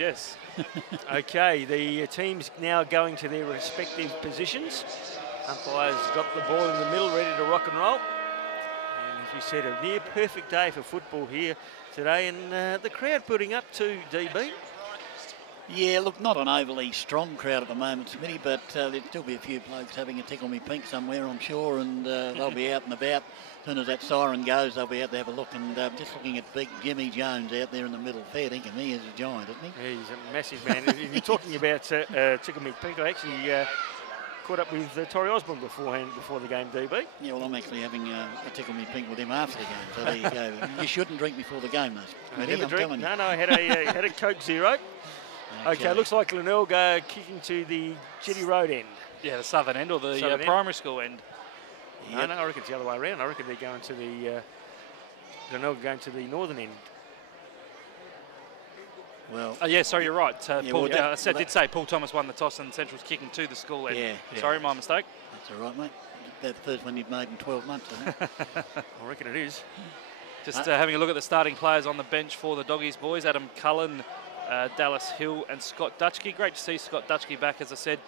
yes. Okay, the teams now going to their respective positions. Umpires got the ball in the middle, ready to rock and roll. And as we said, a near perfect day for football here today, and the crowd putting up to DB. Yeah, look, not an overly strong crowd at the moment, Smitty, but there'll still be a few blokes having a tickle me pink somewhere, I'm sure, and they'll be out and about. As soon as that siren goes, they'll be out to have a look. And just looking at big Jimmy Jones out there in the middle, fair dinkum, he is a giant, isn't he? Yeah, he's a massive man. If you're talking about tickle me pink, I actually caught up with Torrey Osborne beforehand, before the game, DB. Yeah, well, I'm actually having a tickle me pink with him after the game, so there you go. You shouldn't drink before the game, though, Smitty, I'm telling you. No, I had a Coke Zero. Okay, looks like Glenelg kicking to the Jetty Road end. Yeah, the southern end, or the primary school end. Yep. No, I reckon it's the other way around. I reckon they're going to the Glenelg going to the northern end. Well, yeah, sorry, you're right. Yeah, I did say Paul Thomas won the toss and Central's kicking to the school end. Yeah. Sorry, my mistake. That's all right, mate. That's the first one you've made in 12 months, isn't it? I reckon it is. Just having a look at the starting players on the bench for the Doggies boys. Adam Cullen, Dallas Hill and Scott Dutchke. Great to see Scott Dutchke back, as I said.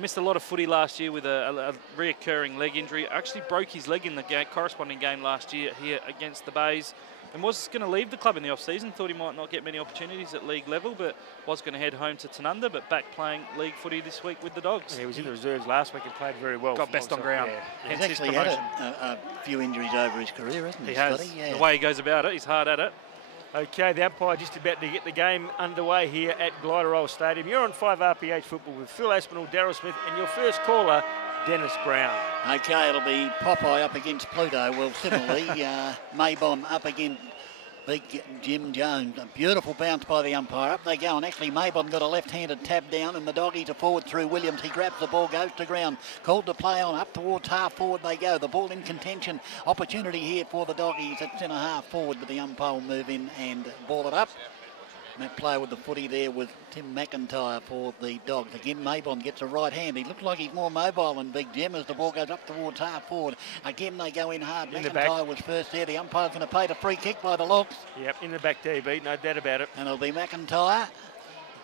Missed a lot of footy last year with a reoccurring leg injury. Actually broke his leg in the corresponding game last year here against the Bays, and was going to leave the club in the off-season. Thought he might not get many opportunities at league level, but was going to head home to Tanunda, but back playing league footy this week with the Dogs. Yeah, he was in the reserves last week and played very well. Got best on ground. Yeah. He's actually had a few injuries over his career, hasn't he? He has. Yeah. The way he goes about it, he's hard at it. Okay, the umpire just about to get the game underway here at Gliderroll Stadium. You're on 5RPH Football with Phil Aspinall, Daryl Smith, and your first caller, Dennis Brown. Okay, it'll be Popeye up against Pluto. Well, similarly, Maybon up against big Jim Jones. A beautiful bounce by the umpire. Up they go, and actually Maybon got a left-handed tab down, and the Doggies are forward through Williams. He grabs the ball, goes to ground. Called to play on, up towards half forward they go. The ball in contention. Opportunity here for the Doggies at centre half forward, but the umpire will move in and ball it up. And that player with the footy there was Tim McIntyre for the Dogs. Again, Maybon gets a right hand. He looks like he's more mobile than Big Jim as the ball goes up towards half forward. Again, they go in hard. McIntyre was first there. The umpire's going to pay the free kick by the Logs. Yep, in the back DB, no doubt about it. And it'll be McIntyre.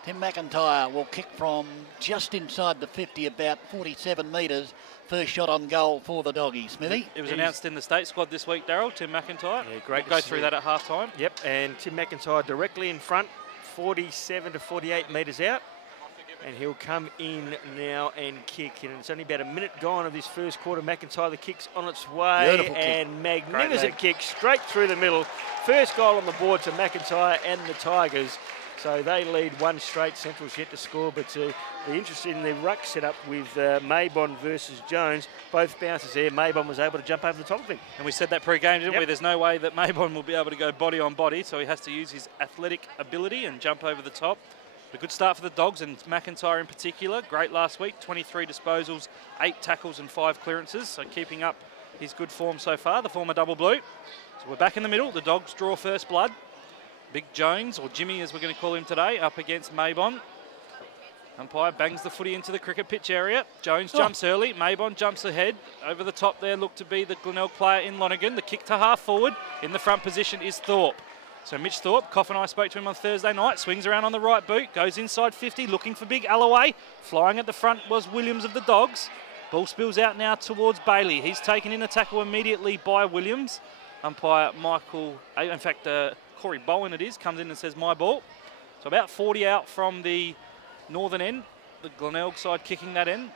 Tim McIntyre will kick from just inside the 50, about 47 metres. First shot on goal for the Doggies. Smithy? It was announced in the state squad this week, Daryl, Tim McIntyre. Yeah, great. We'll go through that at half-time. Yep, and Tim McIntyre directly in front, 47 to 48 metres out. And he'll come in now and kick. And it's only about a minute gone of this first quarter. McIntyre, the kick's on its way. Beautiful and kick. magnificent kick straight through the middle. First goal on the board to McIntyre and the Tigers. So they lead one straight. Central's yet to score, but the interest in the ruck setup with Maybon versus Jones, both bounces there. Maybon was able to jump over the top of him. And we said that pre-game, didn't we? There's no way that Maybon will be able to go body on body, so he has to use his athletic ability and jump over the top. A good start for the Dogs, and McIntyre in particular. Great last week, 23 disposals, 8 tackles and 5 clearances, so keeping up his good form so far, the former double blue. So we're back in the middle. The Dogs draw first blood. Big Jones, or Jimmy as we're going to call him today, up against Maybon. Umpire bangs the footy into the cricket pitch area. Jones jumps early. Maybon jumps ahead. Over the top there looked to be the Glenelg player in Lonergan. The kick to half forward. In the front position is Thorpe. So Mitch Thorpe, Coff and I spoke to him on Thursday night, swings around on the right boot, goes inside 50, looking for big Alloway. Flying at the front was Williams of the Dogs. Ball spills out now towards Bailey. He's taken in a tackle immediately by Williams. Umpire Michael, in fact, Corey Bowen it is, comes in and says my ball. So about 40 out from the northern end, the Glenelg side kicking that end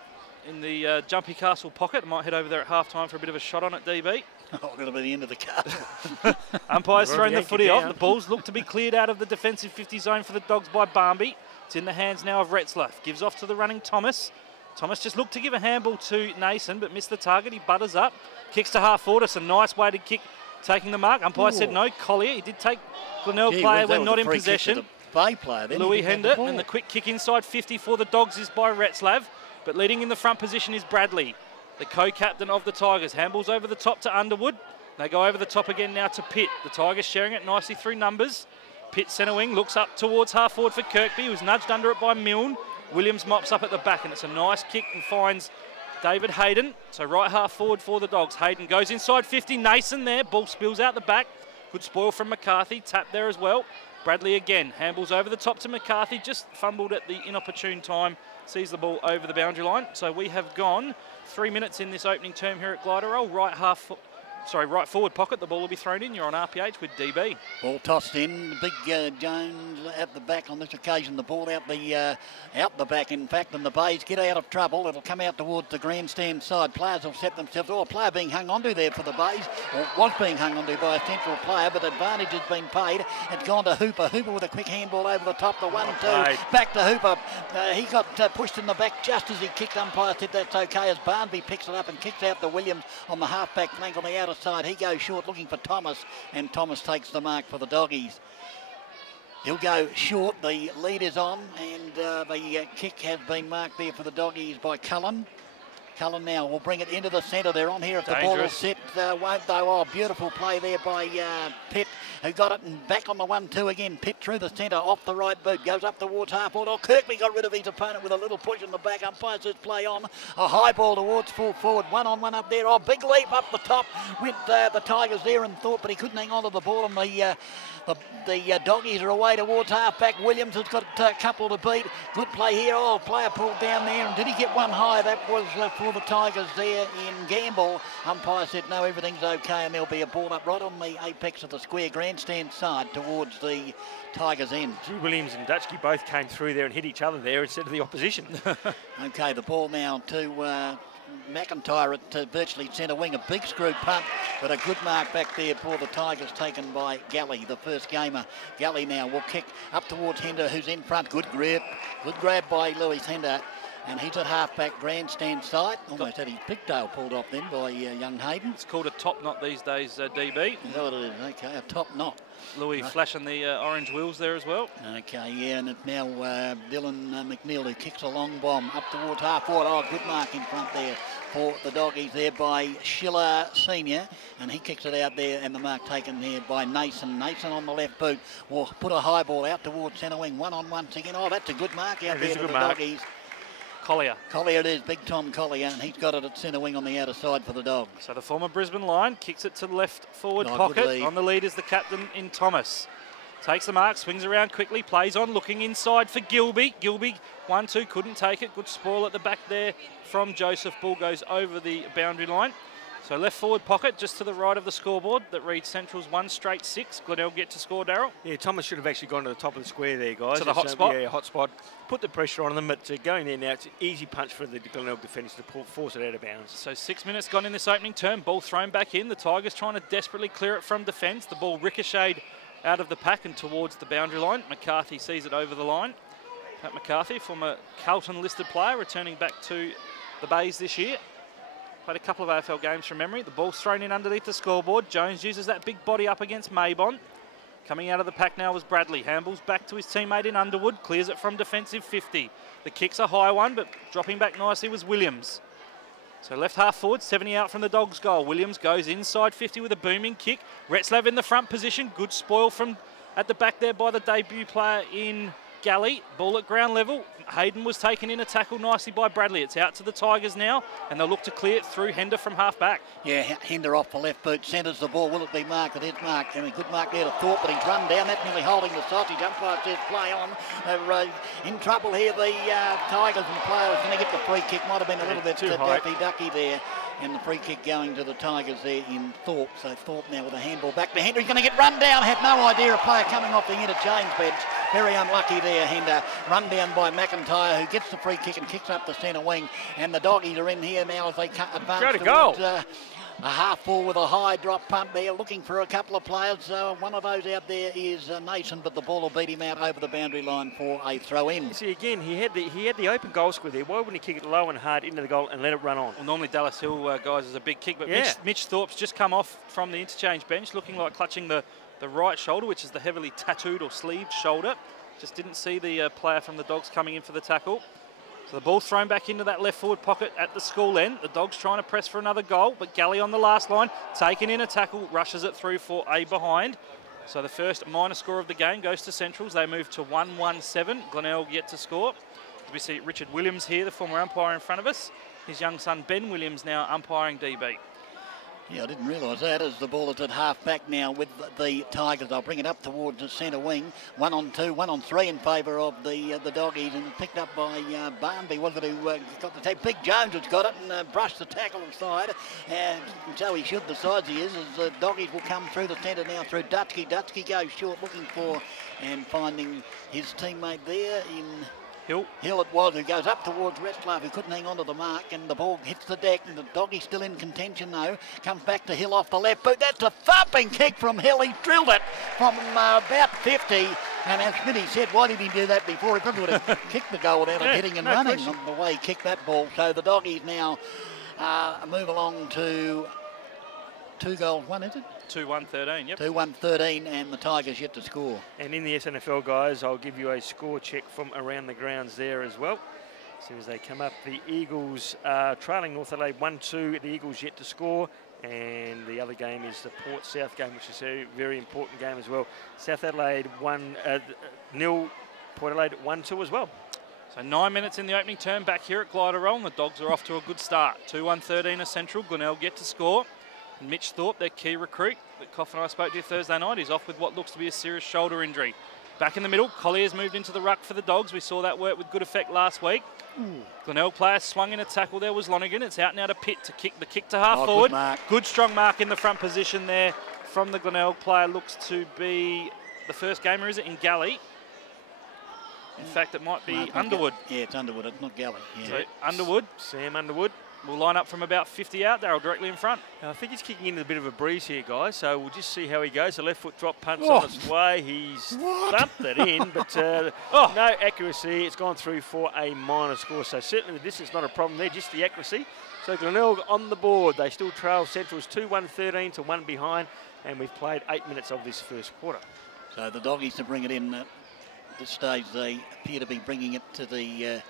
in the Jumpy Castle pocket. I might head over there at half-time for a bit of a shot on it, DB. Oh, it'll be the end of the castle. Umpire's thrown the footy off. The balls look to be cleared out of the defensive 50 zone for the Dogs by Barmby. It's in the hands now of Retzlaff. Gives off to the running Thomas. Thomas just looked to give a handball to Nason, but missed the target. He butters up. Kicks to half forward. It's a nice weighted kick. Taking the mark. Umpire said no. Collier. He did take Glenelg player when not in possession. Bay player. Louis Hender. And the quick kick inside 50 for the Dogs is by Retzlaff. But leading in the front position is Bradley, the co-captain of the Tigers. Handballs over the top to Underwood. They go over the top again now to Pitt. The Tigers sharing it nicely through numbers. Pitt centre wing looks up towards half forward for Kirkby, who's nudged under it by Milne. Williams mops up at the back, and it's a nice kick and finds David Hayden. So right half forward for the Dogs. Hayden goes inside 50. Nason there. Ball spills out the back. Good spoil from McCarthy. Tap there as well. Bradley again, handballs over the top to McCarthy, just fumbled at the inopportune time, sees the ball over the boundary line. So we have gone 3 minutes in this opening term here at Glider Roll. Right forward pocket, the ball will be thrown in. You're on RPH with DB. Ball tossed in. Big Jones at the back on this occasion. The ball out the back, in fact, and the Bays get out of trouble. It'll come out towards the grandstand side. Players will set themselves. Oh, a player being hung onto there for the Bays, or was being hung onto by a central player, but advantage has been paid. It's gone to Hooper. Hooper with a quick handball over the top. The 1-2. Back to Hooper. He got pushed in the back just as he kicked. Umpire said that's okay as Barnby picks it up and kicks out to Williams on the half-back flank on the outer side. He goes short looking for Thomas, and Thomas takes the mark for the Doggies. He'll go short. The lead is on, and the kick has been marked there for the Doggies by Cullen. Cullen now will bring it into the centre. They're on here if the ball will sit. Won't though. Oh, beautiful play there by Pitt, who got it and back on the 1-2 again. Pitt through the centre, off the right boot, goes up towards half forward. Oh, Kirkby got rid of his opponent with a little push in the back. Umpire says play on. A high ball towards full forward. 1-on-1 up there. Oh, big leap up the top with the Tigers there and thought, but he couldn't hang on to the ball, and the Doggies are away towards half-back. Williams has got a couple to beat. Good play here. Oh, player pulled down there, and did he get one high? That was for the Tigers there in Gamble. Umpire said no, everything's okay, and there'll be a ball up right on the apex of the square grandstand side towards the Tigers' end. Williams and Dutchke both came through there and hit each other there instead of the opposition. Okay, the ball now to McIntyre at virtually centre wing. A big screw punt, but a good mark back there for the Tigers, taken by Galley, the first gamer. Galley now will kick up towards Hender, who's in front. Good grip, good grab by Lewis Hender, and he's at half-back grandstand side. Almost had his pigtail pulled off then by young Hayden. It's called a top knot these days, DB. Is that what it is? Okay, a top knot. Louis flashing the orange wheels there as well. Okay, yeah, and it's now Dylan McNeil who kicks a long bomb up towards half forward. Oh, good mark in front there for the Doggies there by Schiller Senior, and he kicks it out there, and the mark taken there by Nason. Nason on the left boot will put a high ball out towards centre wing. 1-on-1 again. Oh, that's a good mark out there to the Doggies. Collier. Collier it is, big Tom Collier, and he's got it at centre wing on the outer side for the Dogs. So the former Brisbane line kicks it to the left forward pocket. On the lead is the captain in Thomas. Takes the mark, swings around quickly, plays on, looking inside for Gilby. Gilby, 1-2, couldn't take it. Good spoil at the back there from Joseph. Ball goes over the boundary line. So left forward pocket, just to the right of the scoreboard, that reads Central's 1 straight 6. Glenelg get to score, Darryl. Yeah, Thomas should have actually gone to the top of the square there, guys. To the hot spot. Yeah, hot spot. Put the pressure on them, but going there now, it's an easy punch for the Glenelg defence to force it out of bounds. So 6 minutes gone in this opening term. Ball thrown back in. The Tigers trying to desperately clear it from defence. The ball ricocheted out of the pack and towards the boundary line. McCarthy sees it over the line. Pat McCarthy, former Carlton listed player, returning back to the Bays this year. Played a couple of AFL games from memory. The ball's thrown in underneath the scoreboard. Jones uses that big body up against Maybon. Coming out of the pack now was Bradley. Handballs back to his teammate in Underwood. Clears it from defensive 50. The kick's a high one, but dropping back nicely was Williams. So left half forward, 70 out from the Dogs' goal. Williams goes inside 50 with a booming kick. Retzlaff in the front position. Good spoil from at the back there by the debut player in Galley. Ball at ground level. Hayden was taken in a tackle nicely by Bradley. It's out to the Tigers now, and they'll look to clear it through Hender from half back. Yeah, Hender off the left boot, centres the ball. Will it be marked? It is marked. And a good mark there to Thorpe, but he's run down. That's nearly holding the sausage. Umpire says play on. They're in trouble here, the Tigers, and players going to get the free kick. Might have been a little bit daffy-ducky there. And the free kick going to the Tigers there in Thorpe. So Thorpe now with a handball back to Hender. He's going to get run down. Had no idea a player coming off the interchange bench. Very unlucky there, Hender. Run down by McIntyre, who gets the free kick and kicks up the centre wing. And the Doggies are in here now as they advance towards a half full with a high drop punt there, looking for a couple of players. One of those out there is Nason, but the ball will beat him out over the boundary line for a throw in. See, again, he had the open goal square there. Why wouldn't he kick it low and hard into the goal and let it run on? Well, normally Dallas Hill, guys, is a big kick, but Mitch Thorpe's just come off from the interchange bench, looking like clutching the right shoulder, which is the heavily tattooed or sleeved shoulder. Just didn't see the player from the Dogs coming in for the tackle. So the ball thrown back into that left forward pocket at the school end. The Dogs trying to press for another goal, but Galley on the last line, taken in a tackle, rushes it through for a behind. So the first minor score of the game goes to Centrals. They move to 1-1-7. Glenelg yet to score. We see Richard Williams here, the former umpire in front of us. His young son Ben Williams now umpiring DB. Yeah, I didn't realise that as the ball is at half back now with the Tigers. They'll bring it up towards the centre wing. 1 on 2, 1 on 3 in favour of the Doggies, and picked up by Barnby, was it, who got the tackle. Big Jones has got it and brushed the tackle aside. And so he should, the size he is, as the Doggies will come through the centre now through Dutchke. Dutchke goes short looking for and finding his teammate there in Hill it was, who goes up towards Restlove, who couldn't hang on to the mark, and the ball hits the deck, and the Doggie's still in contention though. Comes back to Hill off the left boot. That's a thumping kick from Hill. He drilled it from about 50. And as Smitty said, why did he do that before? He probably would have kicked the goal without hitting and running on the way he kicked that ball. So the Doggies now move along to 2 goals, 1, is it? 2-1-13, yep. 2-1-13, and the Tigers yet to score. And in the SNFL, guys, I'll give you a score check from around the grounds there as well. As soon as they come up, the Eagles are trailing North Adelaide 1-2. The Eagles yet to score. And the other game is the Port South game, which is a very important game as well. South Adelaide 1-0, Port Adelaide 1-2 as well. So 9 minutes in the opening term back here at Gliderroll, and the Dogs are off to a good start. 2-1-13 a Central. Glenelg yet to score. And Mitch Thorpe, their key recruit, that Coff and I spoke to Thursday night, he's off with what looks to be a serious shoulder injury. Back in the middle, Collier's moved into the ruck for the Dogs. We saw that work with good effect last week. Glenelg player swung in a tackle there was Lonergan. It's out now to Pitt to kick the kick to half forward. Good strong mark in the front position there from the Glenelg player. Looks to be the first gamer, is it, in Galley? In fact, it might be Underwood. Yeah, it's Underwood. It's not Galley. Yeah. So Underwood. Sam Underwood. We'll line up from about 50 out there, directly in front. I think he's kicking into a bit of a breeze here, guys, so we'll just see how he goes. The left foot drop punch on its way. He's thumped it in, but no accuracy. It's gone through for a minor score, so certainly the distance not a problem there, just the accuracy. So Glenelg on the board. They still trail Central's 2-1-13 to 1 behind, and we've played 8 minutes of this first quarter. So the Doggies to bring it in at this stage, they appear to be bringing it to the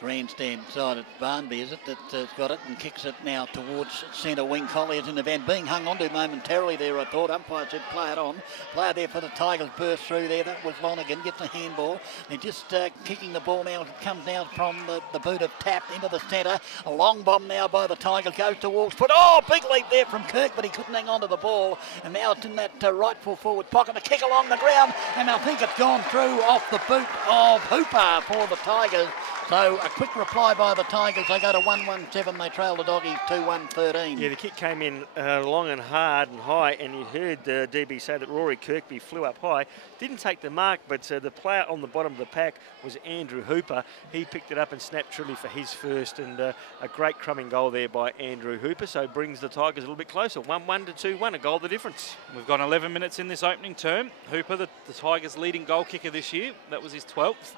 grandstand side at Barnby, is it, that's got it and kicks it now towards centre wing. Collier's in the van, being hung onto momentarily there, I thought. Umpire said play it on. Player there for the Tigers, burst through there. That was Lonergan, gets a handball. They're just kicking the ball now. It comes down from the boot of Tap into the centre. A long bomb now by the Tigers, goes towards foot. Oh, big leap there from Kirk, but he couldn't hang on to the ball. And now it's in that right full forward pocket. A kick along the ground, and I think it's gone through off the boot of Hooper for the Tigers. So a quick reply by the Tigers. They go to 1-1-7. They trail the Doggies 2-1-13. Yeah, the kick came in long and hard and high, and you heard DB say that Rory Kirkby flew up high. Didn't take the mark, but the player on the bottom of the pack was Andrew Hooper. He picked it up and snapped truly for his first, and a great crumbing goal there by Andrew Hooper. So brings the Tigers a little bit closer. 1-1 to 2-1, a goal the difference. We've got 11 minutes in this opening term. Hooper, the Tigers' leading goal kicker this year. That was his 12th.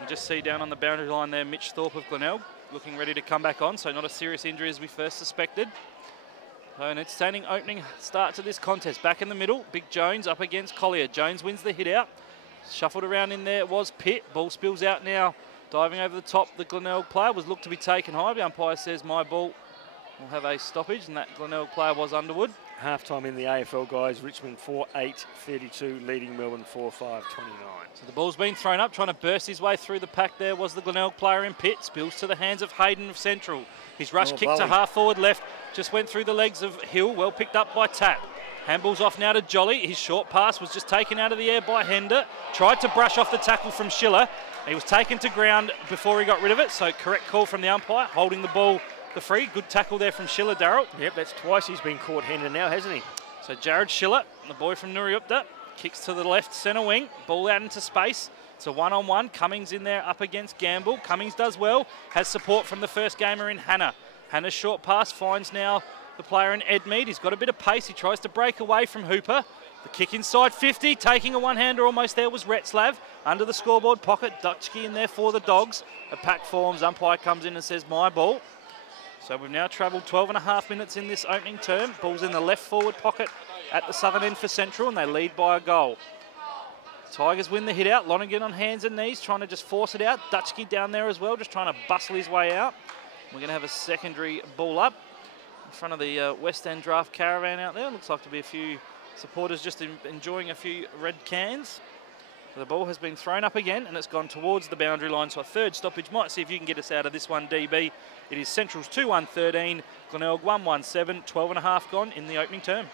You just see down on the boundary line there, Mitch Thorpe of Glenelg, looking ready to come back on, so not a serious injury as we first suspected. So an outstanding opening start to this contest. Back in the middle, Big Jones up against Collier. Jones wins the hit out. Shuffled around in there was Pitt. Ball spills out now. Diving over the top, the Glenelg player was looked to be taken high. The umpire says my ball will have a stoppage, and that Glenelg player was Underwood. Half-time in the AFL, guys. Richmond 4-8-32, leading Melbourne 4-5-29. So the ball's been thrown up, trying to burst his way through the pack there was the Glenelg player in Pitt. Spills to the hands of Hayden of Central. His rush kick to half-forward left just went through the legs of Hill, well picked up by Tap. Handball's off now to Jolly. His short pass was just taken out of the air by Hender. Tried to brush off the tackle from Schiller. He was taken to ground before he got rid of it, so correct call from the umpire, holding the ball the free. Good tackle there from Schiller, Darryl. Yep, that's twice he's been caught Hender now, hasn't he? So Jared Schiller, the boy from Nuriupta, kicks to the left centre wing. Ball out into space. It's a one-on-one. Cummings in there up against Gamble. Cummings does well. Has support from the first gamer in Hannah. Hannah's short pass finds now the player in Edmead. He's got a bit of pace. He tries to break away from Hooper. The kick inside 50. Taking a one-hander almost there was Retzlav. Under the scoreboard pocket. Dutchke in there for the Dogs. A pack forms. Umpire comes in and says my ball. So we've now travelled 12.5 minutes in this opening term. Ball's in the left forward pocket at the southern end for Central, and they lead by a goal. Tigers win the hit out. Lonergan on hands and knees, trying to just force it out. Dutchke down there as well, just trying to bustle his way out. We're going to have a secondary ball up in front of the West End Draft caravan out there. Looks like to be a few supporters just enjoying a few red cans. So the ball has been thrown up again and it's gone towards the boundary line. So a third stoppage. Might see if you can get us out of this one, DB. It is Central's 2-1-13, Glenelg 1-1-7, 12.5 gone in the opening term.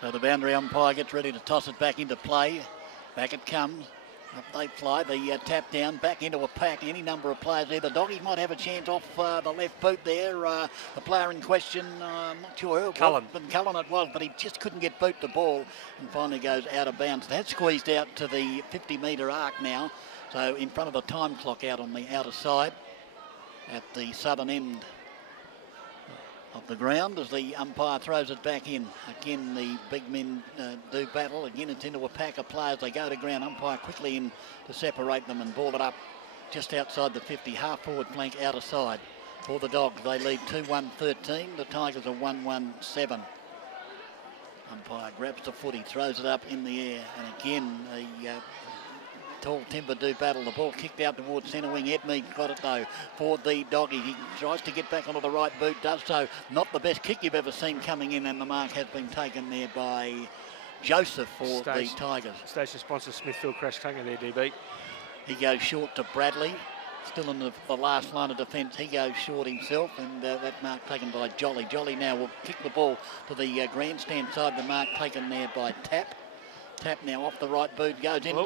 So the boundary umpire gets ready to toss it back into play. Back it comes. Up they fly, the tap down, back into a pack, any number of players there. The doggies might have a chance off the left boot there. The player in question, I'm not sure who it was, but Cullen it was, but he just couldn't get boot the ball and finally goes out of bounds. That's squeezed out to the 50-metre arc now, so in front of the time clock out on the outer side at the southern end of the ground as the umpire throws it back in. Again, the big men do battle. Again, it's into a pack of players. They go to ground. Umpire quickly in to separate them and ball it up just outside the 50. Half forward flank outer side for the Dogs. They lead 2-1-13. The Tigers are 1-1-7. Umpire grabs the footy, throws it up in the air. And again, the tall timber do battle. The ball kicked out towards centre wing. Edmead got it though for the Doggies. He tries to get back onto the right boot, does so. Not the best kick you've ever seen coming in, and the mark has been taken there by Joseph for the Tigers. Station sponsor Smithfield Crash Clunger there, DB. He goes short to Bradley. Still in the last line of defence. He goes short himself, and that mark taken by Jolly. Jolly now will kick the ball to the grandstand side. The mark taken there by Tap. Tap now off the right boot, goes in.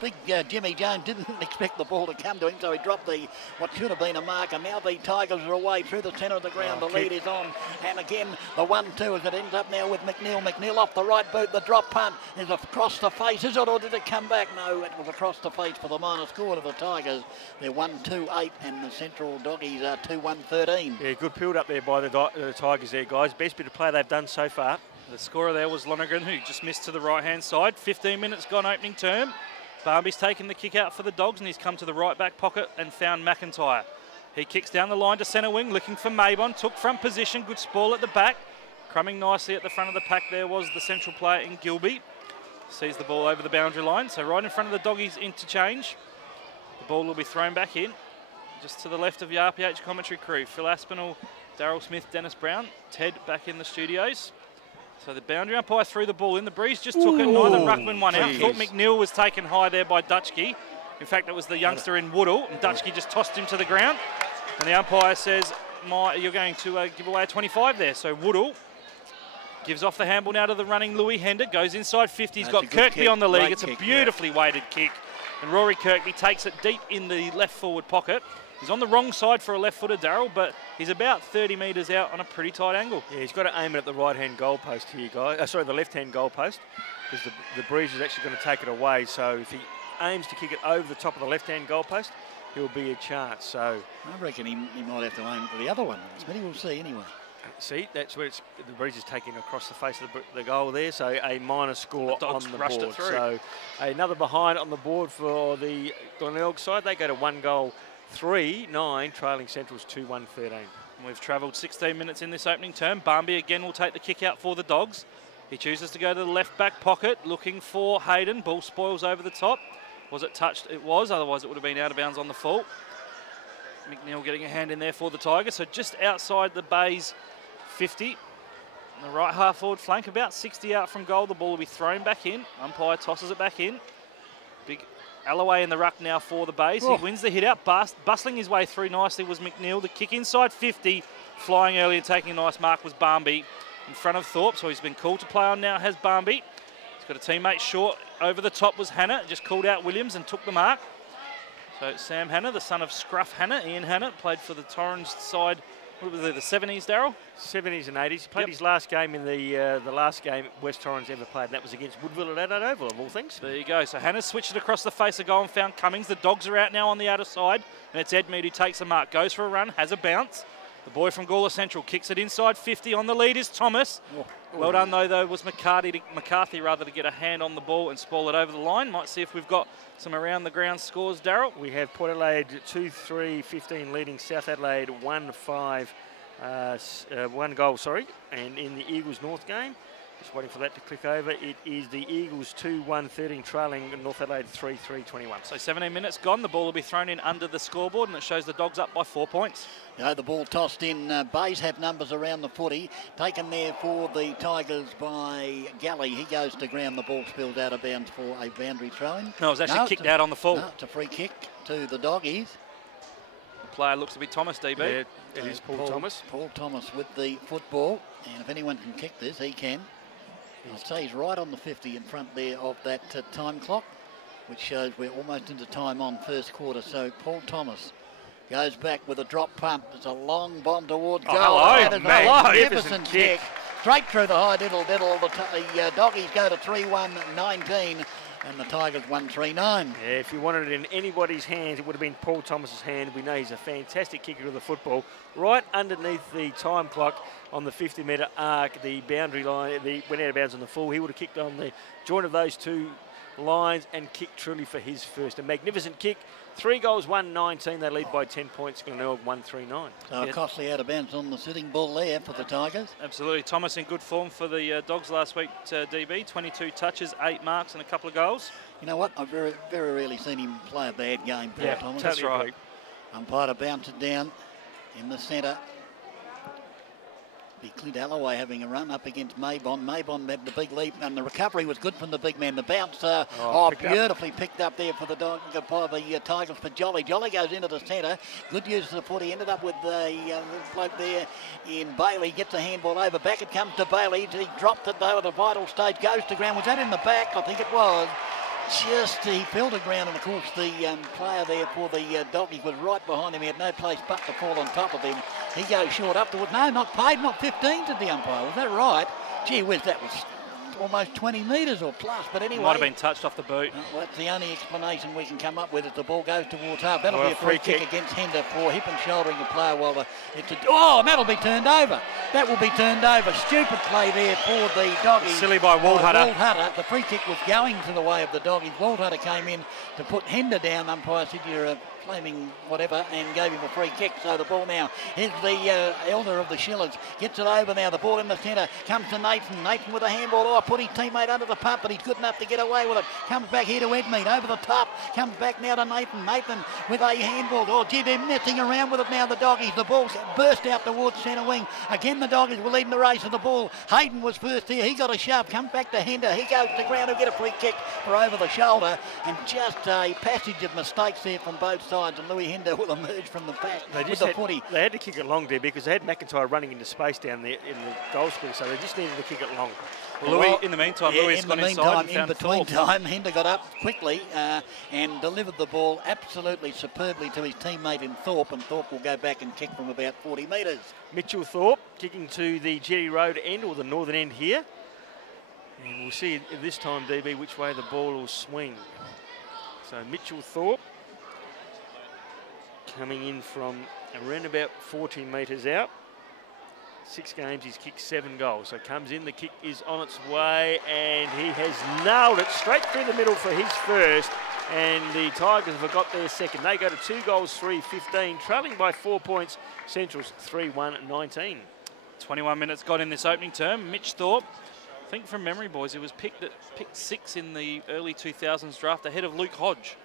Big Jimmy Jones didn't expect the ball to come to him, so he dropped what should have been a mark. And now the Tigers are away through the centre of the ground. The lead is on. And again, the 1-2 as it ends up now with McNeil. McNeil off the right boot. The drop punt is across the face. Is it, or did it come back? No, it was across the face for the minor score to the Tigers. They're 1-2-8, and the Central Doggies are 2-1-13. Yeah, good build up there by the Tigers there, guys. Best bit of play they've done so far. The scorer there was Lonergan, who just missed to the right-hand side. 15 minutes gone opening term. Barmby's taken the kick out for the Dogs, and he's come to the right-back pocket and found McIntyre. He kicks down the line to centre wing, looking for Maybon. Took front position, good spoil at the back. Crumbing nicely at the front of the pack there was the Central player in Gilby. Sees the ball over the boundary line, so right in front of the Doggies interchange. The ball will be thrown back in, just to the left of the RPH commentary crew. Phil Aspinall, Daryl Smith, Dennis Brown, Ted back in the studios. So the boundary umpire threw the ball in. The breeze just took it. Neither ruckman won out. Thought McNeil was taken high there by Dutchke. In fact, it was the youngster in Woodall, and Dutchke just tossed him to the ground. And the umpire says, you're going to give away a 25 there. So Woodall gives off the handball now to the running Louis Hender. Goes inside 50. He's got Kirkby on the league. It's a beautifully weighted kick. And Rory Kirkby takes it deep in the left forward pocket. He's on the wrong side for a left-footer, Darryl, but he's about 30 metres out on a pretty tight angle. Yeah, he's got to aim it at the right-hand goalpost here, guys. Sorry, the left-hand goalpost, because the breeze is actually going to take it away. So if he aims to kick it over the top of the left-hand goalpost, he'll be a chance. So I reckon he might have to aim for the other one, but he will see anyway. See, that's where the breeze is taking across the face of the goal there. So a minor score on the board. So another behind on the board for the Glenelg side. They go to 1-goal. 3-9, trailing Central's 2-1-13. We've travelled 16 minutes in this opening term. Barmby again will take the kick out for the Dogs. He chooses to go to the left back pocket, looking for Hayden. Ball spoils over the top. Was it touched? It was, otherwise it would have been out of bounds on the fault. McNeil getting a hand in there for the Tigers. So just outside the Bays 50. On the right half forward flank, about 60 out from goal. The ball will be thrown back in. Umpire tosses it back in. Big Alloway in the ruck now for the Bays. He wins the hit out. Bustling his way through nicely was McNeil. The kick inside 50, flying early and taking a nice mark was Barmby in front of Thorpe. So he's been called to play on now, has Barmby. He's got a teammate short. Over the top was Hannah. Just called out Williams and took the mark. So Sam Hannah, the son of Scruff Hannah, Ian Hannah, played for the Torrens side. What was it, the 70s, Darryl? 70s and 80s. He played his last game in the last game West Torrens ever played, and that was against Woodville at Adelaide Oval, of all things. There you go. So Hannah switched it across the face of goal and found Cummings. The Dogs are out now on the outer side, and it's Edmead who takes the mark. Goes for a run, has a bounce. The boy from Gawler Central kicks it inside 50. On the lead is Thomas. Well done, though, was McCarthy to get a hand on the ball and spoil it over the line. Might see if we've got some around-the-ground scores, Darryl. We have Port Adelaide 2-3-15 leading South Adelaide 1-5. 1 goal, sorry. And in the Eagles North game, Just waiting for that to click over. It is the Eagles 2-1-13 trailing North Adelaide 3-3-21. So 17 minutes gone. The ball will be thrown in under the scoreboard, and it shows the Dogs up by 4 points. You know, the ball tossed in. Bays have numbers around the footy. Taken there for the Tigers by Galley. He goes to ground. The ball spills out of bounds for a boundary throw-in. No, it was actually kicked out on the full. No, it's a free kick to the Doggies. The player looks to be Thomas, DB. Yeah, it is Paul Thomas. Paul Thomas with the football. And if anyone can kick this, he can. I'd say he's right on the 50 in front there of that time clock, which shows we're almost into time on first quarter. So Paul Thomas goes back with a drop punt. It's a long bomb towards goal. Hello, That is a magnificent kick. Straight through the high diddle. The Doggies go to 3-1-19 and the Tigers 1-3-9. Yeah, if you wanted it in anybody's hands, it would have been Paul Thomas's hand. We know he's a fantastic kicker of the football. Right underneath the time clock on the 50-metre arc, the boundary line, went out of bounds on the full. He would have kicked on the joint of those two lines and kicked truly for his first. A magnificent kick. 3 goals, 1-19. They lead by 10 points. Glenelg 1-3-9. So costly out of bounds on the sitting ball there for the Tigers. Absolutely. Thomas in good form for the Dogs last week, DB. 22 touches, 8 marks and a couple of goals. You know what? I've very, very rarely seen him play a bad game, Paul Thomas. That's right. Umpire to bounce it down in the centre. Be Clint Alloway having a run up against Maybon. Maybon had the big leap, and the recovery was good from the big man. The bounce, beautifully picked up there for the Tigers for Jolly. Jolly goes into the centre. Good use of the foot. He ended up with the bloke there in Bailey. Gets the handball over. Back it comes to Bailey. He dropped it though at the vital stage. Goes to ground. Was that in the back? I think it was. He fell to ground, and of course the player there for the Doggies was right behind him. He had no place but to fall on top of him. He goes short up towards. No, not paid, not 15 to the umpire. Was that right? Gee whiz, that was almost 20 metres or plus. But anyway, might have been touched off the boot. Well, that's the only explanation we can come up with. As the ball goes towards half, that'll be a free kick against Hender for hip and shouldering the player. And that'll be turned over. That will be turned over. Stupid play there for the Doggies. Silly by Waldhutter. The free kick was going to the way of the Doggies. Waldhutter came in to put Hender down. Umpire said you're flaming whatever and gave him a free kick. So the ball now is the elder of the Shillers. Gets it over now. The ball in the centre comes to Nathan. Nathan with a handball. Put his teammate under the pump, but he's good enough to get away with it. Comes back here to Edmead over the top. Comes back now to Nathan. Nathan with a handball. They're messing around with it now, the Doggies. The ball burst out towards centre wing. Again, the Doggies were leading the race of the ball. Hayden was first here. He got a shove. Comes back to Hender. He goes to ground. He'll get a free kick for over the shoulder. And just a passage of mistakes there from both sides. And Louis Hender will emerge from the pack with the footy. They had to kick it long there because they had McIntyre running into space down there in the goal square. So they just needed to kick it long. Louis, in the meantime, Louis got inside and in between time, Hender got up quickly and delivered the ball absolutely superbly to his teammate in Thorpe, and Thorpe will go back and kick from about 40 metres. Mitchell Thorpe kicking to the Jetty Road end, or the northern end here. And we'll see this time, DB, which way the ball will swing. So Mitchell Thorpe coming in from around about 14 metres out. 6 games, he's kicked 7 goals. So comes in, the kick is on its way, and he has nailed it straight through the middle for his first. And the Tigers have got their second. They go to 2 goals, 3-15, trailing by 4 points. Central's 3-1-19. 21 minutes got in this opening term. Mitch Thorpe, I think from memory, boys, he was picked 6 in the early 2000s draft ahead of Luke Hodge.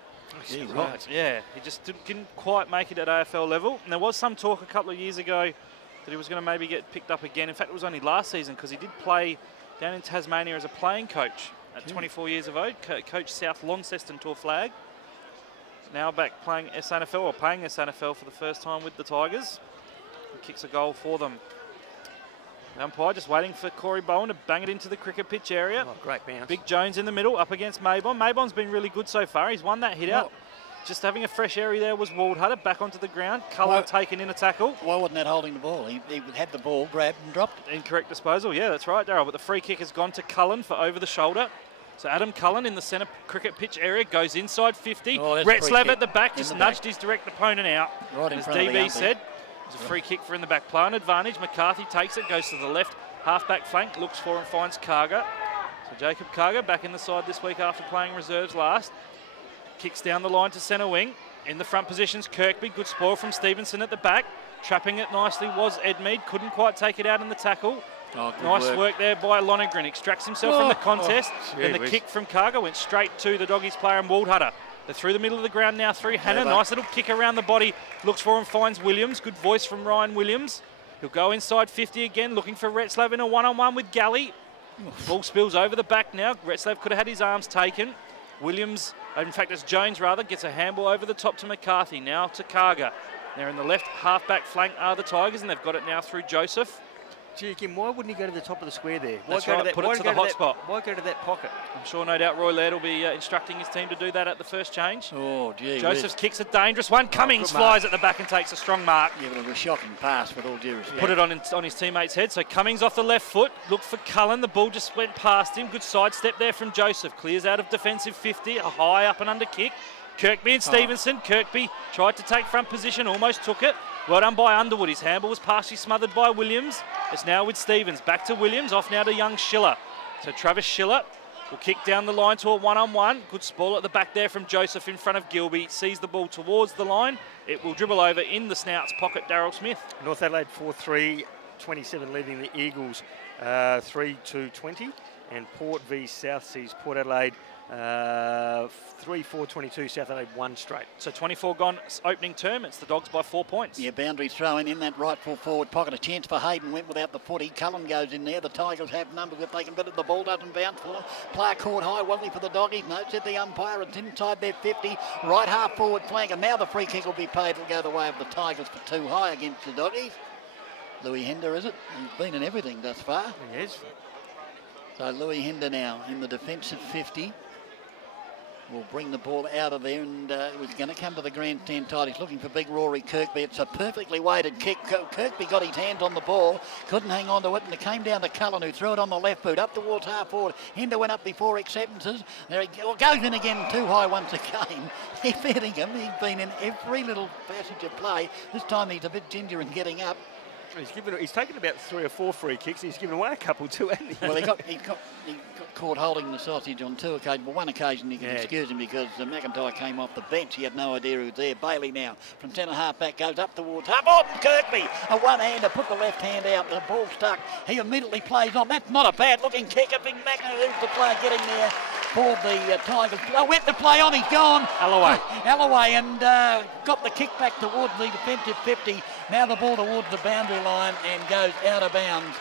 Yeah, right. Yeah, he just didn't quite make it at AFL level. And there was some talk a couple of years ago that he was going to maybe get picked up again. In fact, it was only last season because he did play down in Tasmania as a playing coach at 24 years of age. Coached South Launceston to a flag. Now back playing SANFL, or playing SANFL for the first time with the Tigers. He kicks a goal for them. The umpire just waiting for Corey Bowen to bang it into the cricket pitch area. Oh, great bounce. Big Jones in the middle, up against Maybon. Maybon's been really good so far. He's won that hit out. Just having a fresh area there was Waldhutter, back onto the ground. Cullen taken in a tackle. Why wasn't that holding the ball? He had the ball, grabbed and dropped it. Incorrect disposal, yeah, that's right, Darryl. But the free kick has gone to Cullen for over the shoulder. So Adam Cullen in the centre cricket pitch area goes inside 50. Retzlaff at the back just nudged his direct opponent out. Right in as front DB of the said, it's a free kick for in the back. Player advantage. McCarthy takes it, goes to the left. Half-back flank, looks for and finds Karga. So Jacob Karga back in the side this week after playing reserves last. Kicks down the line to centre wing. In the front positions, Kirkby. Good spoil from Stevenson at the back. Trapping it nicely was Edmead. Couldn't quite take it out in the tackle. Oh, good Nice work there by Lonergan. Extracts himself from the contest. Then the kick from Karga went straight to the Doggies player and Waldhutter. They're through the middle of the ground now through Hannah. Nice little kick around the body. Looks for and finds Williams. Good voice from Ryan Williams. He'll go inside 50 again, looking for Retzlaff in a one-on-one with Galley. Ball spills over the back now. Retzlaff could have had his arms taken. Williams, in fact it's Jones rather, gets a handball over the top to McCarthy. Now to Karga. They're in the left half-back flank are the Tigers, and they've got it now through Joseph. Gee, Kim, why wouldn't he go to the top of the square there? That's right, put it to the hot spot. Why go to that pocket? I'm sure no doubt Roy Laird will be instructing his team to do that at the first change. Oh, gee. Joseph's kicks a dangerous one. Cummings flies at the back and takes a strong mark. Yeah, but it was a shocking pass with all due respect. Put it on his teammate's head. So Cummings off the left foot. Looked for Cullen. The ball just went past him. Good sidestep there from Joseph. Clears out of defensive 50. A high up and under kick. Kirkby and Stevenson. Kirkby tried to take front position. Almost took it. Well done by Underwood. His handball was partially smothered by Williams. It's now with Stevens. Back to Williams. Off now to young Schiller. So Travis Schiller will kick down the line to a one-on-one. Good spoil at the back there from Joseph in front of Gilby. Sees the ball towards the line. It will dribble over in the Snouts pocket, Daryl Smith. North Adelaide 4-3, 27 leading the Eagles 3-2-20. And Port v South Seas, Port Adelaide 3-4-22, South Adelaide 1 straight. So 24 gone opening term. It's the Dogs by 4 points. Yeah, boundary throw in that right full forward pocket. A chance for Hayden, went without the footy. Cullen goes in there. The Tigers have numbers if they can bid it. The ball doesn't bounce for them. Player caught high, wasn't he, for the Doggies? No, said the umpire. It's inside their 50. Right half forward flank, and now the free kick will be paid. It'll go the way of the Tigers for too high against the Doggies. Louis Hender, is it? He's been in everything thus far. He is. So Louis Hender now in the defensive 50. Will bring the ball out of there, and it was going to come to the grandstand tight. He's looking for big Rory Kirkby. It's a perfectly weighted kick. Kirkby got his hands on the ball, couldn't hang on to it, and it came down to Cullen, who threw it on the left boot up towards half forward. Hender went up before acceptances. There he goes in again, too high once again. He's hitting him. He's been in every little passage of play. This time he's a bit ginger in getting up. He's taken about 3 or 4 free kicks. He's given away a couple too, hasn't he? Well, he got caught holding the sausage on 2 occasions. Well, one occasion you can excuse him because McIntyre came off the bench. He had no idea who was there. Bailey now from centre half back goes up towards half. Oh, Kirkby, a one-hander, put the left hand out. The ball stuck. He immediately plays on. That's not a bad looking kick. I think McIntyre, who's the player getting there for the Tigers. Oh, went to play on. He's gone. Alloway and got the kick back towards the defensive 50. Now the ball towards the boundary line and goes out of bounds.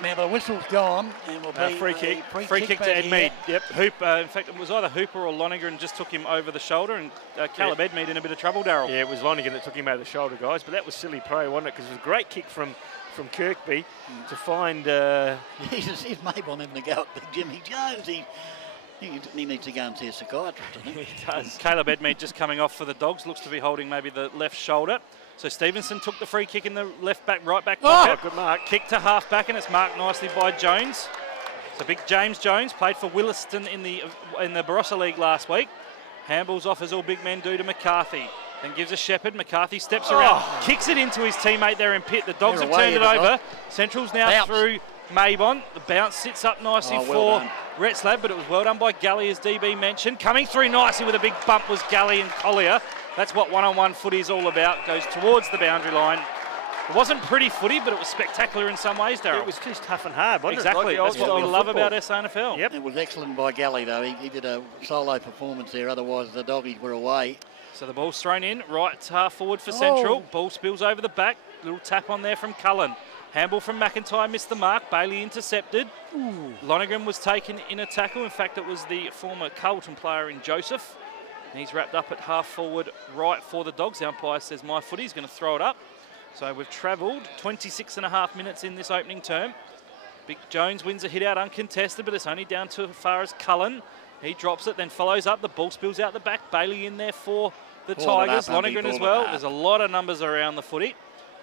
Now the whistle's gone and will be free kick. Free kick to Edmead. Yep. In fact, it was either Hooper or Lonergan just took him over the shoulder, and Caleb Edmead in a bit of trouble, Darryl. Yeah, it was Lonergan that took him over the shoulder, guys. But that was silly play, wasn't it? Because it was a great kick from Kirkby to find. He's Maybon having a go at Big Jimmy Jones. He needs to go and see a psychiatrist, doesn't he? He does. Caleb Edmead just coming off for the Dogs. Looks to be holding maybe the left shoulder. So Stevenson took the free kick in the left back, right back pocket. Good mark. Kick to half back, and it's marked nicely by Jones. So big James Jones played for Williston in the Barossa League last week. Handballs off as all big men do to McCarthy. Then gives a Shepherd. McCarthy steps around, kicks it into his teammate there in pit. The Dogs have turned it over. Central's now through Maybon. The bounce sits up nicely for Retzlaff, but it was well done by Galley, as DB mentioned. Coming through nicely with a big bump was Galley and Collier. That's what one-on-one footy is all about. Goes towards the boundary line. It wasn't pretty footy, but it was spectacular in some ways, Darryl. It was just tough and hard, wasn't it? Exactly. That's what we love about SANFL. Yep. It was excellent by Galley, though. He did a solo performance there. Otherwise, the Doggies were away. So the ball's thrown in, right half forward for Central. Ball spills over the back. Little tap on there from Cullen. Handball from McIntyre missed the mark. Bailey intercepted. Lonergan was taken in a tackle. In fact, it was the former Carlton player in Joseph. And he's wrapped up at half forward right for the Dogs. The umpire says my footy. He's going to throw it up. So we've travelled 26.5 minutes in this opening term. Big Jones wins a hit out uncontested, but it's only down to as far as Cullen. He drops it, then follows up. The ball spills out the back. Bailey in there for the Tigers. Lonergan as well. There's a lot of numbers around the footy.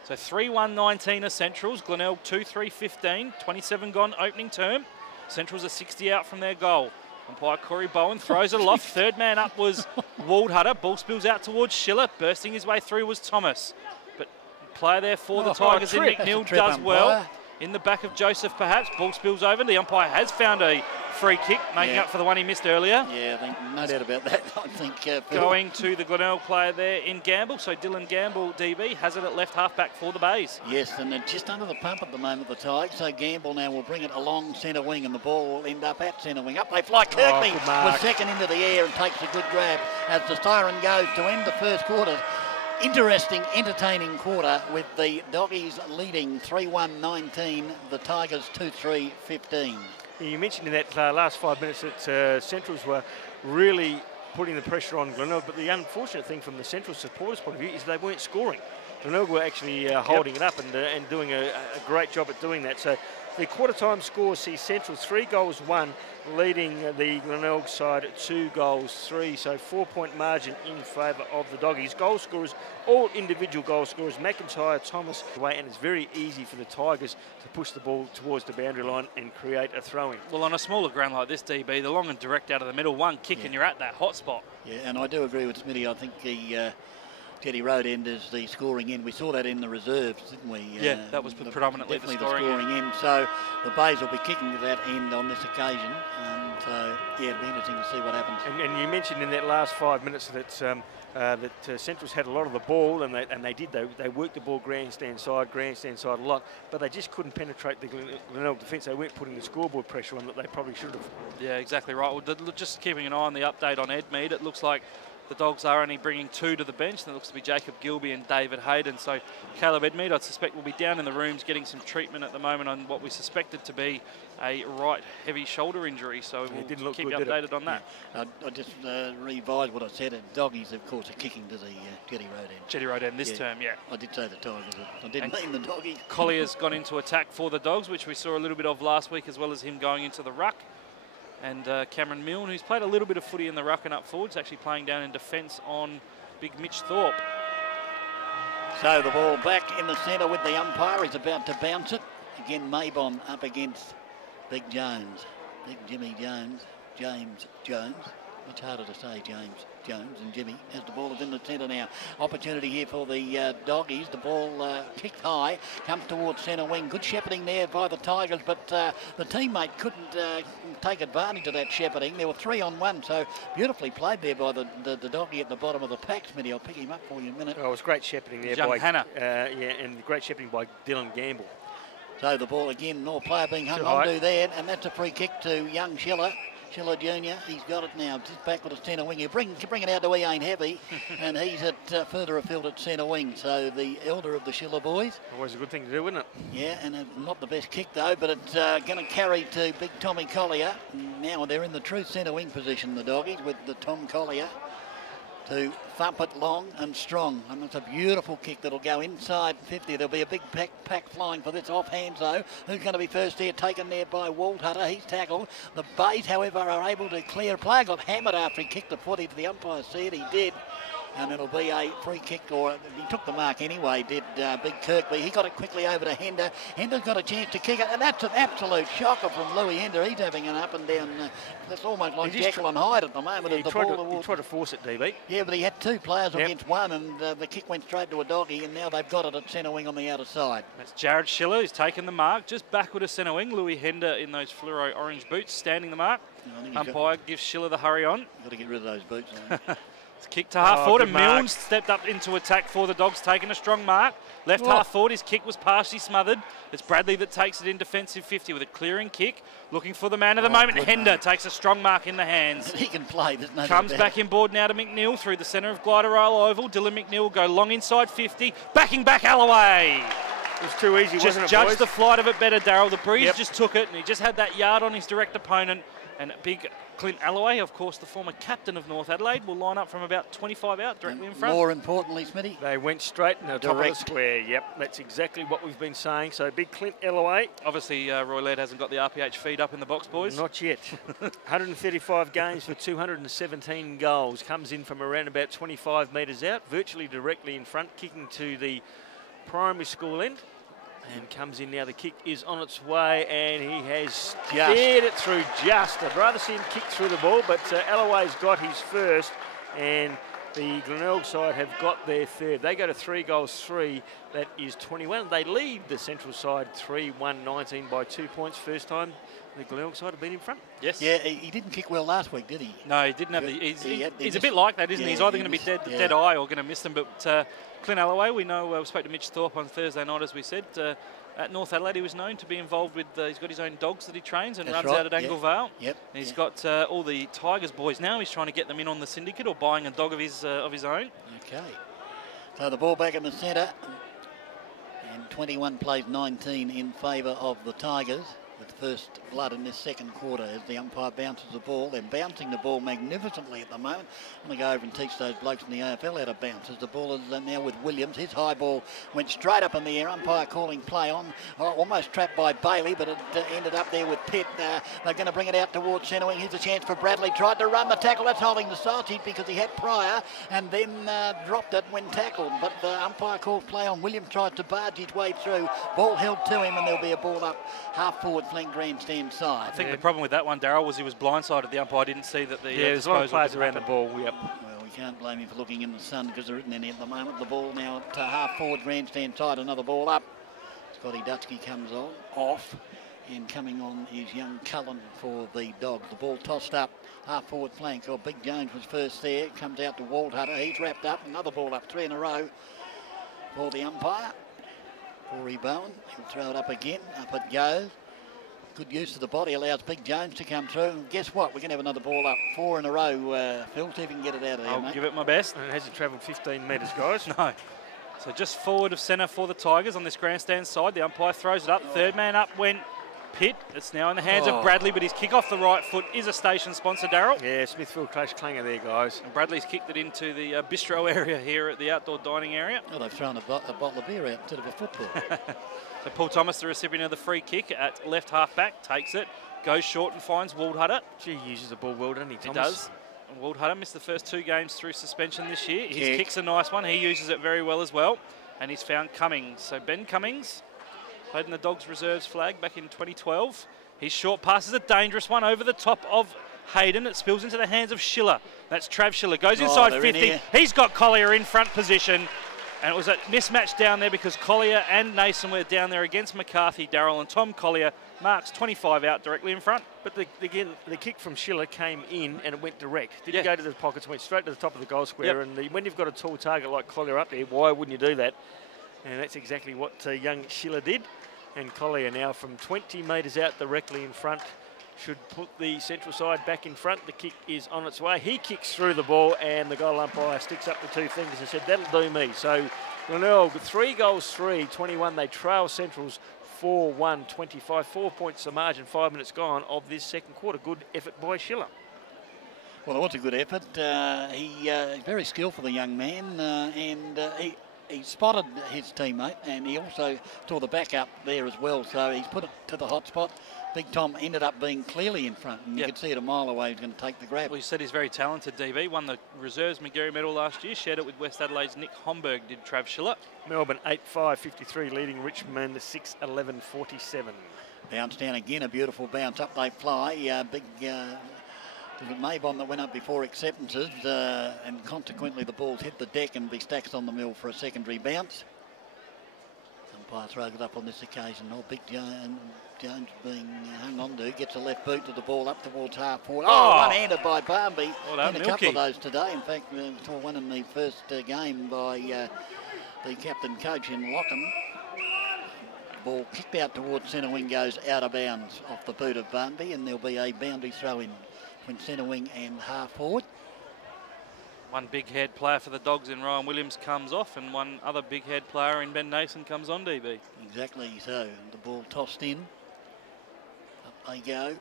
So 3-1-19 are Centrals. Glenelg 2-3-15. 27 gone opening term. Centrals are 60 out from their goal. Umpire Corey Bowen throws it aloft. Third man up was Waldhutter. Ball spills out towards Schiller. Bursting his way through was Thomas. But player there for the Tigers in McNeil does well. in the back of Joseph perhaps. Ball spills over. The umpire has found a free kick, making up for the one he missed earlier. Yeah, I think no doubt about that. I think going to the Glenelg player there in Gamble. So Dylan Gamble, DB, has it at left half-back for the Bays. Yes, and they're just under the pump at the moment, the Tigers. So Gamble now will bring it along centre wing, and the ball will end up at centre wing. Up they fly. Kirkby was second into the air and takes a good grab as the siren goes to end the first quarter. Interesting, entertaining quarter with the Doggies leading 3-1-19, the Tigers 2-3-15. You mentioned in that last 5 minutes that Centrals were really putting the pressure on Glenelg, but the unfortunate thing from the Central supporters' point of view is they weren't scoring. Glenelg were actually holding it up and doing a great job at doing that. So the quarter-time score sees Central 3 goals 1, leading the Glenelg side 2 goals 3. So 4-point margin in favour of the Doggies. Goal scorers, all individual goal scorers, McIntyre, Thomas away, and it's very easy for the Tigers to push the ball towards the boundary line and create a throw-in. Well, on a smaller ground like this, DB, the long and direct out of the middle, one kick and you're at that hot spot. Yeah, and I do agree with Smitty. I think the Teddy Road end is the scoring end. We saw that in the reserves, didn't we? Yeah, that was predominantly the scoring end. So the Bays will be kicking to that end on this occasion. And so, yeah, it'll be interesting to see what happens. And you mentioned in that last 5 minutes that Centrals had a lot of the ball, and they worked the ball grandstand side a lot, but they just couldn't penetrate the Glenelg defence. They weren't putting the scoreboard pressure on that they probably should have. Yeah, exactly right. Well, just keeping an eye on the update on Edmead, it looks like the Dogs are only bringing 2 to the bench, and it looks to be Jacob Gilby and David Hayden. So Caleb Edmead, I suspect, will be down in the rooms getting some treatment at the moment on what we suspected to be a right heavy shoulder injury. So we'll keep you updated on that. Yeah. I just revised what I said. Doggies, of course, are kicking to the Jetty Road end. Jetty Road end this term, yeah. I did say the Tigers. I didn't mean the Doggies. Collier's gone into attack for the Dogs, which we saw a little bit of last week, as well as him going into the ruck. And Cameron Milne, who's played a little bit of footy in the ruck and up forwards, actually playing down in defence on big Mitch Thorpe. So the ball back in the centre with the umpire. He's about to bounce it. Again, Maybon up against Big Jones. Big Jimmy Jones. James Jones. Much harder to say, James Jones and Jimmy, as the ball is in the centre now. Opportunity here for the Doggies. The ball kicked high, comes towards centre wing. Good shepherding there by the Tigers, but the teammate couldn't take advantage of that shepherding. There were 3 on 1, so beautifully played there by the Doggie at the bottom of the pack, Smitty. I'll pick him up for you in a minute. Oh, it was great shepherding there by Hannah. And great shepherding by Dylan Gamble. So the ball again, no player being hung on to there, and that's a free kick to young Schiller. Schiller Jr., he's got it now, just back with a centre wing. You bring it out to He Ain't Heavy, and he's at further afield at centre wing. So the elder of the Schiller boys. Always a good thing to do, isn't it? Yeah, and not the best kick though, but it's going to carry to big Tommy Collier. Now they're in the true centre wing position, the Doggies, with the Tom Collier to thump it long and strong. And it's a beautiful kick that'll go inside 50. There'll be a big pack flying for this offhand though. Who's going to be first here? Taken there by Walt Hutter. He's tackled. The Bays, however, are able to clear. Player got hammered after he kicked the footy. The umpire said he did. And it'll be a free kick, or he took the mark anyway, did Big Kirkby. He got it quickly over to Hender. Hender's got a chance to kick it, and that's an absolute shocker from Louis Hender. He's having an up and down. That's almost like Jekyll and Hyde at the moment. He tried to force it, DB. Yeah, but he had 2 players against 1, and the kick went straight to a Doggie, and now they've got it at centre wing on the outer side. That's Jared Schiller who's taken the mark, just backward of centre wing. Louis Hender in those fluoro orange boots, standing the mark. Umpire gives Schiller the hurry on. Got to get rid of those boots. It's kicked to half forward, and Milne stepped up into attack for the Dogs, taking a strong mark. Left half forward, his kick was partially smothered. It's Bradley that takes it in defensive 50 with a clearing kick, looking for the man of the moment. Hender takes a strong mark in the hands. He can play. There's no Comes back inboard now to McNeil through the centre of Glider Isle Oval. Dylan McNeil will go long inside 50, backing back Alloway. It was too easy, wasn't it, Just judged boys? the flight of it better, Darryl. The breeze just took it, and he just had that yard on his direct opponent. And big Clint Alloway, of course, the former captain of North Adelaide, will line up from about 25 out, directly in front. More importantly, Smitty, they went straight in the top of the square. Yep, that's exactly what we've been saying. So big Clint Alloway. Obviously, Roy Laird hasn't got the RPH feed up in the box, boys. Not yet. 135 games for 217 goals. Comes in from around about 25 metres out, virtually directly in front, kicking to the primary school end. And comes in now. The kick is on its way, and he has steered it through just. I'd rather see him kick through the ball, but Alloway's got his first, and The Glenelg side have got their third. They go to 3-3. That is 21. They lead the Central side 3-1-19 by 2 points. First time the Glenelg side have been in front. Yes. Yeah, he didn't kick well last week, did he? No, he didn't have the... He's a bit like that, isn't he? He's either going to be dead eye or going to miss them. But Clint Alloway, we know, we spoke to Mitch Thorpe on Thursday night, as we said. At North Adelaide, he was known to be involved with, he's got his own dogs that he trains and runs out at Angle Vale. Yep. And he's got all the Tigers boys now. He's trying to get them in on the syndicate or buying a dog of his own. Okay. So the ball back in the centre. And 21 plays 19 in favour of the Tigers. With first blood in this second quarter as the umpire bounces the ball. They're bouncing the ball magnificently at the moment. I'm going to go over and teach those blokes in the AFL how to bounce. As the ball is now with Williams. His high ball went straight up in the air. Umpire calling play on. Almost trapped by Bailey, but it ended up there with Pitt. They're going to bring it out towards centre wing. Here's a chance for Bradley. Tried to run the tackle. That's holding the sausage because he had Pryor and then dropped it when tackled. But the umpire calls play on. Williams tries to barge his way through. Ball held to him and there'll be a ball up half forward flank grandstand side. I think the problem with that one, Darryl, was he was blindsided. The umpire didn't see that the there's a lot of players around the ball. Yep. Well, we can't blame him for looking in the sun because there isn't any at the moment. The ball now at half forward grandstand side. Another ball up. Scotty Dutchke comes off, and coming on is young Cullen for the Dogs. The ball tossed up half forward flank. Oh, Big Jones was first there. Comes out to Waldhutter. He's wrapped up. Another ball up, 3 in a row for the umpire. Corey Bowen. He'll throw it up again. Up it goes. Good use of the body allows Big Jones to come through. And guess what? We're going to have another ball up. 4 in a row, Phil. See if you can get it out of there, I'll give it my best. And it hasn't travelled 15 metres, guys. No. So just forward of centre for the Tigers on this grandstand side. The umpire throws it up. Third man up went Pitt. It's now in the hands of Bradley, but his kick off the right foot is a station sponsor, Darryl. Yeah, Smithfield Crash Clanger there, guys. And Bradley's kicked it into the bistro area here at the outdoor dining area. Oh, they've thrown a bottle of beer out instead of a football. So Paul Thomas, the recipient of the free kick at left half back, takes it, goes short and finds Waldhutter. Gee, he uses the ball well, doesn't he, Thomas? He does. And Waldhutter missed the first 2 games through suspension this year. His kick's a nice one. He uses it very well as well. And he's found Cummings. So Ben Cummings played in the Dogs reserves flag back in 2012. His short pass is a dangerous one over the top of Hayden. It spills into the hands of Schiller. That's Trav Schiller. Goes inside 50. He's got Collier in front position. And it was a mismatch down there because Collier and Nason were down there against McCarthy, Darryl, and Tom Collier marks 25 out directly in front. But again, the kick from Schiller came in and it went direct. Didn't go to the pockets, went straight to the top of the goal square. And when you've got a tall target like Collier up there, why wouldn't you do that? And that's exactly what young Schiller did. And Collier now from 20 metres out directly in front should put the Central side back in front. The kick is on its way. He kicks through the ball and the goal umpire sticks up the 2 fingers and said, that'll do me. So Glenelg, 3-3, 21. They trail Central's 4-1, 25. 4 points the margin, 5 minutes gone of this second quarter. Good effort by Schiller. Well, it was a good effort. He's very skillful, the young man, and he spotted his teammate and he also saw the backup there as well. So he's put it to the hot spot. Big Tom ended up being clearly in front, and you could see it a mile away. He's going to take the grab. Well, you said he's very talented, DB. Won the Reserves McGarry medal last year. Shared it with West Adelaide's Nick Homburg, did Trav Schiller. Melbourne 8-5-53, leading Richmond 6-11-47. Bounce down again, a beautiful bounce. Up they fly. Was it Maybon that went up before acceptances, and consequently the balls hit the deck and be stacks on the mill for a secondary bounce. Umpire throws it up on this occasion. Oh, Big Jones being hung on to, gets a left boot to the ball up towards half forward. Oh, one-handed by Barnby. And a couple of those today. In fact, we saw one in the first game by the captain coach in Lockham. Ball kicked out towards centre wing, goes out of bounds off the boot of Barnby, and there'll be a boundary throw in between centre wing and half forward. One big head player for the Dogs in Ryan Williams comes off, and one other big head player in Ben Nason comes on, DB. Exactly so. The ball tossed in. Up they go.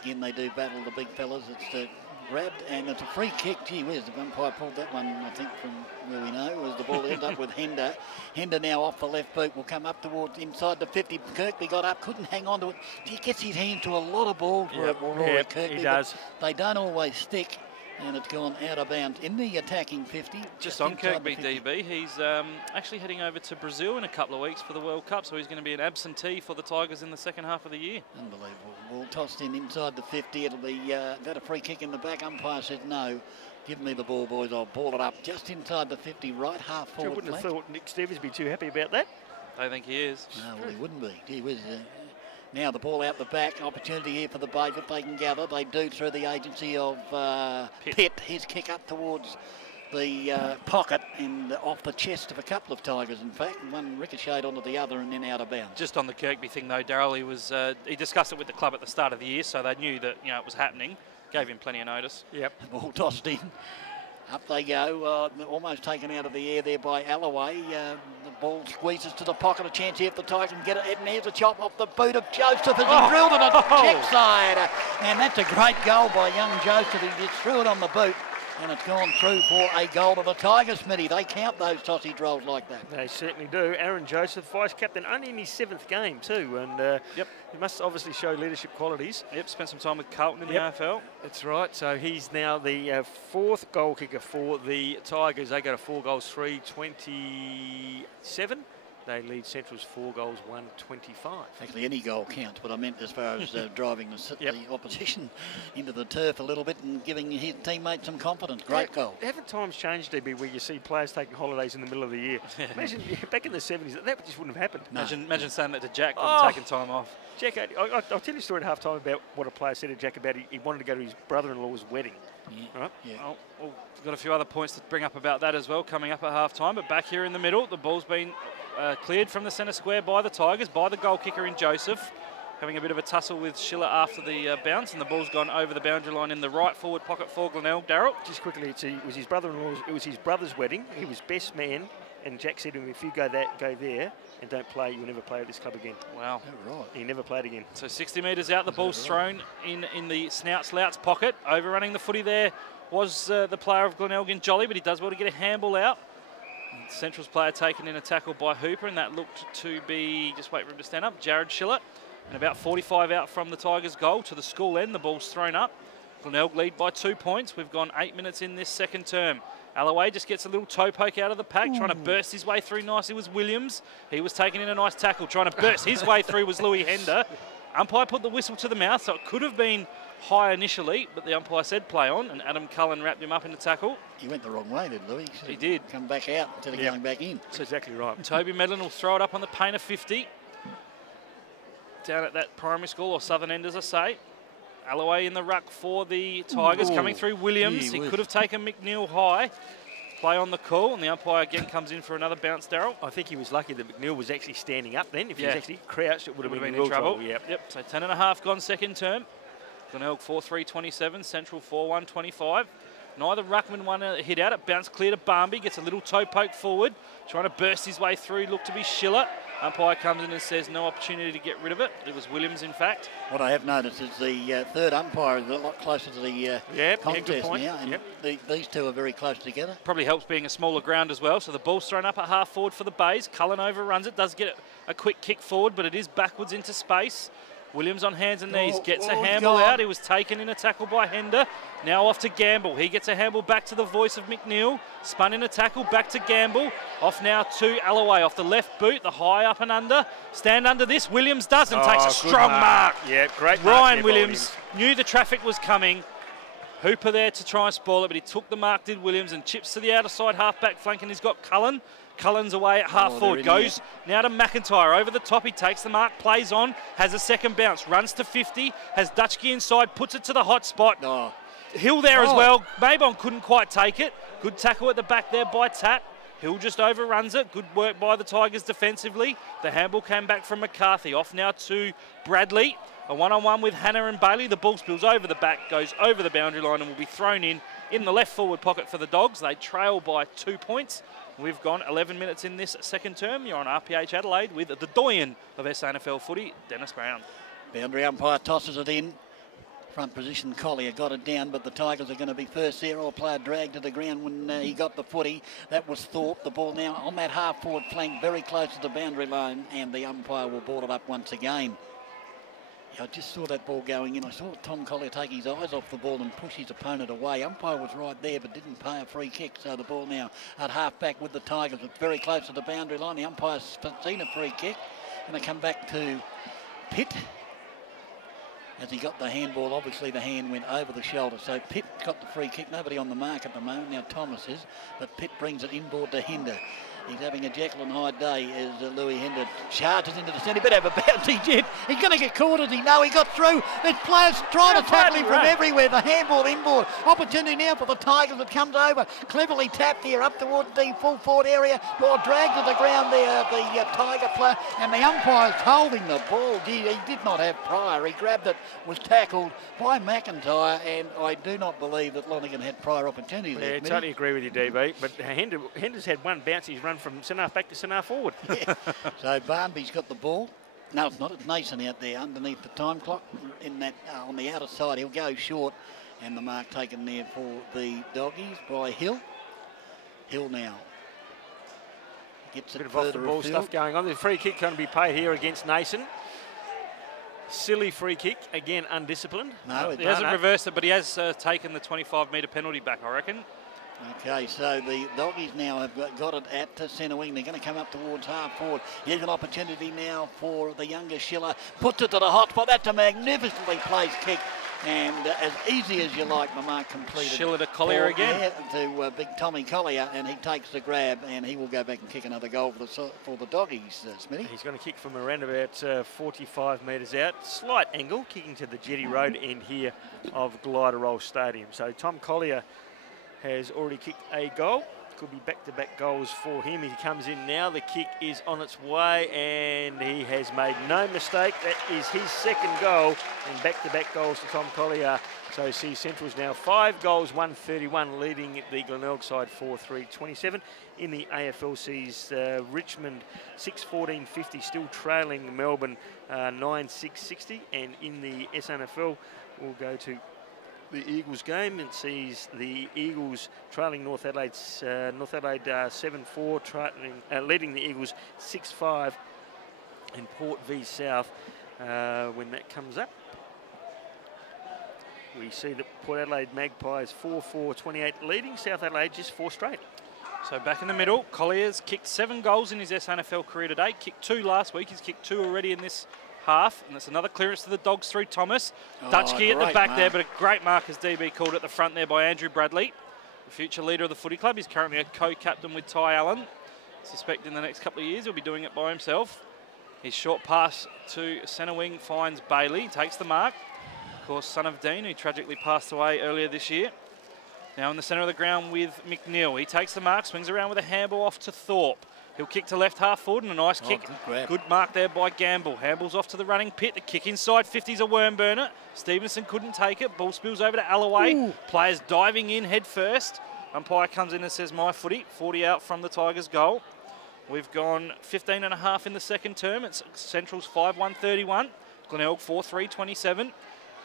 Again, they do battle the big fellas. It's grabbed, and it's a free kick. Gee whiz, the umpire pulled that one, I think, from where we know, as the ball ends up with Hender. Hender now off the left boot will come up towards inside the 50. Kirkby got up, couldn't hang on to it. He gets his hand to a lot of balls for Rory Kirkby. He does. They don't always stick. And it's gone out of bounds in the attacking 50. Just on Kirkby, DB, he's actually heading over to Brazil in a couple of weeks for the World Cup, so he's going to be an absentee for the Tigers in the second half of the year. Unbelievable. Ball tossed in inside the 50. It'll be that a free kick in the back. Umpire said no. Give me the ball, boys. I'll ball it up just inside the 50, right half I forward wouldn't have flank. thought Nick Stevens would be too happy about that. I don't think he is. No, well, he wouldn't be. Gee whiz, now the ball out the back. Opportunity here for the Bays if they can gather. They do through the agency of Pitt. His kick up towards the pocket and off the chest of a couple of Tigers, in fact. One ricocheted onto the other and then out of bounds. Just on the Kirkby thing, though, Darryl, he discussed it with the club at the start of the year, so they knew that it was happening. Gave him plenty of notice. Yep. The ball tossed in. Up they go, almost taken out of the air there by Alloway. The ball squeezes to the pocket, a chance here if the Tigers can get it. And here's a chop off the boot of Joseph as he drilled it at the check side. And that's a great goal by young Joseph. He just threw it on the boot. And it's gone through for a goal to the Tigers, Smitty. They count those sausage rolls like that. They certainly do. Aaron Joseph, vice-captain, only in his 7th game too. And he must obviously show leadership qualities. Yep, spent some time with Carlton in the AFL. That's right. So he's now the 4th goal kicker for the Tigers. They go to 4 goals, 3-27. They lead Central's 4 goals, 1-25. Actually, any goal counts, but I meant as far as driving the opposition into the turf a little bit and giving his teammates some confidence. Great goal. Haven't times changed, DB, where you see players taking holidays in the middle of the year? Imagine back in the 70s, that just wouldn't have happened. No. Imagine saying that to Jack when taking time off. Jack, I'll tell you a story at half time about what a player said to Jack about he wanted to go to his brother-in-law's wedding. Yeah. Right? Yeah. Well, we've got a few other points to bring up about that as well coming up at half time, but back here in the middle, the ball's been cleared from the centre square by the Tigers, by the goal kicker in Joseph, having a bit of a tussle with Schiller after the bounce, and the ball's gone over the boundary line in the right forward pocket for Glenelg. Darryl? Just quickly, it was his brother-in-law's. It was his brother's wedding. He was best man, and Jack said to him, "If you go there and don't play, you'll never play at this club again." Wow. Oh, right. He never played again. So 60 metres out, the ball's thrown in the slouts pocket. Overrunning the footy there was the player of Glenelg in Jolly, but he does well to get a handball out. Central's player taken in a tackle by Hooper, and that looked to be, just wait for him to stand up, Jared Schiller. And about 45 out from the Tigers' goal to the school end, the ball's thrown up. Glenelg lead by 2 points. We've gone 8 minutes in this second term. Alloway just gets a little toe poke out of the pack, trying to burst his way through nicely was Williams. He was taking in a nice tackle, trying to burst his way through was Louis Hender. Umpire put the whistle to the mouth, so it could have been high initially, but the umpire said play on, and Adam Cullen wrapped him up in the tackle. He went the wrong way, did Louis? He did. Come back out instead of going back in. That's exactly right. Toby Medlin will throw it up on the paint of 50. Down at that primary school, or southern end as I say. Alloway in the ruck for the Tigers, coming through Williams. He could have taken McNeil high. Play on the call, and the umpire again comes in for another bounce, Darryl. I think he was lucky that McNeil was actually standing up then. If he was actually crouched, it would have been in in trouble. Yep. So 10.5 gone second term. Glenelg 4-3-27, Central 4-1-25. Neither ruckman won a hit out. It bounced clear to Barmby, gets a little toe poke forward, trying to burst his way through, looked to be Schiller. Umpire comes in and says no opportunity to get rid of it. It was Williams, in fact. What I have noticed is the third umpire is a lot closer to the contest now, and these two are very close together. Probably helps being a smaller ground as well. So the ball's thrown up at half forward for the Bays. Cullen overruns it, does get a quick kick forward, but it is backwards into space. Williams on hands and knees, gets a handball out. He was taken in a tackle by Hender. Now off to Gamble. He gets a handball back to the voice of McNeil. Spun in a tackle, back to Gamble. Off now to Alloway. Off the left boot, the high up and under. Stand under this. Williams doesn't. Takes a strong mark. Yeah, great mark. Ryan Williams knew the traffic was coming. Hooper there to try and spoil it, but he took the mark, did Williams, and chips to the outer side half-back flank, and he's got Cullen. Cullen's away at half forward, goes now to McIntyre, over the top, he takes the mark, plays on, has a second bounce, runs to 50, has Dutchke inside, puts it to the hot spot. Hill there as well, Maybon couldn't quite take it. Good tackle at the back there by Tat. Hill just overruns it. Good work by the Tigers defensively. The handball came back from McCarthy. Off now to Bradley. A one-on-one with Hannah and Bailey. The ball spills over the back, goes over the boundary line and will be thrown in the left forward pocket for the Dogs. They trail by 2 points. We've gone 11 minutes in this second term. You're on RPH Adelaide with the doyen of SANFL footy, Dennis Brown. Boundary umpire tosses it in. Front position, Collier got it down, but the Tigers are going to be first there. All player dragged to the ground when he got the footy. That was Thorpe. The ball now on that half-forward flank, very close to the boundary line, and the umpire will board it up once again. I just saw that ball going in. I saw Tom Collier take his eyes off the ball and push his opponent away. Umpire was right there but didn't pay a free kick. So the ball now at half-back with the Tigers. It's very close to the boundary line. The umpire's seen a free kick. Going to come back to Pitt. as he got the handball. Obviously the hand went over the shoulder. So Pitt got the free kick. Nobody on the mark at the moment. Now Thomas is, but Pitt brings it inboard to Hinder. He's having a Jekyll and Hyde day as Louis Hinder charges into the centre. He better have a bouncy jet. He's going to get caught, as he know. He got through. There's players trying to tackle him from everywhere. The handball inboard. Opportunity now for the Tigers. It comes over. Cleverly tapped here up towards the full forward area. Well, dragged to the ground there, the Tiger player. And the umpire's holding the ball. He did not have prior. He grabbed it, was tackled by McIntyre. And I do not believe that Lonergan had prior opportunities there. Yeah, totally agree with you, DB. But Hinder's had one bounce. He's run from centre half back to centre half forward. Yeah. So Barnaby's got the ball. No, it's not. It's Nason out there underneath the time clock in that on the outer side. He'll go short, and the mark taken there for the Doggies by Hill. Hill now gets it bit of off the ball stuff going on. The free kick going to be paid here against Nason. Silly free kick again, undisciplined. No, he hasn't reversed it, but he has taken the 25-metre penalty back, I reckon. Okay, so the Doggies now have got it at centre wing. They're going to come up towards half forward. Here's an opportunity now for the younger Schiller. Puts it to the hot spot. That's a magnificently placed kick. And as easy as you like, the mark completed. Schiller to Collier again. To big Tommy Collier, and he takes the grab, and he will go back and kick another goal for the Doggies, Smithy. He's going to kick from around about 45 metres out. Slight angle, kicking to the Jetty Road end here of Glider Roll Stadium. So Tom Collier has already kicked a goal. Could be back-to-back goals for him. He comes in now. The kick is on its way, and he has made no mistake. That is his second goal, and back-to-back goals to Tom Collier. So see Central's now 5 goals, 131, leading the Glenelg side 4-3-27. In the AFLC's Richmond 6-14-50, still trailing Melbourne 9-6-60. And in the SANFL, we'll go to the Eagles game and sees the Eagles trailing North Adelaide 7-4, leading the Eagles 6-5 in Port v South. When that comes up, we see that Port Adelaide Magpies 4-4-28 leading South Adelaide just 4 straight. So back in the middle, Collier's kicked 7 goals in his SANFL career today. Kicked 2 last week. He's kicked 2 already in this half, and that's another clearance to the Dogs through Thomas. Dutchke at the back there, but a great mark, as DB called at the front there by Andrew Bradley, the future leader of the footy club. He's currently a co-captain with Ty Allen. Suspect in the next couple of years he'll be doing it by himself. His short pass to centre wing finds Bailey, takes the mark. Of course, son of Dean, who tragically passed away earlier this year. Now in the centre of the ground with McNeil. He takes the mark, swings around with a handball off to Thorpe. He'll kick to left half forward, and a nice kick. Good mark there by Gamble. Handball's off to the running Pitt. The kick inside 50's a worm burner. Stevenson couldn't take it. Ball spills over to Alloway. Ooh. Players diving in head first. Umpire comes in and says, my footy. 40 out from the Tigers' goal. We've gone 15.5 in the second term. It's Central's 5-1-31. Glenelg 4-3-27.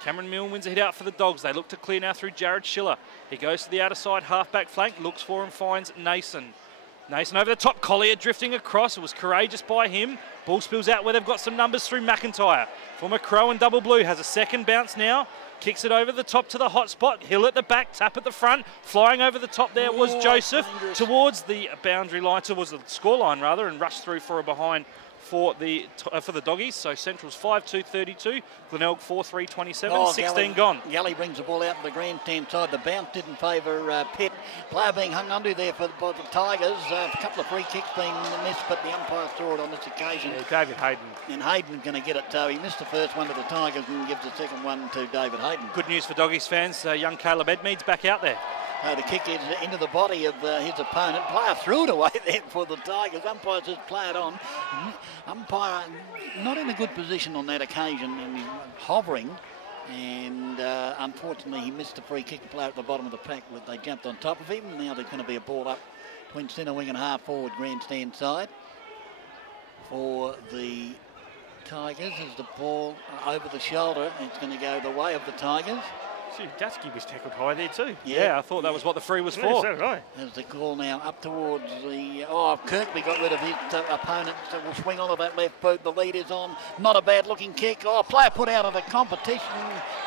Cameron Milne wins a hit out for the Dogs. They look to clear now through Jared Schiller. He goes to the outer side half-back flank. Looks for and finds Nason. Nason over the top, Collier drifting across. It was courageous by him. Ball spills out where they've got some numbers through McIntyre. Former Crow and double blue has a second bounce now. Kicks it over the top to the hot spot. Hill at the back, tap at the front. Flying over the top there was Joseph towards the boundary line, towards the score line rather, and rushed through for a behind for the Doggies. So Central's 5-2-32, Glenelg 4-3-27, 16 gone. Galley brings the ball out to the grandstand side. The bounce didn't favour Pitt. Player being hung under there by the Tigers. A couple of free kicks being missed, but the umpire saw it on this occasion. Yeah, David Hayden. And Hayden's going to get it. So he missed the first one to the Tigers and gives the second one to David Hayden. Good news for Doggies fans. Young Caleb Edmead's back out there. The kick is into the body of his opponent. Player threw it away there for the Tigers. Umpire says play it on. Umpire not in a good position on that occasion, and he's hovering. And unfortunately, he missed the free kick. The player at the bottom of the pack, but they jumped on top of him. Now there's going to be a ball up between centre wing and half forward grandstand side for the Tigers. As the ball over the shoulder, it's going to go the way of the Tigers. See, Dutchke was tackled high there too. Yeah, I thought that was what the free was for. So did I. There's the call now up towards the... Oh, Kirkby got rid of his opponent, so will swing onto that left boot. The lead is on. Not a bad looking kick. Oh, player put out of the competition.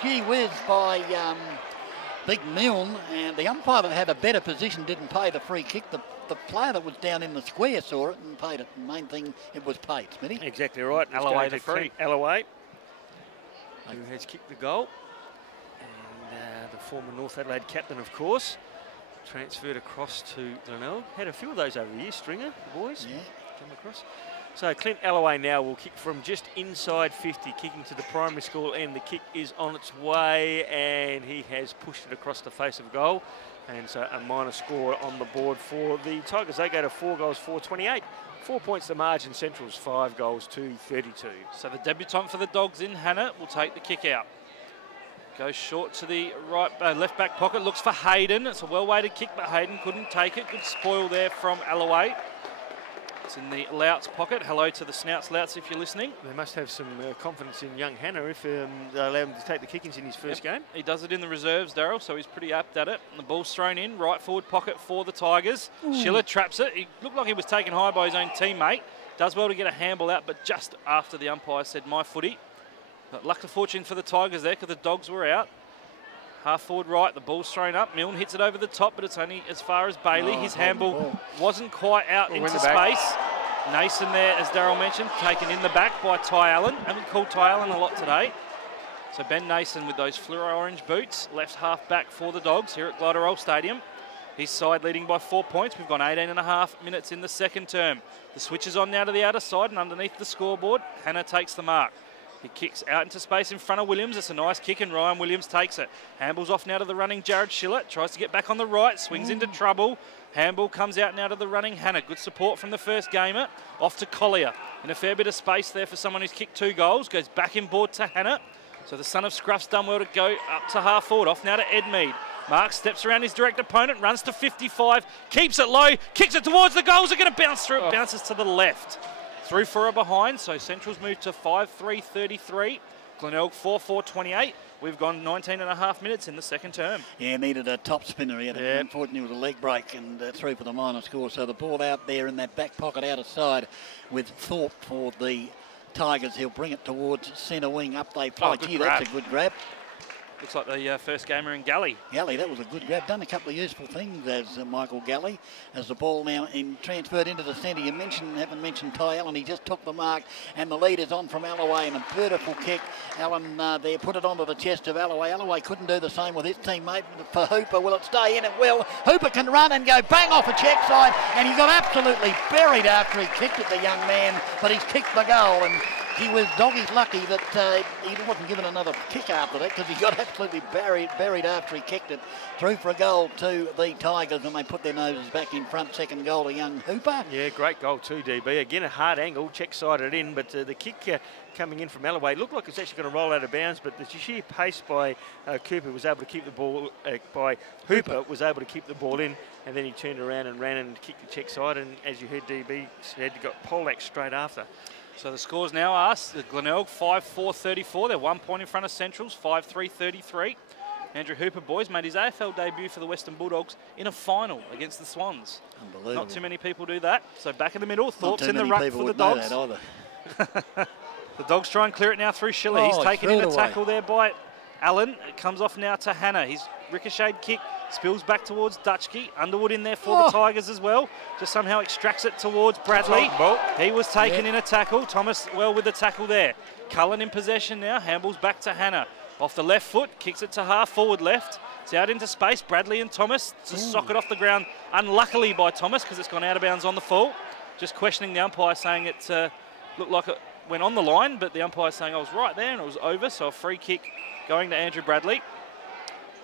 Gee whiz by Big Milne. And the umpire that had a better position didn't pay the free kick. The player that was down in the square saw it and paid it. The main thing, it was paid, Smithy. Exactly right. Alloway the free. Alloway. who has kicked the goal. And the former North Adelaide captain, of course, transferred across to Glenelg. Had a few of those over the years, Stringer, the boys. Yeah. Come across. So Clint Alloway now will kick from just inside 50, kicking to the primary school end. The kick is on its way, and he has pushed it across the face of goal. And so a minor score on the board for the Tigers. They go to 4 goals, 4-28. 4 points the margin. Central's 5 goals, 2-32. So the debutant for the Dogs in Hannah will take the kick out. Goes short to the right, left back pocket. Looks for Hayden. It's a well-weighted kick, but Hayden couldn't take it. Good spoil there from Alloway. It's in the Louts pocket. Hello to the Snouts Louts if you're listening. They must have some confidence in young Hannah if they allow him to take the kickings in his first game. He does it in the reserves, Daryl, so he's pretty apt at it. And the ball's thrown in, right forward pocket for the Tigers. Schiller traps it. He looked like he was taken high by his own teammate. Does well to get a handball out, but just after the umpire said, my footy. But luck to fortune for the Tigers there because the Dogs were out. Half forward right, the ball's thrown up. Milne hits it over the top, but it's only as far as Bailey. His handball wasn't quite out into space. Nason there, as Darryl mentioned, taken in the back by Ty Allen. Haven't called Ty Allen a lot today. So Ben Nason with those fluoro orange boots, left half back for the Dogs here at Gliderol Stadium. His side leading by 4 points. We've gone 18.5 minutes in the second term. The switch is on now to the outer side and underneath the scoreboard. Hannah takes the mark. He kicks out into space in front of Williams. It's a nice kick and Ryan Williams takes it. Handball's off now to the running Jared Schiller. Tries to get back on the right. Swings into trouble. Handball comes out now to the running Hannah. Good support from the first gamer. Off to Collier. In a fair bit of space there for someone who's kicked 2 goals. Goes back in board to Hannah. So the son of Scruff's done well to go up to half forward. Off now to Edmead. Mark steps around his direct opponent. Runs to 55. Keeps it low. Kicks it towards the goals. Are going to bounce through. It bounces to the left. Through for a behind, so Central's moved to 5-3-33. Glenelg 4-4-28. We've gone 19.5 minutes in the second term. Yeah, needed a top spinner. He had unfortunately it was a leg break and through for the minor score. So the ball out there in that back pocket outer side with Thorpe for the Tigers. He'll bring it towards centre wing. Up they fly. Gee, that's a good grab. Looks like the first gamer in Galley. Galley, that was a good grab. Done a couple of useful things as Michael Galley. As the ball now transferred into the centre. You haven't mentioned Ty Allen. He just took the mark and the lead is on from Alloway and a beautiful kick. Allen there put it onto the chest of Alloway. Alloway couldn't do the same with his teammate. For Hooper, will it stay in? It will. Hooper can run and go bang off a check side and he got absolutely buried after he kicked at the young man, but he's kicked the goal and he was doggy's lucky that he wasn't given another kick after that because he got absolutely buried after he kicked it. Through for a goal to the Tigers and they put their noses back in front. Second goal to young Hooper. Yeah, great goal too, DB. Again, a hard angle, check-sided in, but the kick coming in from Alloway looked like it's actually going to roll out of bounds, but the sheer pace by Cooper was able to keep the ball, by Hooper was able to keep the ball in, and then he turned around and ran and kicked the check side, and as you heard DB said, you got Polak straight after. So the scores now are Glenelg 5-4-34. They're 1 point in front of Central's 5-3-33. Andrew Hooper, boys, made his AFL debut for the Western Bulldogs in a final against the Swans. Unbelievable. Not too many people do that. So back in the middle, Thorpe's in the ruck for the Dogs. The Dogs try and clear it now through Schiller. He's taken in a tackle there by Allen. It comes off now to Hannah. He's ricocheted kick. Spills back towards Dutchke. Underwood in there for the Tigers as well. Just somehow extracts it towards Bradley. He was taken in a tackle. Thomas well with the tackle there. Cullen in possession now. Handballs back to Hannah. Off the left foot. Kicks it to half forward left. It's out into space. Bradley and Thomas to sock it off the ground. Unluckily by Thomas because it's gone out of bounds on the full. Just questioning the umpire saying it looked like it went on the line, but the umpire saying I was right there and it was over. So a free kick going to Andrew Bradley.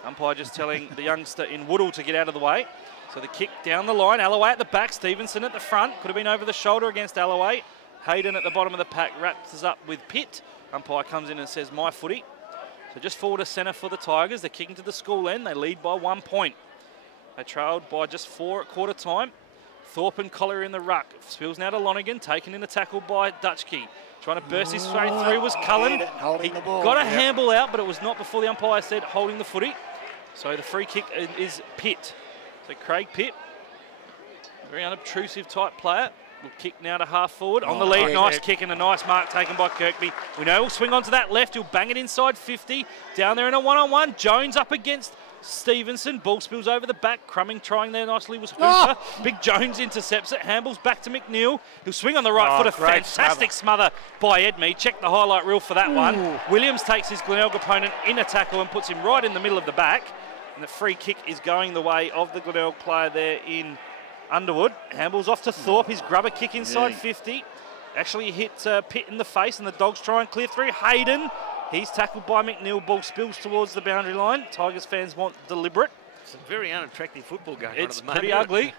Umpire just telling the youngster in Woodall to get out of the way. So the kick down the line. Alloway at the back. Stevenson at the front. Could have been over the shoulder against Alloway. Hayden at the bottom of the pack wraps us up with Pitt. Umpire comes in and says, my footy. So just forward to centre for the Tigers. They're kicking to the school end. They lead by 1 point. They trailed by just 4 at quarter time. Thorpe and Collier in the ruck. Spills now to Lonergan. Taken in a tackle by Dutchke. Trying to burst his way through was Cullen. He got a handball out, but it was not before the umpire said holding the footy. So the free kick is Pitt. So Craig Pitt, very unobtrusive type player, will kick now to half forward. On the lead, nice kick and a nice mark taken by Kirkby. We know he'll swing onto that left. He'll bang it inside 50. Down there in a one-on-one. Jones up against Stevenson, ball spills over the back. Crumming trying there nicely was Hooper. Big Jones intercepts it. Handballs back to McNeil. He'll swing on the right foot. A fantastic smother by Edmey. Check the highlight reel for that one. Williams takes his Glenelg opponent in a tackle and puts him right in the middle of the back. And the free kick is going the way of the Glenelg player there in Underwood. Handballs off to Thorpe. His grubber kick inside 50. Actually hit Pitt in the face, and the Dogs try and clear through. Hayden. He's tackled by McNeil. Ball spills towards the boundary line. Tigers fans want deliberate. Some very unattractive football going on at the moment. It's pretty ugly.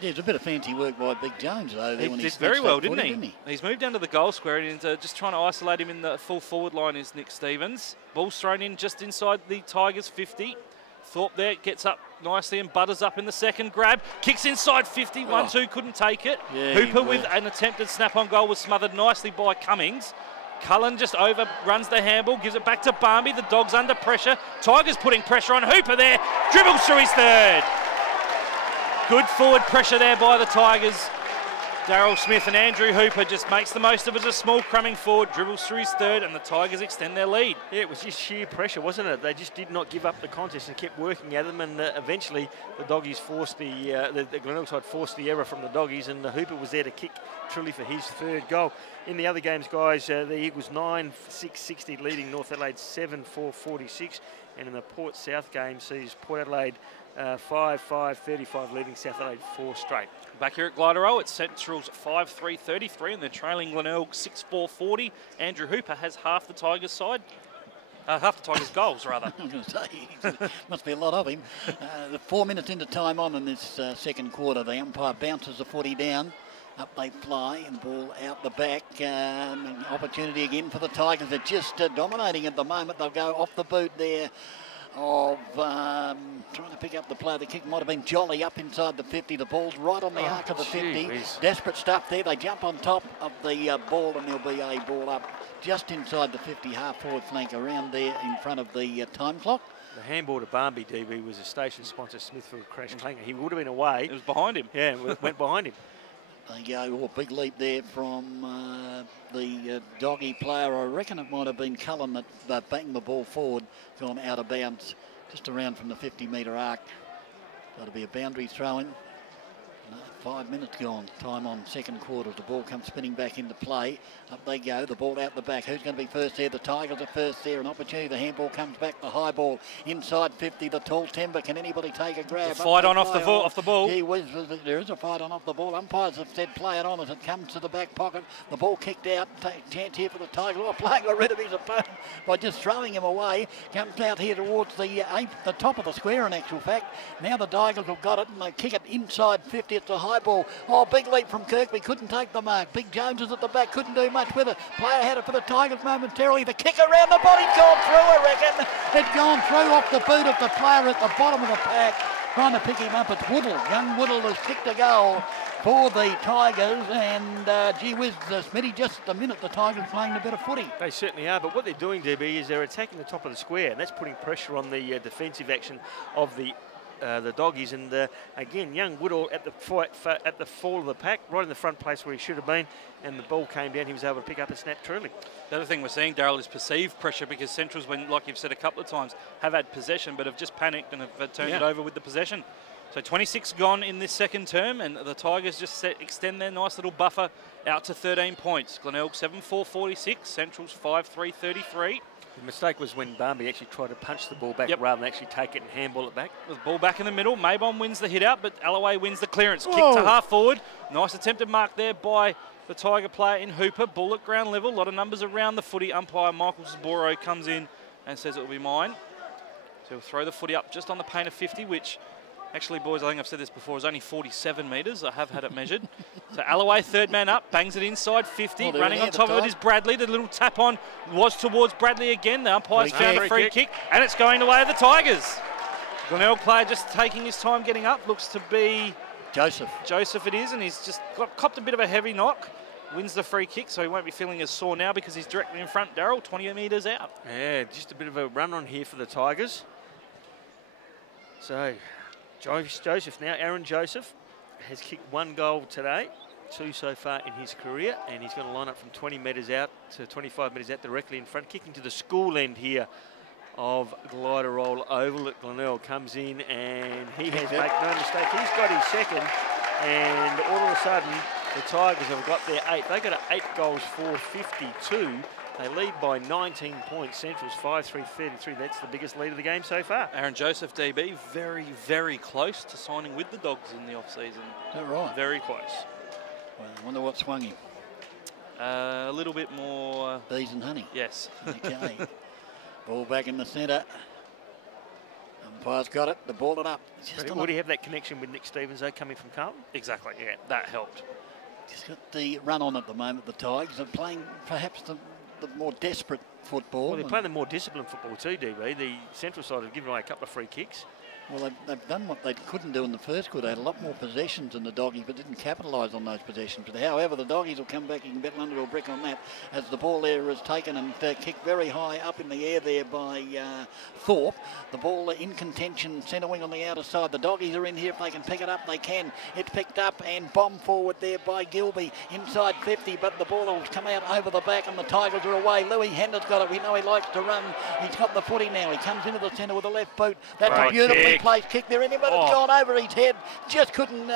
Yeah, it's a bit of fancy work by Big Jones, though. He did very well, didn't he? He's moved down to the goal square, and just trying to isolate him in the full forward line is Nick Stevens. Ball's thrown in just inside the Tigers' 50. Thorpe there gets up nicely and butters up in the second grab. Kicks inside 50. 1-2, couldn't take it. Yeah, Hooper with an attempted snap-on goal was smothered nicely by Cummings. Cullen just overruns the handball, gives it back to Barmby. The Dogs under pressure. Tigers putting pressure on Hooper there. Dribbles through his third. Good forward pressure there by the Tigers. Daryl Smith and Andrew Hooper just makes the most of it as a small crumbing forward, dribbles through his third, and the Tigers extend their lead. Yeah, it was just sheer pressure, wasn't it? They just did not give up the contest and kept working at them, and eventually the Doggies forced the Glenelg side forced the error from the Doggies, and the Hooper was there to kick truly for his third goal. In the other games, guys, the Eagles 9-6-60 leading North Adelaide 7-4-46, and in the Port South game sees Port Adelaide 5-5-35 leading South Adelaide 4 straight. Back here at Glyderau, it's Central's 5-3-33, and they're trailing Glenelg 6-4-40. Andrew Hooper has half the Tigers side. Half the Tigers' goals, rather. I was going to say, must be a lot of him. 4 minutes into time on in this second quarter, the umpire bounces the footy down. Up they fly and ball out the back. An opportunity again for the Tigers. They're just dominating at the moment. They'll go off the boot there of trying to pick up the play. The kick might have been Jolly up inside the 50. The ball's right on the arc of the 50. Desperate stuff there. They jump on top of the ball, and there'll be a ball up just inside the 50, half forward flank around there in front of the time clock. The handball to Barmby, DB, was a station sponsor, Smithfield Crash Clanger. He would have been away. It was behind him. Yeah, it went behind him. They go, big leap there from the Doggy player. I reckon it might have been Cullen that banged the ball forward, gone out of bounds, just around from the 50-metre arc. That'll be a boundary throw-in. 5 minutes gone, time on second quarter. The ball comes spinning back into play. Up they go, the ball out the back. Who's going to be first there? The Tigers are first there. An opportunity, the handball comes back, the high ball inside 50, the tall timber. Can anybody take a grab? The fight on off the ball. Gee whiz, there is a fight on off the ball. Umpires have said play it on as it comes to the back pocket. The ball kicked out. Chance here for the Tigers. Playing rid of his opponent by just throwing him away. Comes out here towards the top of the square in actual fact. Now the Tigers have got it and they kick it inside 50. It's a high ball. Big leap from Kirkby. Couldn't take the mark. Big Jones is at the back. Couldn't do much with it. Player had it for the Tigers momentarily. The kick around the body's gone through, I reckon. It's gone through off the boot of the player at the bottom of the pack. Trying to pick him up. It's Woodle. Young Woodle has kicked a goal for the Tigers. And gee whiz, Smitty, just a minute the Tigers playing a bit of footy. They certainly are. But what they're doing, DB, is they're attacking the top of the square. And that's putting pressure on the defensive action of the Doggies, and again, young Woodall at the fall of the pack, right in the front place where he should have been, and the ball came down. He was able to pick up and snap truly. The other thing we're seeing, Darryl, is perceived pressure, because Central's, when, like you've said a couple of times, have had possession but have just panicked and have turned it over with the possession. So 26 gone in this second term, and the Tigers just extend their nice little buffer out to 13 points. Glenelg 7-4-46, Central's 5-3-33. The mistake was when Barmby actually tried to punch the ball back rather than actually take it and handball it back. The ball back in the middle. Maybon wins the hit out, but Alloway wins the clearance. Kick to half forward. Nice attempted mark there by the Tiger player in Hooper. Ball at ground level. A lot of numbers around the footy. Umpire Michael Zaboro comes in and says it will be mine. So he'll throw the footy up just on the paint of 50, which actually, boys, I think I've said this before, is only 47 metres. I have had it measured. So Alloway, third man up, bangs it inside 50. Running on top of it is Bradley. The little tap on was towards Bradley again. The umpire's found a free kick, and it's going the way of the Tigers. Glenelg player just taking his time getting up. Looks to be Joseph. Joseph it is, and he's just copped a bit of a heavy knock. Wins the free kick, so he won't be feeling as sore now because he's directly in front, Darryl, 20 metres out. Yeah, just a bit of a run on here for the Tigers. So Joseph now, Aaron Joseph, has kicked 1 goal today, 2 so far in his career, and he's going to line up from 20 metres out to 25 metres out directly in front, kicking to the school end here of Glider Roll Oval at Glenelg. Comes in and he has made no mistake. He's got his second, and all of a sudden the Tigers have got their 8. They got an 8 goals for 52. They lead by 19 points. Central's 5-3-33. That's the biggest lead of the game so far. Aaron Joseph, DB, very, very close to signing with the Dogs in the off-season. Is that right? Very close. Well, I wonder what swung him. A little bit more... Bees and honey. Yes. Okay. Ball back in the centre. Umpire's got it. The ball it up. Would he have that connection with Nick Stevens, though, coming from Carlton? Exactly, yeah. That helped. Just got the run on at the moment, the Tigers. Are playing perhaps the more desperate football. Well, they're playing the more disciplined football too, DB. The Central side have given away a couple of free kicks. Well, they've done what they couldn't do in the first quarter. They had a lot more possessions than the Doggies, but didn't capitalise on those possessions. But however, the Doggies will come back. You can bet under a brick on that, as the ball there is taken and kicked very high up in the air there by Thorpe. The ball in contention, centre wing on the outer side. The Doggies are in here. If they can pick it up, they can. It's picked up and bombed forward there by Gilby inside 50, but the ball will come out over the back and the Tigers are away. Louis Hender's got it. We know he likes to run. He's got the footy now. He comes into the centre with the left boot. That's a beautifully placed kick there, but it's gone over his head. Just couldn't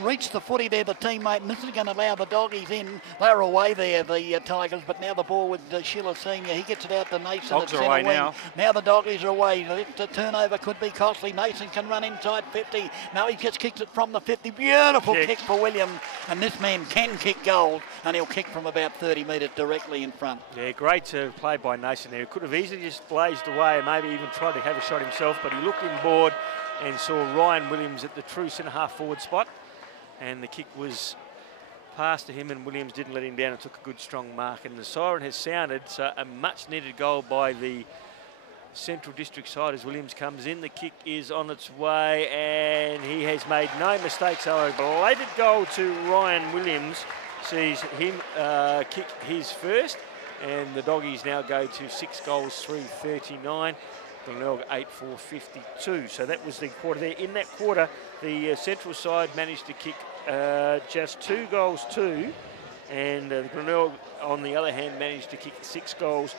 reach the footy there, the teammate, and this is going to allow the Doggies in. They're away there, the Tigers, but now the ball with Schiller Senior. He gets it out to Nason. Dogs are away now. Now the Doggies are away. The turnover could be costly. Nason can run inside 50. Now he just kicks it from the 50. Beautiful kick for Williams, and this man can kick goals, and he'll kick from about 30 metres directly in front. Yeah, great play by Nason there. He could have easily just blazed away and maybe even tried to have a shot himself, but he looked inboard and saw Ryan Williams at the true centre-half forward spot, and the kick was passed to him, and Williams didn't let him down and took a good strong mark, and the siren has sounded, so a much-needed goal by the Central District side as Williams comes in. The kick is on its way, and he has made no mistakes, so a belated goal to Ryan Williams sees him kick his first, and the Doggies now go to 6 goals through 39. Glenelg 8-4-52. So that was the quarter there. In that quarter, the Central side managed to kick just 2 goals too, and Glenelg, on the other hand, managed to kick 6 goals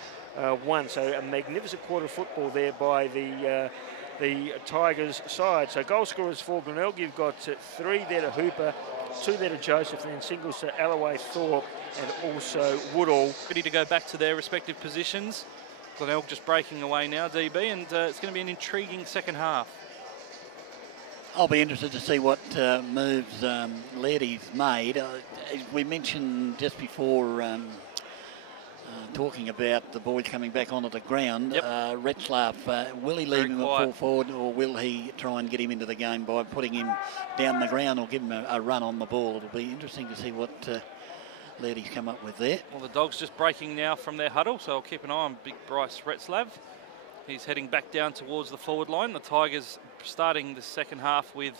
1. So a magnificent quarter of football there by the Tigers side. So goal scorers for Glenelg, you've got 3 there to Hooper, 2 there to Joseph, and then singles to Alloway, Thorpe, and also Woodall. Ready to go back to their respective positions. Glenelg just breaking away now, DB, and it's going to be an intriguing second half. I'll be interested to see what moves Lairdy's made. As we mentioned just before talking about the boys coming back onto the ground, Retzlaff, will he leave him at full forward, or will he try and get him into the game by putting him down the ground or give him a run on the ball? It'll be interesting to see what Lairdy's come up with there. Well, the Dogs just breaking now from their huddle, so I'll keep an eye on big Bryce Retzlaff. He's heading back down towards the forward line. The Tigers starting the second half with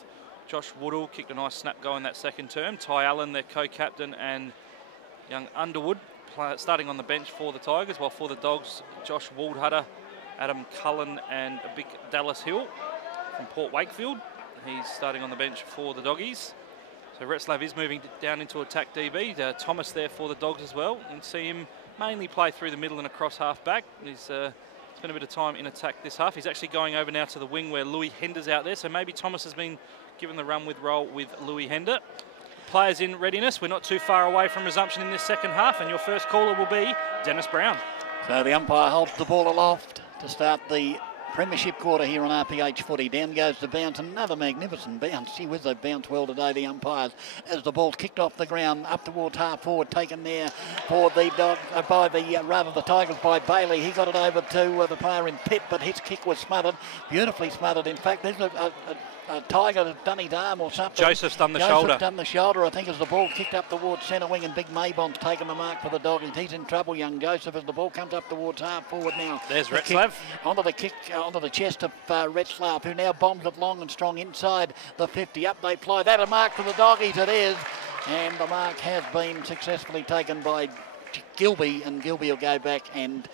Josh Woodall, kicked a nice snap go in that second term. Ty Allen, their co-captain, and young Underwood starting on the bench for the Tigers, while for the Dogs, Josh Waldhutter, Adam Cullen, and a big Dallas Hill from Port Wakefield. He's starting on the bench for the Doggies. So Retzlaff is moving down into attack, DB. Thomas there for the Dogs as well. You can see him mainly play through the middle and across half-back. He's spent a bit of time in attack this half. He's actually going over now to the wing where Louis Hender's out there. So maybe Thomas has been given the run with roll with Louis Hender. Players in readiness. We're not too far away from resumption in this second half, and your first caller will be Dennis Brown. So the umpire holds the ball aloft to start the Premiership quarter here on RPH footy. Down goes the bounce, another magnificent bounce. Gee whiz, they bounced well today, the umpires, as the ball's kicked off the ground up towards half forward, taken there for the the Tigers by Bailey. He got it over to the player in pit, but his kick was smothered, beautifully smothered. In fact, there's a Tiger has done his arm or something. Joseph's done the shoulder. Joseph's done the shoulder, I think, as the ball kicked up towards centre wing, and Big Maybon's taken the mark for the Doggies. He's in trouble, young Joseph, as the ball comes up towards half forward now. There's Retzlaff. Onto the chest of Retzlaff, who now bombs it long and strong inside the 50. Up they fly. That a mark for the Doggies, it is. And the mark has been successfully taken by Gilby, and Gilby will go back. And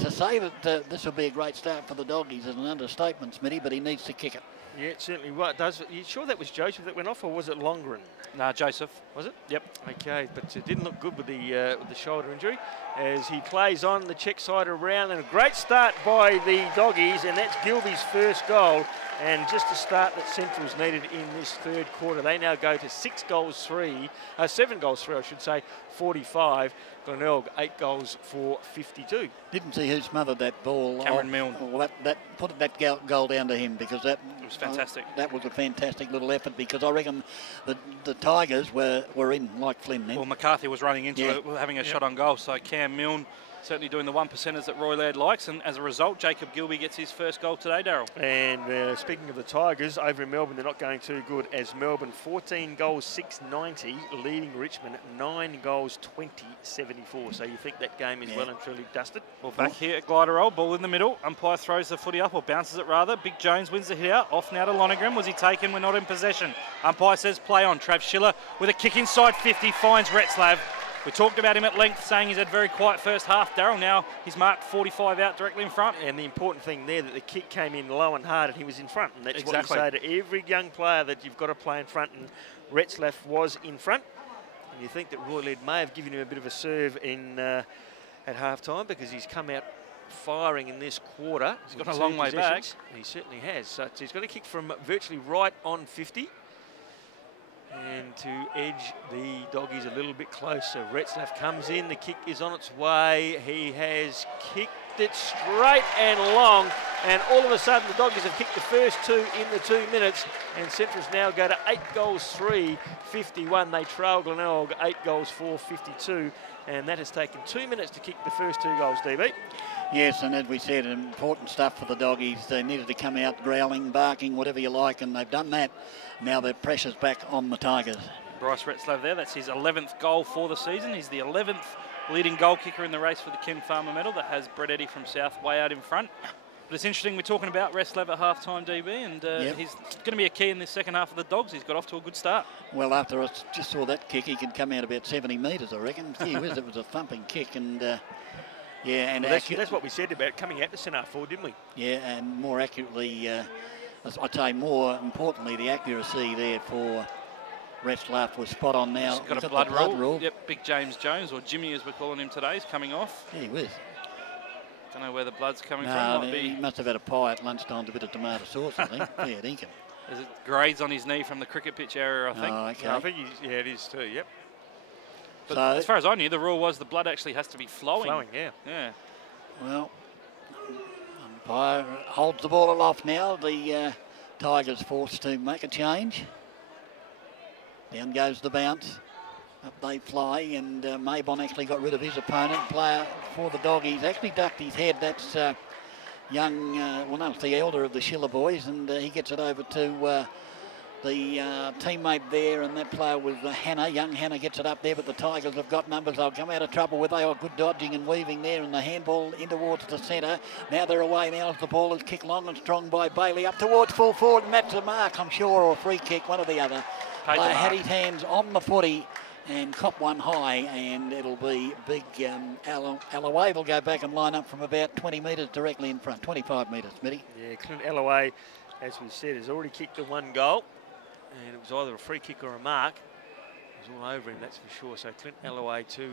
to say that this will be a great start for the Doggies is an understatement, Smitty, but he needs to kick it. Yeah, it certainly does. Are you sure that was Joseph that went off, or was it Longren? Nah, Joseph. Was it? Yep. Okay, but it didn't look good with the shoulder injury. As he plays on the check side around, and a great start by the Doggies, and that's Gilby's first goal. And just a start that Central's needed in this third quarter. They now go to 7 goals 3, I should say, 45. Glenelg 8 goals for 52. Didn't see who smothered that ball. Cameron Milne. Well, that put that goal down to him, because that was fantastic. That was a fantastic little effort, because I reckon the Tigers were in like Flynn then. Well, McCarthy was running into it, having a shot on goal, so Cam Milne certainly doing the 1%ers that Roy Laird likes, and as a result, Jacob Gilby gets his first goal today, Daryl. And speaking of the Tigers, over in Melbourne, they're not going too good, as Melbourne 14 goals 690, leading Richmond 9 goals 20-74. So you think that game is well and truly dusted? Well, back here at Glider Roll, ball in the middle. Umpire throws the footy up, or bounces it rather. Big Jones wins the hit out. Off now to Lonergan. Was he taken? We're not in possession. Umpire says play on. Trav Schiller with a kick inside 50 finds Retzlaff. We talked about him at length, saying he's had very quiet first half, Daryl. Now he's marked 45 out directly in front. And the important thing there, that the kick came in low and hard and he was in front. And that's exactly what we say to every young player, that you've got to play in front. And Retzlaff was in front. And you think that Roy Laird may have given him a bit of a serve in at half-time, because he's come out firing in this quarter. He's got a long way back. He certainly has. So he's got a kick from virtually right on 50. And to edge the Doggies a little bit closer. Retzlaff comes in, the kick is on its way. He has kicked it straight and long, and all of a sudden the Doggies have kicked the first 2 in the 2 minutes, and Central's now go to 8 goals 3, 51. They trail Glenelg 8 goals 4, 52, and that has taken 2 minutes to kick the first 2 goals, DB. Yes, and as we said, important stuff for the Doggies. They needed to come out growling, barking, whatever you like, and they've done that. Now the pressure's back on the Tigers. Bryce Retzlaff there, that's his 11th goal for the season. He's the 11th leading goal kicker in the race for the Ken Farmer medal. That has Brett Eddy from South way out in front. But it's interesting, we're talking about Retzlaff at half-time, DB, and he's going to be a key in this second half of the Dogs. He's got off to a good start. Well, after I just saw that kick, he could come out about 70 metres, I reckon. Gee whiz, it was a thumping kick, and yeah, and well, that's what we said about coming out to centre forward, didn't we? Yeah, and more accurately, I'd say more importantly, the accuracy there for Retzlaff was spot on now. He's got a blood rule. Yep, Big James Jones, or Jimmy as we're calling him today, is coming off. Gee whiz. Don't know where the blood's coming from. Might he must have had a pie at lunchtime, a bit of tomato sauce, I think. Yeah, dinkum. There's grades on his knee from the cricket pitch area, I think. Oh, okay. Yeah, I think it is too, yep. But so, as far as I knew, the rule was the blood actually has to be flowing. Flowing, yeah. Yeah. Well, umpire holds the ball aloft now. The Tigers forced to make a change. Down goes the bounce. Up they fly, and Maybon actually got rid of his opponent. Player for the Doggies actually ducked his head. That's young, well, no, it's the elder of the Schiller boys, and he gets it over to the teammate there, and that player was Hannah. Young Hannah gets it up there, but the Tigers have got numbers. They'll come out of trouble with. They are good dodging and weaving there, and the handball in towards the centre. Now they're away. Now as the ball is kicked long and strong by Bailey up towards full forward, and that's a mark, I'm sure, or a free kick, one or the other. Player had his hands on the footy and cop one high, and it'll be big. Alloway will go back and line up from about 20 metres directly in front, 25 metres, Mitty. Yeah, Clint Alloway, as we said, has already kicked the 1 goal, and it was either a free kick or a mark. It was all over him, that's for sure. So Clint Alloway to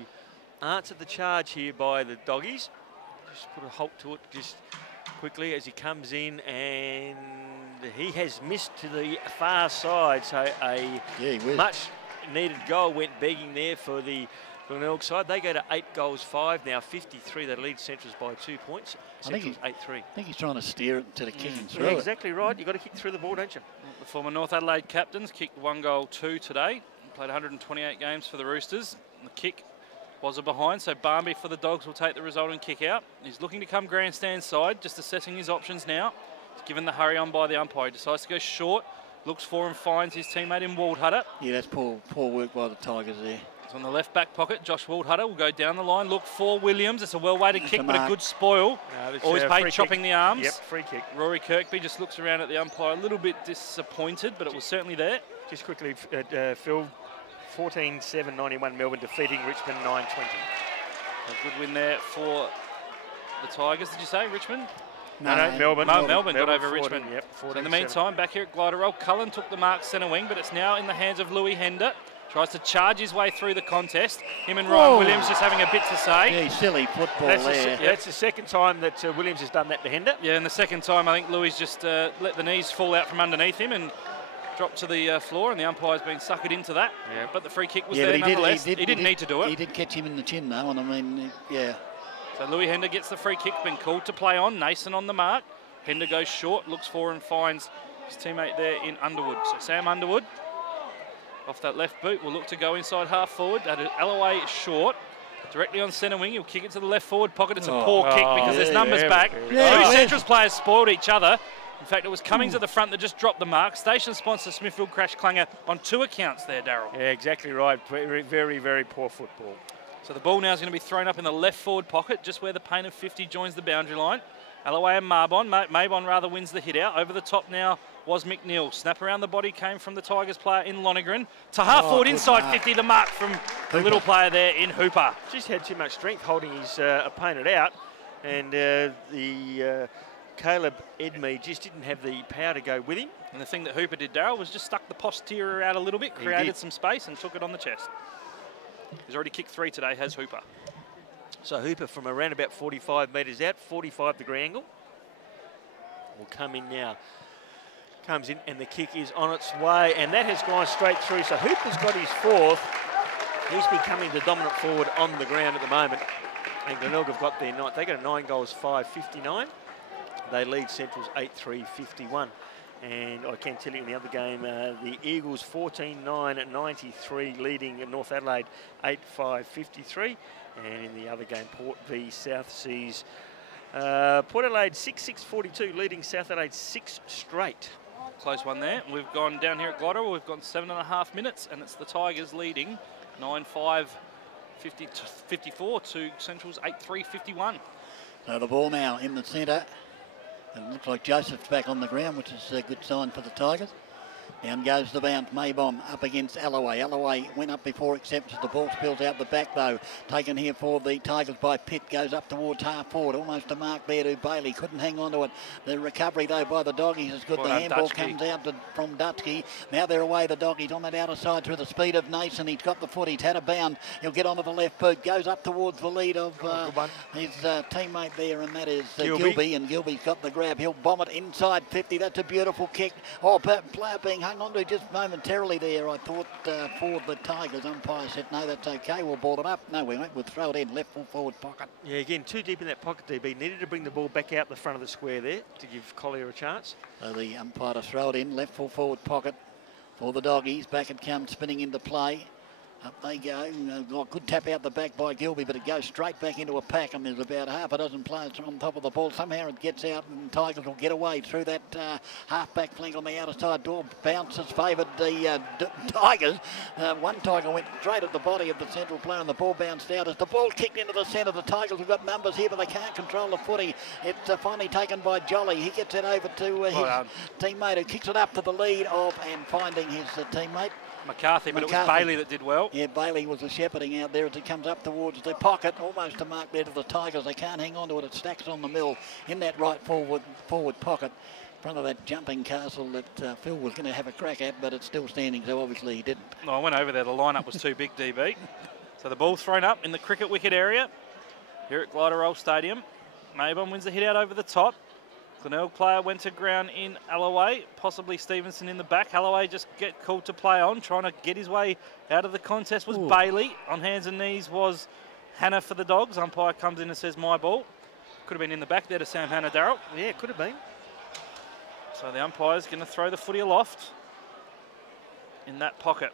answer the charge here by the Doggies. Just put a halt to it just quickly as he comes in, and he has missed to the far side. So a much needed goal went begging there for the Glenelg side. They go to 8 goals 5 now, 53. They lead Centrals by 2 points. Centrals 8-3. I think he's trying to steer it instead of kicking through. Yeah, exactly right. You've got to kick through the ball, don't you? The former North Adelaide captains kicked 1 goal 2 today. Played 128 games for the Roosters. The kick was a behind, so Barmby for the Dogs will take the resulting kick out. He's looking to come grandstand side, just assessing his options now. He's given the hurry on by the umpire. He decides to go short. Looks for and finds his teammate in Waldhutter. Yeah, that's poor work by the Tigers there. It's on the left back pocket. Josh Waldhutter will go down the line. Look for Williams. It's a well-weighted kick, but a good spoil. Always paid chopping the arms. Yep, free kick. Rory Kirkby just looks around at the umpire, a little bit disappointed, but it was certainly there. Just quickly, Phil, 14-7-91 Melbourne defeating Richmond 9-20. A good win there for the Tigers, did you say, Richmond? No, Melbourne. Melbourne got over 14, Richmond. Yep, So in the meantime, back here at Glenelg, Cullen took the mark centre wing, but it's now in the hands of Louis Hender. Tries to charge his way through the contest. Him and Ryan Williams just having a bit to say. Yeah, silly football there. That's the second time that Williams has done that to Hender. Yeah, and the second time I think Louis just let the knees fall out from underneath him and dropped to the floor, and the umpire's been suckered into that. Yeah. But the free kick was there nonetheless. He didn't need to do it. He did catch him in the chin though, and I mean, yeah. So Louis Hender gets the free kick, been called to play on. Nason on the mark. Hender goes short, looks for and finds his teammate there in Underwood. So Sam Underwood, off that left boot, will look to go inside half forward. Alloway is short. Directly on centre wing, he'll kick it to the left forward pocket. It's a poor kick because there's numbers back. Two Centrals players spoiled each other. In fact, it was Cummings at the front that just dropped the mark. Station sponsor Smithfield crashed Clanger on 2 accounts there, Darryl. Yeah, exactly right. Very, very, very poor football. So the ball now is going to be thrown up in the left forward pocket, just where the paint of 50 joins the boundary line. Alloway and Marbon. Mabon rather wins the hit out. Over the top now was McNeil. Snap around the body came from the Tigers player in Lonergan. To half forward inside 50, the mark from the little player there in Hooper. Just had too much strength holding his opponent out, and Caleb Edme just didn't have the power to go with him. And the thing that Hooper did, Darryl, was just stuck the posterior out a little bit, created some space and took it on the chest. He's already kicked 3 today, has Hooper. So Hooper from around about 45 metres out, 45 degree angle, will come in now. Comes in and the kick is on its way, and that has gone straight through. So Hooper's got his 4th. He's becoming the dominant forward on the ground at the moment. And Glenelg have got their 9th. They got a 9 goals, 5-59. They lead Centrals 8-3-51. And I can tell you in the other game, the Eagles 14-9-93 leading North Adelaide 8-5-53. And in the other game, Port v South Seas, Port Adelaide 6-6-42 leading South Adelaide 6 straight. Close one there. We've gone down here at Glenelg. We've gone 7.5 minutes, and it's the Tigers leading 9-5-54 to Central's 8-3-51. So the ball now in the centre. It looks like Joseph's back on the ground, which is a good sign for the Tigers. Down goes the bounce. Maybom up against Alloway. Alloway went up before accepts. The ball spills out the back though. Taken here for the Tigers by Pitt. Goes up towards half forward. Almost a mark there to Bailey. Couldn't hang on to it. The recovery though by the Doggies is good. The handball comes out from Dutchke. Now they're away. The Doggies on that outer side through the speed of Nason. He's got the foot. He's had a bound. He'll get onto the left boot. Goes up towards the lead of his teammate there, and that is Gilby. And Gilby's got the grab. He'll bomb it inside 50. That's a beautiful kick. Oh, player being hung on to just momentarily there. I thought for the Tigers, umpire said no, that's okay, we'll ball it up. No, we won't, we'll throw it in left full forward pocket. Yeah, again, too deep in that pocket, DB. Needed to bring the ball back out the front of the square there to give Collier a chance. So the umpire to throw it in left full forward pocket for the Doggies. Back it comes spinning into play. Up they go. Good tap out the back by Gilby, but it goes straight back into a pack, and there's about half a dozen players on top of the ball. Somehow it gets out, and Tigers will get away through that half-back flank on the outer side door. Bounces favoured the Tigers. One Tiger went straight at the body of the central player, and the ball bounced out. As the ball kicked into the centre, the Tigers have got numbers here, but they can't control the footy. It's finally taken by Jolly. He gets it over to his teammate, who kicks it up to the lead of and finding his teammate. McCarthy, but it was Bailey that did well. Yeah, Bailey was the shepherding out there as it comes up towards the pocket. Almost a mark there to the Tigers. They can't hang on to it. It stacks on the mill in that right forward pocket. In front of that jumping castle that Phil was going to have a crack at, but it's still standing, so obviously he didn't. No, I went over there. The lineup was too big, DB. So the ball thrown up in the cricket wicket area here at Glenelg Stadium. Maybon wins the hit out over the top. Glenelg player went to ground in Alloway, possibly Stevenson in the back. Alloway just get called to play on, trying to get his way out of the contest was Bailey. On hands and knees was Hannah for the Dogs. Umpire comes in and says, my ball. Could have been in the back there to Sam Hannah, Darryl. Yeah, it could have been. So the umpire's going to throw the footy aloft in that pocket.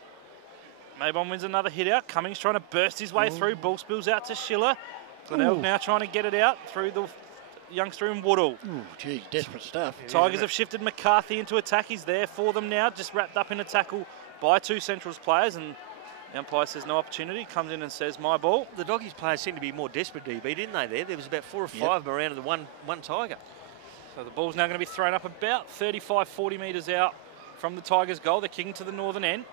Maybon wins another hit out. Cummings trying to burst his way through. Ball spills out to Schiller. Glenelg now trying to get it out through the youngster in Woodall. Geez, desperate stuff. Tigers have shifted McCarthy into attack. He's there for them now, just wrapped up in a tackle by 2 Centrals players, and the umpire says no opportunity, comes in and says my ball. The Doggies players seemed to be more desperate, DB, didn't they? There was about 4 or 5 of them around the one Tiger. So the ball's now going to be thrown up about 35-40 metres out from the Tigers' goal. They're kicking to the northern end.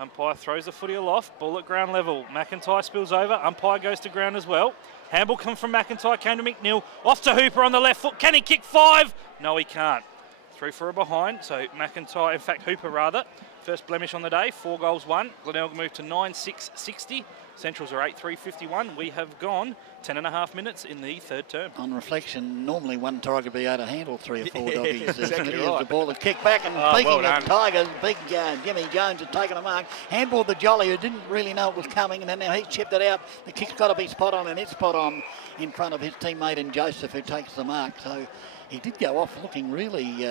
Umpire throws the footy aloft, ball at ground level. McIntyre spills over, umpire goes to ground as well. Handball comes from McIntyre, came to McNeil, off to Hooper on the left foot. Can he kick 5? No, he can't. Through for a behind, so McIntyre, in fact Hooper rather. First blemish on the day, 4 goals won. Glenelg moved to 9-6-60. Centrals are 8-3-51. We have gone 10.5 minutes in the third term. On reflection, normally one Tiger would be able to handle 3 or 4 doggies. Exactly As right. the ball had kicked back, and speaking of Tigers, big Jimmy Jones had taken a mark. Handball the Jolly, who didn't really know it was coming, and then now he chipped it out. The kick's got to be spot on, and it's spot on in front of his teammate and Joseph, who takes the mark. So he did go off looking really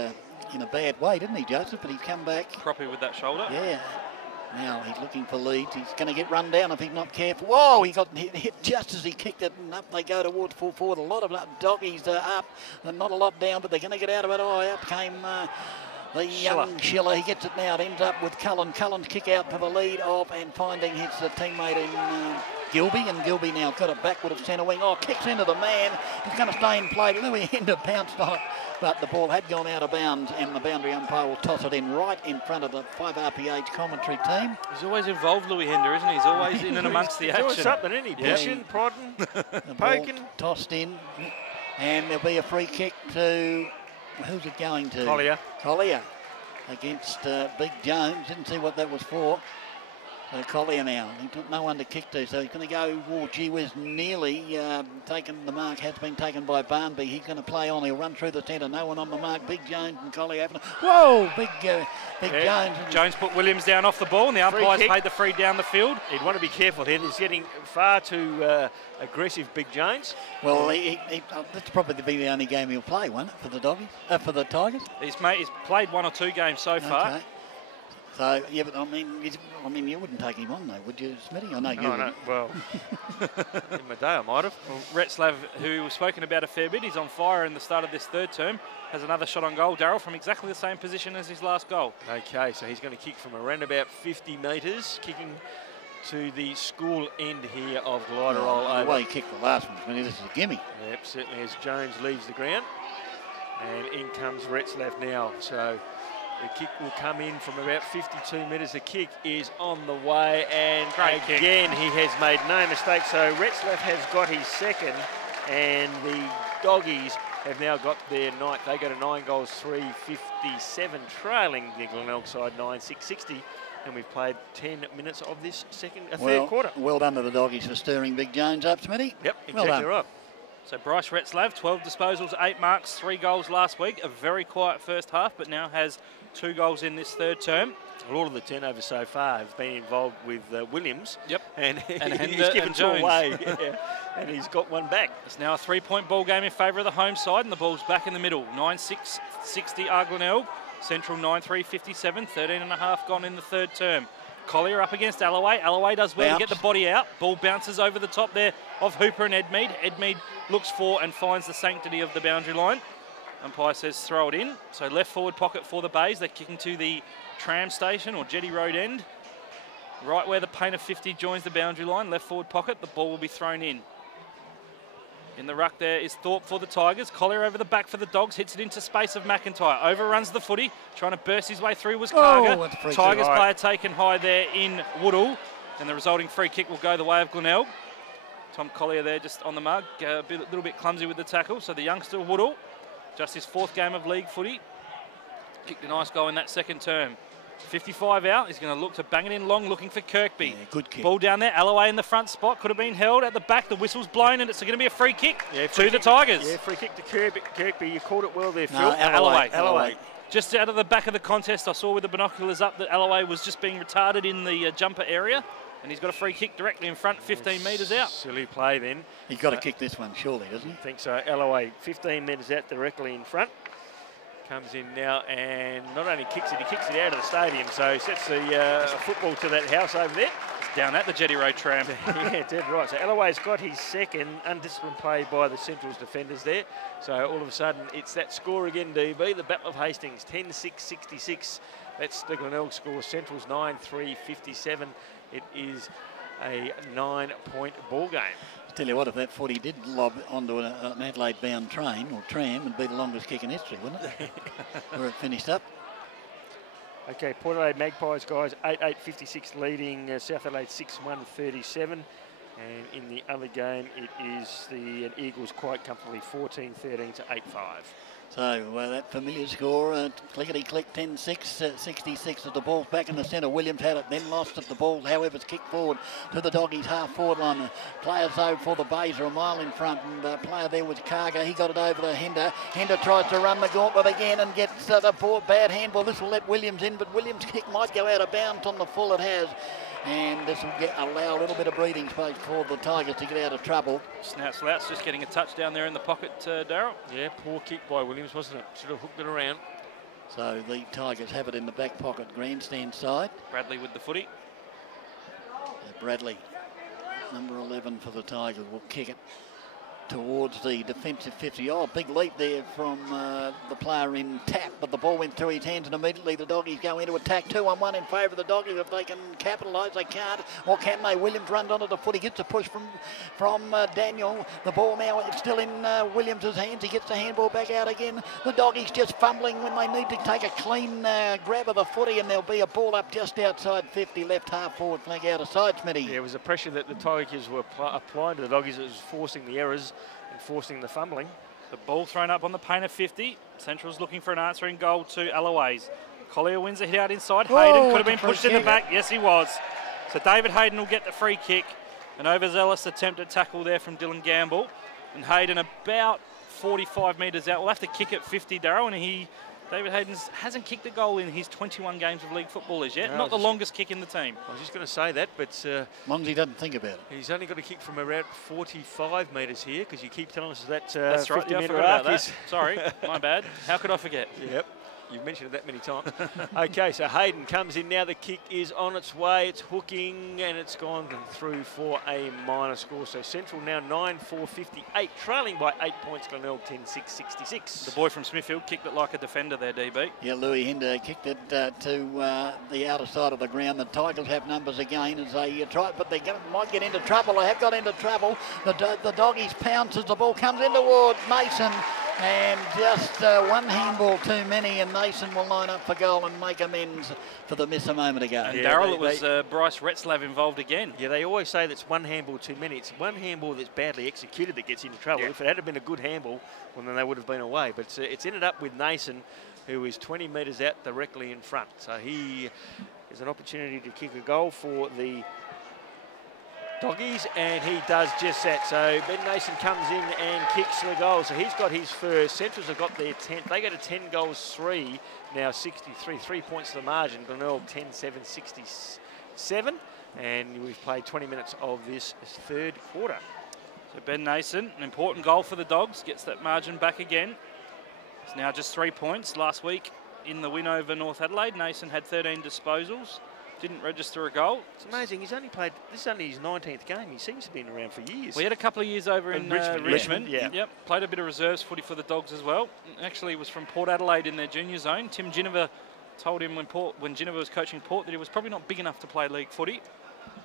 in a bad way, didn't he, Joseph? But he's come back. Properly with that shoulder. Yeah. Now he's looking for leads. He's going to get run down if he's not careful. Whoa, he got hit just as he kicked it, and up they go towards full forward. A lot of doggies are up, and not a lot down, but they're going to get out of it. Oh, out came the young Schiller. He gets it now. It ends up with Cullen. Cullen's kick out for the lead off, and finding his teammate in Gilby, and Gilby now got it backward of centre wing. Oh, kicks into the man. He's going to stay in play. Louis Hinder pounced on it, but the ball had gone out of bounds, and the boundary umpire will toss it in right in front of the 5RPH commentary team. He's always involved, Louis Hinder, isn't he? He's always in and amongst the action. Doing something, isn't he? Pushing, prodding, poking. Tossed in, and there'll be a free kick to, who's it going to? Collier against Big Jones. Didn't see what that was for. So Collier now, he's got no one to kick to, so he's going to go, oh, gee whiz, nearly taken. The mark has been taken by Barnby. He's going to play on, he'll run through the centre, no one on the mark. Big Jones and Collier having whoa, big Jones. Jones put Williams down off the ball, and the umpires paid the free down the field. He'd want to be careful here. He's getting far too aggressive, Big Jones. Well, that's probably be the only game he'll play, won't it, for the Doggies, for the Tigers? He's played 1 or 2 games so far. Okay. So, yeah, but I mean, you wouldn't take him on, though, would you, Smitty? I know you wouldn't. Well, in my day I might have. Well, Retzlaff, who we've spoken about a fair bit, he's on fire in the start of this third term, has another shot on goal, Darryl, from exactly the same position as his last goal. Okay, so he's going to kick from around about 50 metres, kicking to the school end here of glider roll over. The way he kicked the last one, Smitty, this is a gimme. Yep, certainly, as Jones leaves the ground. And in comes Retzlaff now, so the kick will come in from about 52 metres. The kick is on the way, and again he has made no mistake. So Retzlaff has got his second, and the Doggies have now got their ninth. They go to 9 goals, 3-57, trailing the Glenelg side 9-6-60. And we've played 10 minutes of this third quarter. Well done to the Doggies for stirring Big Jones up, Smitty. Yep, exactly right. So Bryce Retzlaff, 12 disposals, 8 marks, 3 goals last week. A very quiet first half, but now has 2 goals in this third term. A lot of the turnovers so far have been involved with Williams. Yep. And he's given 2 away. Yeah. And he's got 1 back. It's now a 3-point ball game in favour of the home side, and the ball's back in the middle. 9-6-60 Glenelg. Central 9-3-57, 13.5 gone in the third term. Collier up against Alloway. Alloway does well to get the body out. Ball bounces over the top there of Hooper and Edmead. Edmead looks for and finds the sanctity of the boundary line. Umpire says throw it in. So left forward pocket for the Bays. They're kicking to the tram station or Jetty Road end. Right where the paint of 50 joins the boundary line. Left forward pocket. The ball will be thrown in. In the ruck there is Thorpe for the Tigers. Collier over the back for the Dogs. Hits it into space of McIntyre. Overruns the footy. Trying to burst his way through was Karga. Tigers player taken high there in Woodall. And the resulting free kick will go the way of Glenelg. Tom Collier there just on the mug. A little bit clumsy with the tackle. So the youngster Woodall, just his 4th game of league footy. Kicked a nice goal in that second term. 55 out. He's going to look to bang it in long, looking for Kirkby. Yeah, good kick. Ball down there. Alloway in the front spot. Could have been held at the back. The whistle's blown, and it's going to be a free kick to the Tigers. Yeah, free kick to Kirkby. You called it well there, Phil. No, Alloway. Just out of the back of the contest, I saw with the binoculars up that Alloway was just being retarded in the jumper area, and he's got a free kick directly in front, 15 metres out. Silly play then. He's got to kick this one, surely, doesn't he? I think so. Alloway, 15 metres out directly in front. Comes in now and not only kicks it, he kicks it out of the stadium. So sets the football to that house over there. It's down at the Jetty Road tram. Yeah, dead right. So Alloway's got his second undisciplined play by the Central's defenders there. So all of a sudden it's that score again, DB. The Battle of Hastings, 10-6-66. That's the Glenelg score. Central's 9-3-57. It is a 9-point ball game. Tell you what, if that footy did lob onto an Adelaide-bound train or tram, it'd be the longest kick in history, wouldn't it? Where it finished up. Okay, Port Adelaide Magpies, guys, 8-8-56 leading South Adelaide 6-1-37. And in the other game, it is the Eagles quite comfortably 14-13 to 8-5. So that familiar score, clickety-click, 10-6, 66 as the ball's back in the centre. Williams had it, then lost it. The ball, however, is kicked forward to the Doggies half-forward line. Players, though, for the Bays are a mile in front, and the player there was Carger. He got it over to Hender. Hender tries to run the gauntlet again and gets the bad handball. This will let Williams in, but Williams' kick might go out of bounds on the full it has. And this will allow a little bit of breathing space for the Tigers to get out of trouble. Snout Slouts just getting a touchdown there in the pocket, Darryl. Yeah, poor kick by Williams, wasn't it? Should have hooked it around. So the Tigers have it in the back pocket, grandstand side. Bradley with the footy. Bradley, number 11 for the Tigers, will kick it towards the defensive 50. Oh, big leap there from the player in tap, but the ball went through his hands and immediately the Doggies go into attack. 2-on-1 in favour of the Doggies. If they can capitalise, they can't. Or can they? Williams runs onto the foot. He gets a push from Daniel. The ball now, it's still in Williams' hands. He gets the handball back out again. The Doggies just fumbling when they need to take a clean grab of the footy, and there'll be a ball up just outside 50, left half forward flank out of side, Smitty. Yeah, it was the pressure that the Tigers were applying to the Doggies that was forcing the errors and forcing the fumbling. The ball thrown up on the paint of 50. Central's looking for an answering goal to Alloways. Collier wins a hit out inside. Hayden could have been pushed in the back. Yes, he was. So David Hayden will get the free kick. An overzealous attempt at tackle there from Dylan Gamble. And Hayden about 45 metres out. We'll have to kick at 50, Darryl, and David Hayden hasn't kicked a goal in his 21 games of league football as yet. No, not the longest kick in the team. I was just going to say that, but as long as he doesn't think about it. He's only got a kick from around 45 metres here, because you keep telling us that that's right. Yeah, I forgot about that. Sorry, my bad. How could I forget? Yep. You've mentioned it that many times. Okay, so Hayden comes in now. The kick is on its way. It's hooking, and it's gone through for a minor score. So Central now 9-4-58, trailing by 8 points. Glenelg 10-6-66. The boy from Smithfield kicked it like a defender there, DB. Yeah, Louis Hinder kicked it to the outer side of the ground. The Tigers have numbers again as they try, but they might get into trouble. They have got into trouble. The Doggies pounce as the ball comes in towards Mason. And just one handball too many, and Mason will line up for goal and make amends for the miss a moment ago. And Darryl, it was Bryce Retzlav involved again. Yeah, they always say that's one handball too many. It's one handball that's badly executed that gets into trouble. Yeah. If it had been a good handball, well, then they would have been away. But it's ended up with Nason, who is 20 metres out directly in front. So he is an opportunity to kick a goal for the Doggies, and he does just that. So Ben Nason comes in and kicks the goal. So he's got his first. Centrals have got their 10th. They go to 10 goals, 3, now 63. 3 points to the margin. Glenelg 10-7-67. And we've played 20 minutes of this third quarter. So Ben Nason, an important goal for the Dogs, gets that margin back again. It's now just 3 points. Last week in the win over North Adelaide, Nason had 13 disposals. Didn't register a goal. It's amazing. He's only played, this is only his 19th game. He seems to have been around for years. We had a couple of years over in Richmond. Yeah. Yep. Played a bit of reserves footy for the Dogs as well. Actually, was from Port Adelaide in their junior zone. Tim Ginniver told him when Ginniver was coaching Port that he was probably not big enough to play league footy.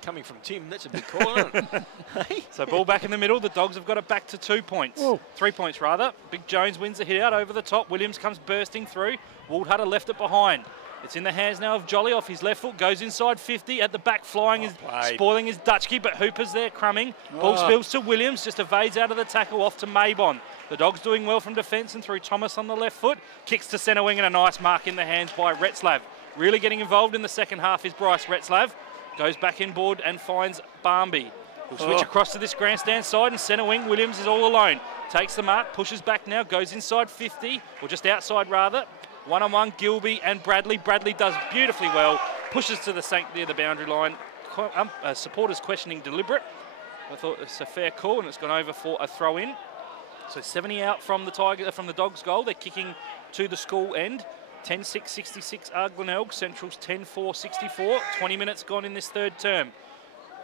Coming from Tim, that's a big call, isn't it? Hey? So ball back in the middle. The Dogs have got it back to 2 points. Ooh. 3 points, rather. Big Jones wins the hit out over the top. Williams comes bursting through. Waldhutter left it behind. It's in the hands now of Jolly off his left foot. Goes inside 50. At the back, flying spoiling his Dutchkey, but Hooper's there crumbing. Ball spills to Williams. Just evades out of the tackle off to Maybon. The Dogs doing well from defence and through Thomas on the left foot. Kicks to centre wing and a nice mark in the hands by Retzlav. Really getting involved in the second half is Bryce Retzlav. Goes back inboard and finds Barmby. He'll switch across to this grandstand side and centre wing. Williams is all alone. Takes the mark, pushes back now, goes inside 50, or just outside rather. One-on-one, Gilby and Bradley. Bradley does beautifully well. Pushes to the sank near the boundary line. Supporters questioning deliberate. I thought it's a fair call and it's gone over for a throw-in. So 70 out from the Dogs' goal. They're kicking to the school end. 10-6-66 are Glenelg. Central's 10-4-64. 20 minutes gone in this third term.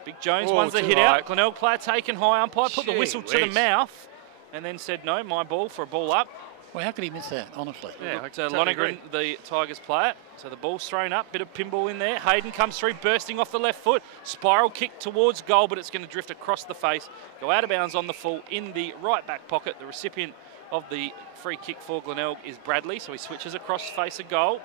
Big Jones wants a hit out. Glenelg player taken high. Umpire put the whistle to the mouth and then said, no, my ball for a ball up. Well, how could he miss that, honestly? Yeah, Lonergan, the Tigers player. So the ball's thrown up, bit of pinball in there. Hayden comes through, bursting off the left foot. Spiral kick towards goal, but it's going to drift across the face. Go out of bounds on the full in the right back pocket. The recipient of the free kick for Glenelg is Bradley, so he switches across face of goal.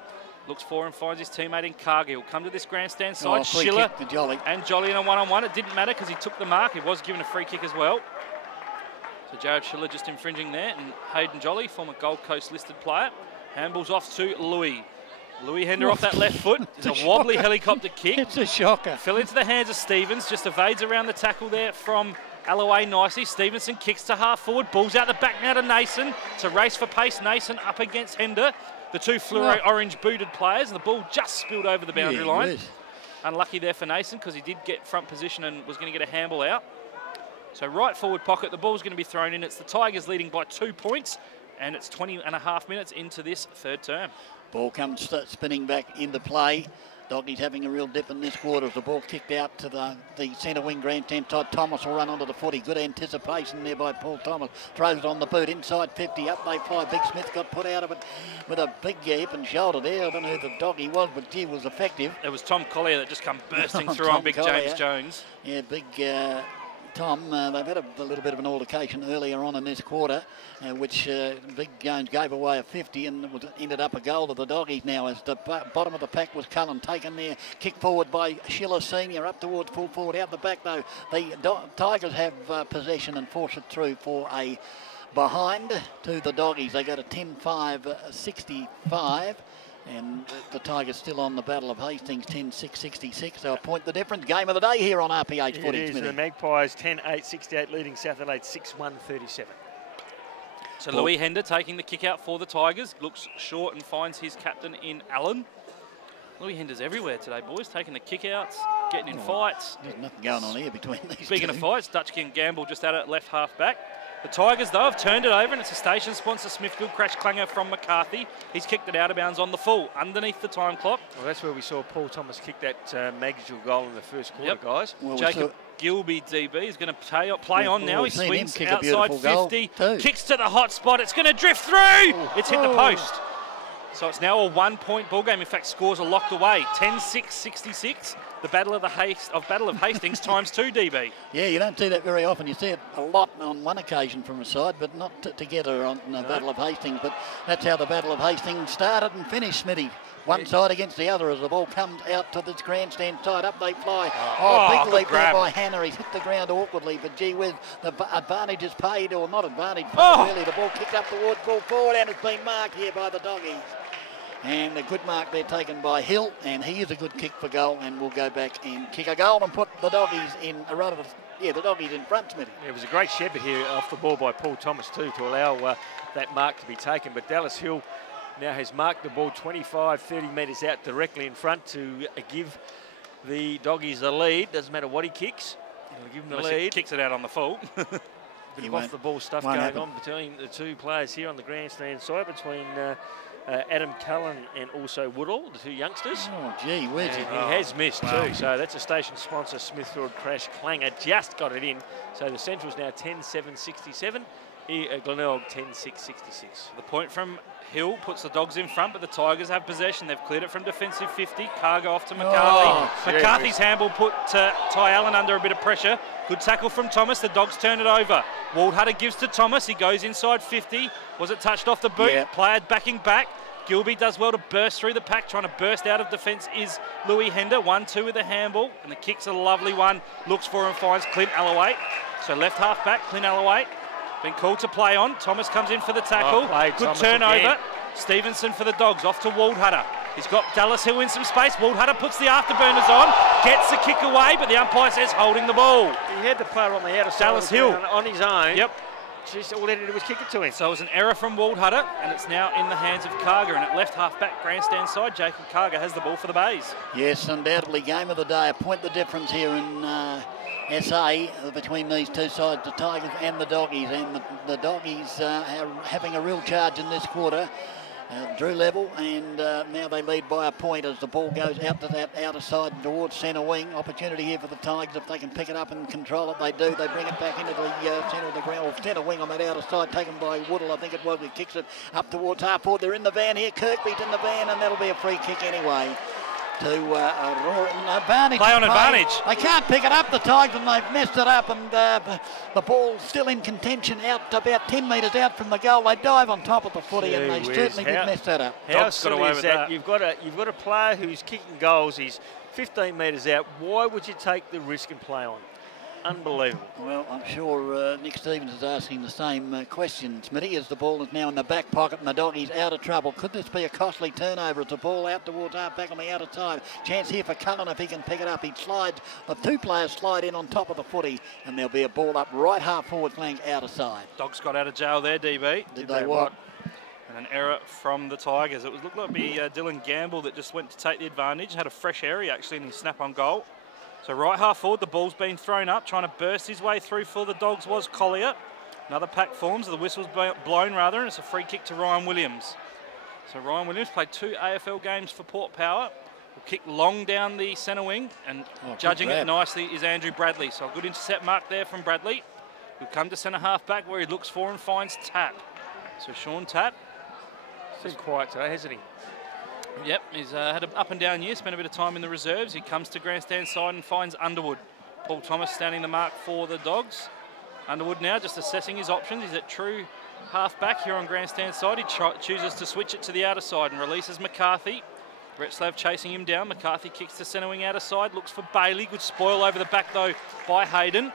Looks for and finds his teammate in Cargill. Come to this grandstand side. Free Schiller kick to Jolly. and Jolly in a one-on-one. It didn't matter because he took the mark. He was given a free kick as well. So Jared Schiller just infringing there. And Hayden Jolly, former Gold Coast listed player, handballs off to Louis. Louis Hender off that left foot. It's a wobbly helicopter kick. It's a shocker. Fell into the hands of Stevens. Just evades around the tackle there from Alloway nicely. Stevenson kicks to half forward. Balls out the back now to Nason. It's a race for pace. Nason up against Hender. The two fluoro orange booted players, and the ball just spilled over the boundary line. Unlucky there for Nason because he did get front position and was going to get a handball out. So right forward pocket, the ball's going to be thrown in. It's the Tigers leading by 2 points, and it's 20.5 minutes into this third term. Ball comes spinning back into play. Doggies having a real dip in this quarter as the ball kicked out to the centre wing grandstand side. Thomas will run onto the footy. Good anticipation there by Paul Thomas. Throws it on the boot. Inside 50. Up they fly. Big Smith got put out of it with a big hip and shoulder there. I don't know who the doggy was, but gee, was effective. It was Tom Collier that just come bursting through on big Collier. James Jones. Yeah, big Tom. They've had a little bit of an altercation earlier on in this quarter, which Big Jones gave away a 50 and ended up a goal to the Doggies now as the bottom of the pack was Cullen taken there. Kick forward by Schiller Senior up towards full forward. Out the back though, the Tigers have possession and force it through for a behind to the Doggies. They go to 10-5-65. And the Tigers still on the Battle of Hastings, 10-6-66. So a point the difference. Game of the day here on RPH footy. It is. The Magpies 10-8-68 leading South Adelaide 6-1-37. So Louis Hender taking the kick out for the Tigers. Looks short and finds his captain in Allen. Louis Hender's everywhere today, boys. Taking the kick outs, getting in fights. There's nothing going on here between these Speaking two. of fights, Dutch King Gamble just at it, left half back. The Tigers, though, have turned it over, and it's a station sponsor, Smithfield. Crash clanger from McCarthy. He's kicked it out of bounds on the full, underneath the time clock. Well, that's where we saw Paul Thomas kick that magical goal in the first quarter, guys. Well, Jacob Gilby, DB, is going to play on now. He swings outside 50, kicks to the hot spot. It's going to drift through. It's hit the post. So it's now a 1 point ball game. In fact, scores are locked away. 10-6-66. The Battle of Hastings times 2, DB. Yeah, you don't see that very often. You see it a lot on one occasion from a side, but not together on the Battle of Hastings. But that's how the Battle of Hastings started and finished, Smitty. One side against the other as the ball comes out to this grandstand side. Up they fly. Big leap there by Hannah. He's hit the ground awkwardly, but gee whiz, the advantage is paid, or not advantage, really. The ball kicked up towards full forward, and it's been marked here by the Doggies. And a good mark there taken by Hill, and he is a good kick for goal, and will go back and kick a goal and put the Doggies in, the Doggies in front, Smithy. Yeah, it was a great shepherd here off the ball by Paul Thomas too to allow that mark to be taken, but Dallas Hill now has marked the ball 25-30 metres out directly in front to give the Doggies the lead. Doesn't matter what he kicks, he'll give them the lead. He kicks it out on the full. Bit of off the ball stuff going on between the two players here on the grandstand side, between Adam Cullen and also Woodall, the two youngsters. Oh, gee whiz. He has missed too, so that's a station sponsor, Smithfield Crash Clanger, just got it in. So the Central's now 10-7-67, Glenelg 10-6-66. The point from Hill puts the Dogs in front, but the Tigers have possession. They've cleared it from defensive 50. Cargo off to McCarthy. McCarthy's handball put Ty Allen under a bit of pressure. Good tackle from Thomas. The Dogs turn it over. Waldhutter gives to Thomas. He goes inside 50. Was it touched off the boot? Yeah. Player backing back. Gilby does well to burst through the pack. Trying to burst out of defence is Louis Hender. 1-2 with a handball. And the kick's a lovely one. Looks for and finds Clint Alloway. So left half back, Clint Alloway. Been called to play on. Thomas comes in for the tackle. Good turnover. Stevenson for the Dogs. Off to Waldhutter. He's got Dallas Hill in some space. Waldhutter puts the afterburners on. Gets the kick away, but the umpire says holding the ball. He had the player on the outer side. Dallas Hill on his own. Yep. Just all he had to do was kick it to him. So it was an error from Waldhutter, and it's now in the hands of Karga. And at left half-back grandstand side, Jacob Karga has the ball for the Bays. Yes, undoubtedly game of the day. A point the difference here in SA between these two sides, the Tigers and the Doggies. And the Doggies are having a real charge in this quarter. Drew level, and now they lead by a point as the ball goes out to that outer side towards centre wing. Opportunity here for the Tigers if they can pick it up and control it. They do. They bring it back into the centre of the ground, or centre wing on that outer side, taken by Woodall, I think it was. He kicks it up towards half forward. They're in the van here. Kirkby's in the van, and that'll be a free kick anyway. to Roaring advantage. Play on advantage. They can't pick it up, the Tigers, and they've messed it up, and the ball's still in contention out about 10 metres out from the goal. They dive on top of the footy, and they certainly did mess that up. How silly is that? You've got a player who's kicking goals. He's 15 metres out. Why would you take the risk and play on? Unbelievable. Well, I'm sure Nick Stevens is asking the same question, Smitty, as the ball is now in the back pocket and the Doggies out of trouble. Could this be a costly turnover as the ball out towards half back on the outer side? Chance here for Cullen if he can pick it up. He slides, the two players slide in on top of the footy, and there'll be a ball up right half forward flank outer side. Dogs got out of jail there, DB. Did they what? And an error from the Tigers. It was looked like to be Dylan Gamble that just went to take the advantage. Had a fresh area actually in his snap on goal. So right half forward, the ball's been thrown up, trying to burst his way through for the Dogs was Collier. Another pack forms, the whistle's blown rather, and it's a free kick to Ryan Williams. So Ryan Williams played 2 AFL games for Port Power. Will kick long down the centre wing, and judging it nicely is Andrew Bradley. So a good intercept mark there from Bradley. He'll come to centre half back where he looks for and finds Tapp. So Sean Tapp. He's been quiet today, hasn't he? Yep, he's had an up and down year, spent a bit of time in the reserves. He comes to grandstand side and finds Underwood. Paul Thomas standing the mark for the Dogs. Underwood now just assessing his options. He's at true half back here on grandstand side. He chooses to switch it to the outer side and releases McCarthy. Retzlaff chasing him down. McCarthy kicks to centre wing outer side, looks for Bailey. Good spoil over the back though by Hayden.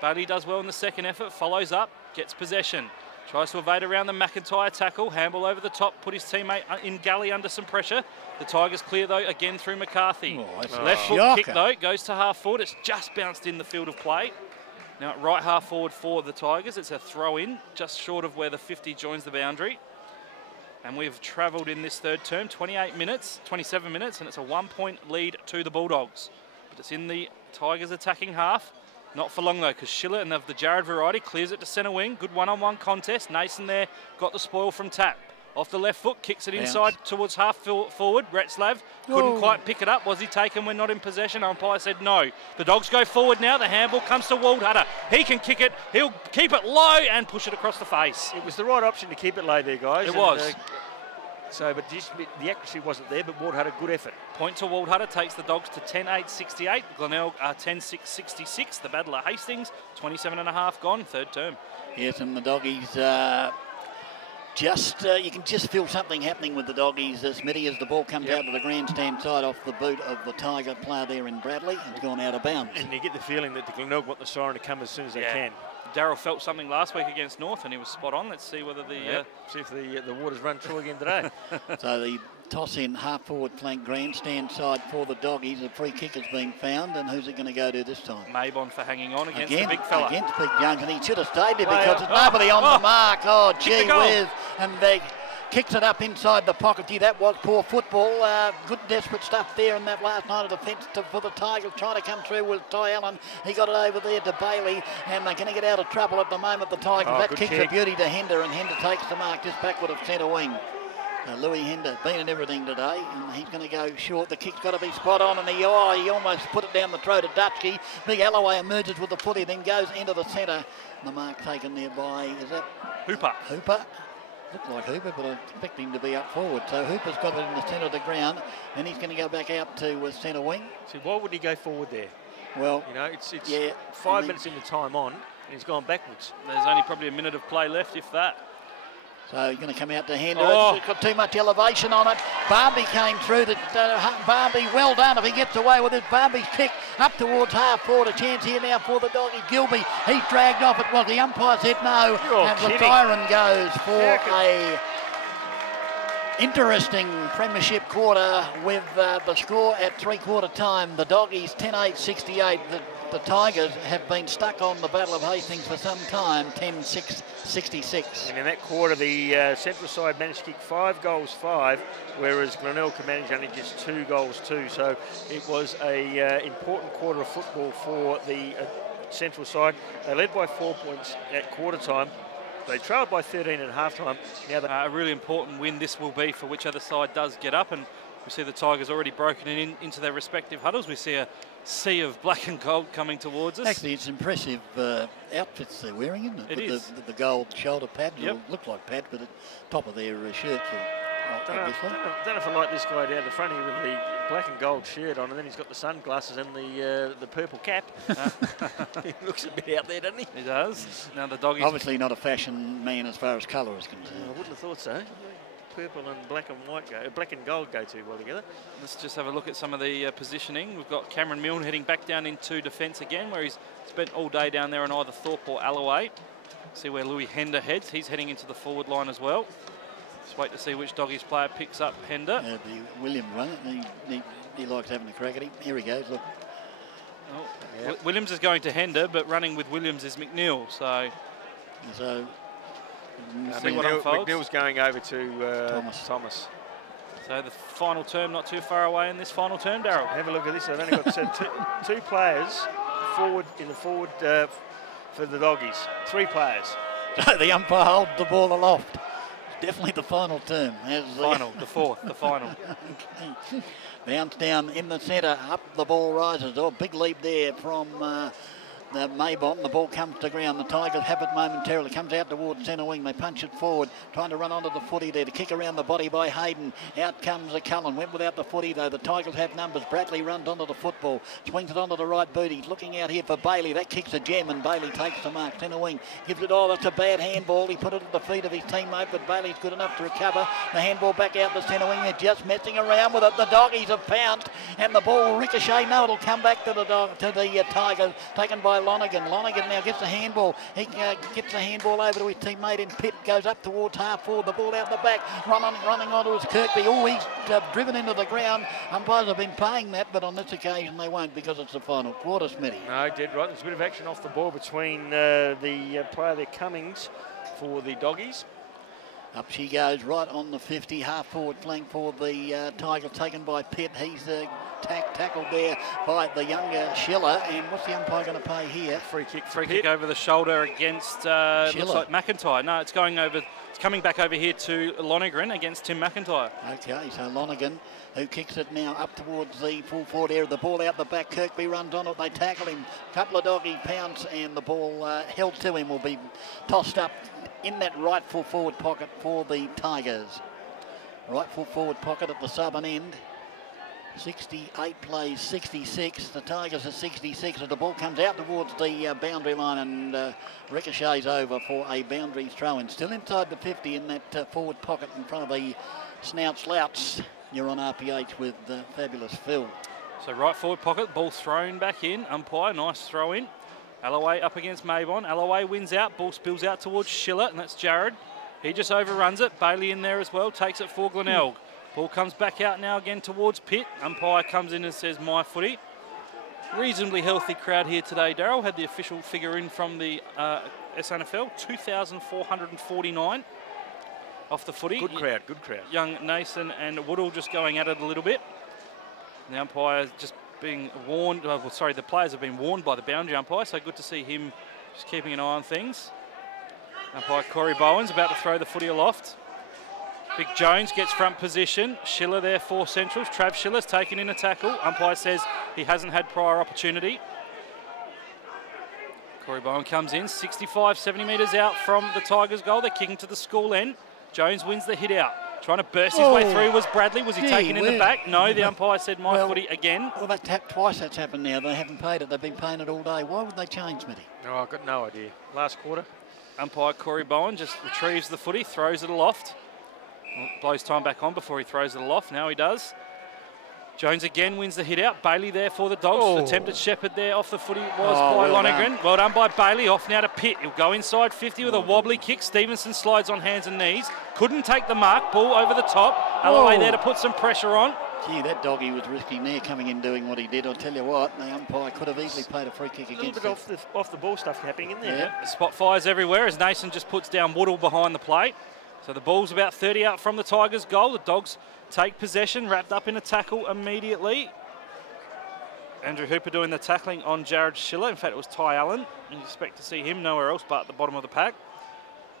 Bailey does well in the second effort, follows up, gets possession. Tries to evade around the McIntyre tackle. Handball over the top, put his teammate in galley under some pressure. The Tigers clear though, again through McCarthy. Left foot kick though, goes to half forward. It's just bounced in the field of play. Now at right half forward for the Tigers, it's a throw in, just short of where the 50 joins the boundary. And we've travelled in this third term, 27 minutes, and it's a 1-point lead to the Bulldogs. But it's in the Tigers attacking half. Not for long though, because Schiller and of the Jared variety clears it to centre wing. Good one-on-one contest. Nason there got the spoil from Tapp. Off the left foot, kicks it inside towards half forward. Retzlaff couldn't quite pick it up. Was he taken when not in possession? Umpire said no. The Dogs go forward now. The handball comes to Waldhutter. He can kick it. He'll keep it low and push it across the face. It was the right option to keep it low there, guys. It was. But just the accuracy wasn't there, but Ward had a good effort. Point to Waldhutter takes the Dogs to 10-8-68. Glenelg are 10-6-66. The Battle of Hastings, 27.5 gone, third term. Yes, and the Doggies you can just feel something happening with the Doggies, Smitty, as the ball comes out to the grandstand side off the boot of the Tiger player there in Bradley. It's gone out of bounds. And you get the feeling that the Glenelg want the siren to come as soon as they can. Darryl felt something last week against North and he was spot on. Let's see whether see if the waters run true again today. So the toss in half forward flank grandstand side for the Doggies. A free kick has been found, and who's it going to go to this time? Maybon for hanging on against the big fella. Against Big Jones, and he should have stayed there because there's nobody on the mark. Oh, gee whiz. And they kicks it up inside the pocket. Gee, that was poor football. Good desperate stuff there in that last night of defence for the Tigers, trying to come through with Ty Allen. He got it over there to Bailey, and they're going to get out of trouble at the moment, the Tigers. That kick's a beauty to Hender, and Hender takes the mark just backward of centre wing. Louis Hender been in everything today, and he's going to go short. The kick's got to be spot on, and he almost put it down the throat of Dutchke. Big Alloway emerges with the footy, then goes into the centre. The mark taken there by, is that Hooper? Looked like Hooper, but I expect him to be up forward. So Hooper's got it in the centre of the ground, and he's going to go back out to centre wing. So why would he go forward there? Well, you know, it's 5 minutes into time on, and he's gone backwards. There's only probably a minute of play left, if that. So he's going to come out to Hender. It's got too much elevation on it. Barmby came through. Barmby, well done if he gets away with it. Barmby's kick up towards half forward. A chance here now for the Doggies. Gilby, he's dragged off. It was the umpire said no. The siren goes for a interesting premiership quarter with the score at three-quarter time. The Doggies 10-8-68. The Tigers have been stuck on the Battle of Hastings for some time, 10-6-66. And in that quarter, the central side managed to kick 5 goals, 5, whereas Glenelg could manage only just 2 goals, 2. So it was a important quarter of football for the central side. They led by 4 points at quarter time. They trailed by 13 at half time. Now a really important win this will be for whichever side does get up, and we see the Tigers already broken into their respective huddles. We see a sea of black and gold coming towards us. Actually, it's impressive outfits they're wearing, isn't it? It is. The gold shoulder pads, look like pads, but the top of their shirts. I don't know if I like this guy down the front here with the black and gold shirt on, and then he's got the sunglasses and the purple cap. He looks a bit out there, doesn't he? He does. Now the doggies... Obviously not a fashion man as far as colour is concerned. I wouldn't have thought so. Purple and black and white black and gold go too well together. Let's just have a look at some of the positioning. We've got Cameron Milne heading back down into defence again, where he's spent all day down there on either Thorpe or Alloway. See where Louis Hender heads. He's heading into the forward line as well. Just wait to see which doggies player picks up Hender. The Williams run it. He likes having a crack at him. Here he goes, look. Oh, yep. Williams is going to Hender, but running with Williams is McNeil. So see what unfolds. McNeil's going over to Thomas. So the final term not too far away in this final term, Darryl. Have a look at this. They've only got two players forward for the doggies. 3 players. The umpire holds the ball aloft. Definitely the final term. The fourth, the final. Okay. Bounce down in the centre, up the ball rises. Oh, big leap there from the Maybon. The ball comes to ground. The Tigers have it momentarily. Comes out towards centre wing. They punch it forward, trying to run onto the footy there. To kick around the body by Hayden. Out comes a Cullen. Went without the footy though. The Tigers have numbers. Bradley runs onto the football. Swings it onto the right boot. He's looking out here for Bailey. That kicks a gem and Bailey takes the mark. Centre wing gives it. Oh, that's a bad handball. He put it at the feet of his teammate, but Bailey's good enough to recover. The handball back out the centre wing. They're just messing around with it. The doggies have pounced and the ball will ricochet. No, it'll come back to the Tigers. Taken by Lonergan. Lonergan now gets the handball. He gets the handball over to his teammate in Pitt. Goes up towards half forward. The ball out the back. Running onto his Kirkby. Oh, he's driven into the ground. Umpires have been paying that, but on this occasion they won't because it's the final quarter, Smitty. No, dead right. There's a bit of action off the ball between the player there, Cummings, for the doggies. Up she goes right on the 50, half forward flank for the Tigers, taken by Pitt. He's tackled there by the younger Schiller. And what's the umpire going to pay here? Free kick over the shoulder against looks like McIntyre. No, it's going over. It's coming back over here to Lonergan against Tim McIntyre. Okay, so Lonergan, who kicks it now up towards the full forward area. The ball out the back. Kirkby runs on it. They tackle him. Couple of doggies pounce, and the ball held to him will be tossed up in that right full forward pocket for the Tigers. Right full forward pocket at the southern end. 68 plays 66. The Tigers are 66 as the ball comes out towards the boundary line and ricochets over for a boundary throw-in. Still inside the 50 in that forward pocket in front of the Snout Slouts. You're on RPH with Fabulous Phil. So right forward pocket, ball thrown back in. Umpire, nice throw in. Alloway up against Maybon. Alloway wins out. Ball spills out towards Schiller, and that's Jared. He just overruns it. Bailey in there as well. Takes it for Glenelg. Ball comes back out now again towards Pitt. Umpire comes in and says, my footy. Reasonably healthy crowd here today, Darryl. Had the official figure in from the SANFL. 2,449 off the footy. Good crowd, good crowd. Young Nason and Woodall just going at it a little bit. The umpire just being warned, the players have been warned by the boundary umpire, so good to see him just keeping an eye on things. Umpire Corey Bowen's about to throw the footy aloft. Big Jones gets front position. Schiller there for Centrals. Trav Schiller's taken in a tackle. Umpire says he hasn't had prior opportunity. Corey Bowen comes in, 65, 70 metres out from the Tigers' goal. They're kicking to the school end. Jones wins the hit out. Trying to burst his way through was Bradley. Was he taken in the back? No, the umpire said my footy again. Well, that tap twice that's happened now. They haven't paid it. They've been paying it all day. Why would they change, Smitty? Oh, I've got no idea. Last quarter. Umpire Corey Bowen just retrieves the footy, throws it aloft. Blows time back on before he throws it aloft. Now he does. Jones again wins the hit out. Bailey there for the Dogs. Attempted shepherd there off the footy was by Lonergan. Well done by Bailey. Off now to Pitt. He'll go inside 50 with a wobbly kick. Stevenson slides on hands and knees. Couldn't take the mark. Ball over the top. Alloway there to put some pressure on. Gee, that doggy was risking there coming in doing what he did. I'll tell you what, the umpire could have easily played a free kick against it. A little bit off the ball stuff happening in there. Yeah. Spot fires everywhere as Nason just puts down Woodall behind the plate. So the ball's about 30 out from the Tigers' goal. The Dogs take possession, wrapped up in a tackle immediately. Andrew Hooper doing the tackling on Jared Schiller. In fact, it was Ty Allen. You expect to see him nowhere else but at the bottom of the pack.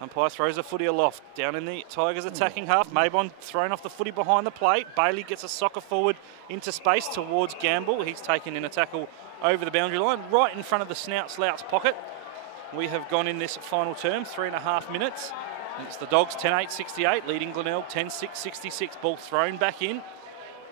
Umpire throws a footy aloft. Down in the Tigers' attacking half. Maybon thrown off the footy behind the plate. Bailey gets a soccer forward into space towards Gamble. He's taken in a tackle over the boundary line, right in front of the Snout Slouts pocket. We have gone in this final term, 3.5 minutes. It's the Dogs 10-8-68, leading Glenelg 10-6-66. Ball thrown back in.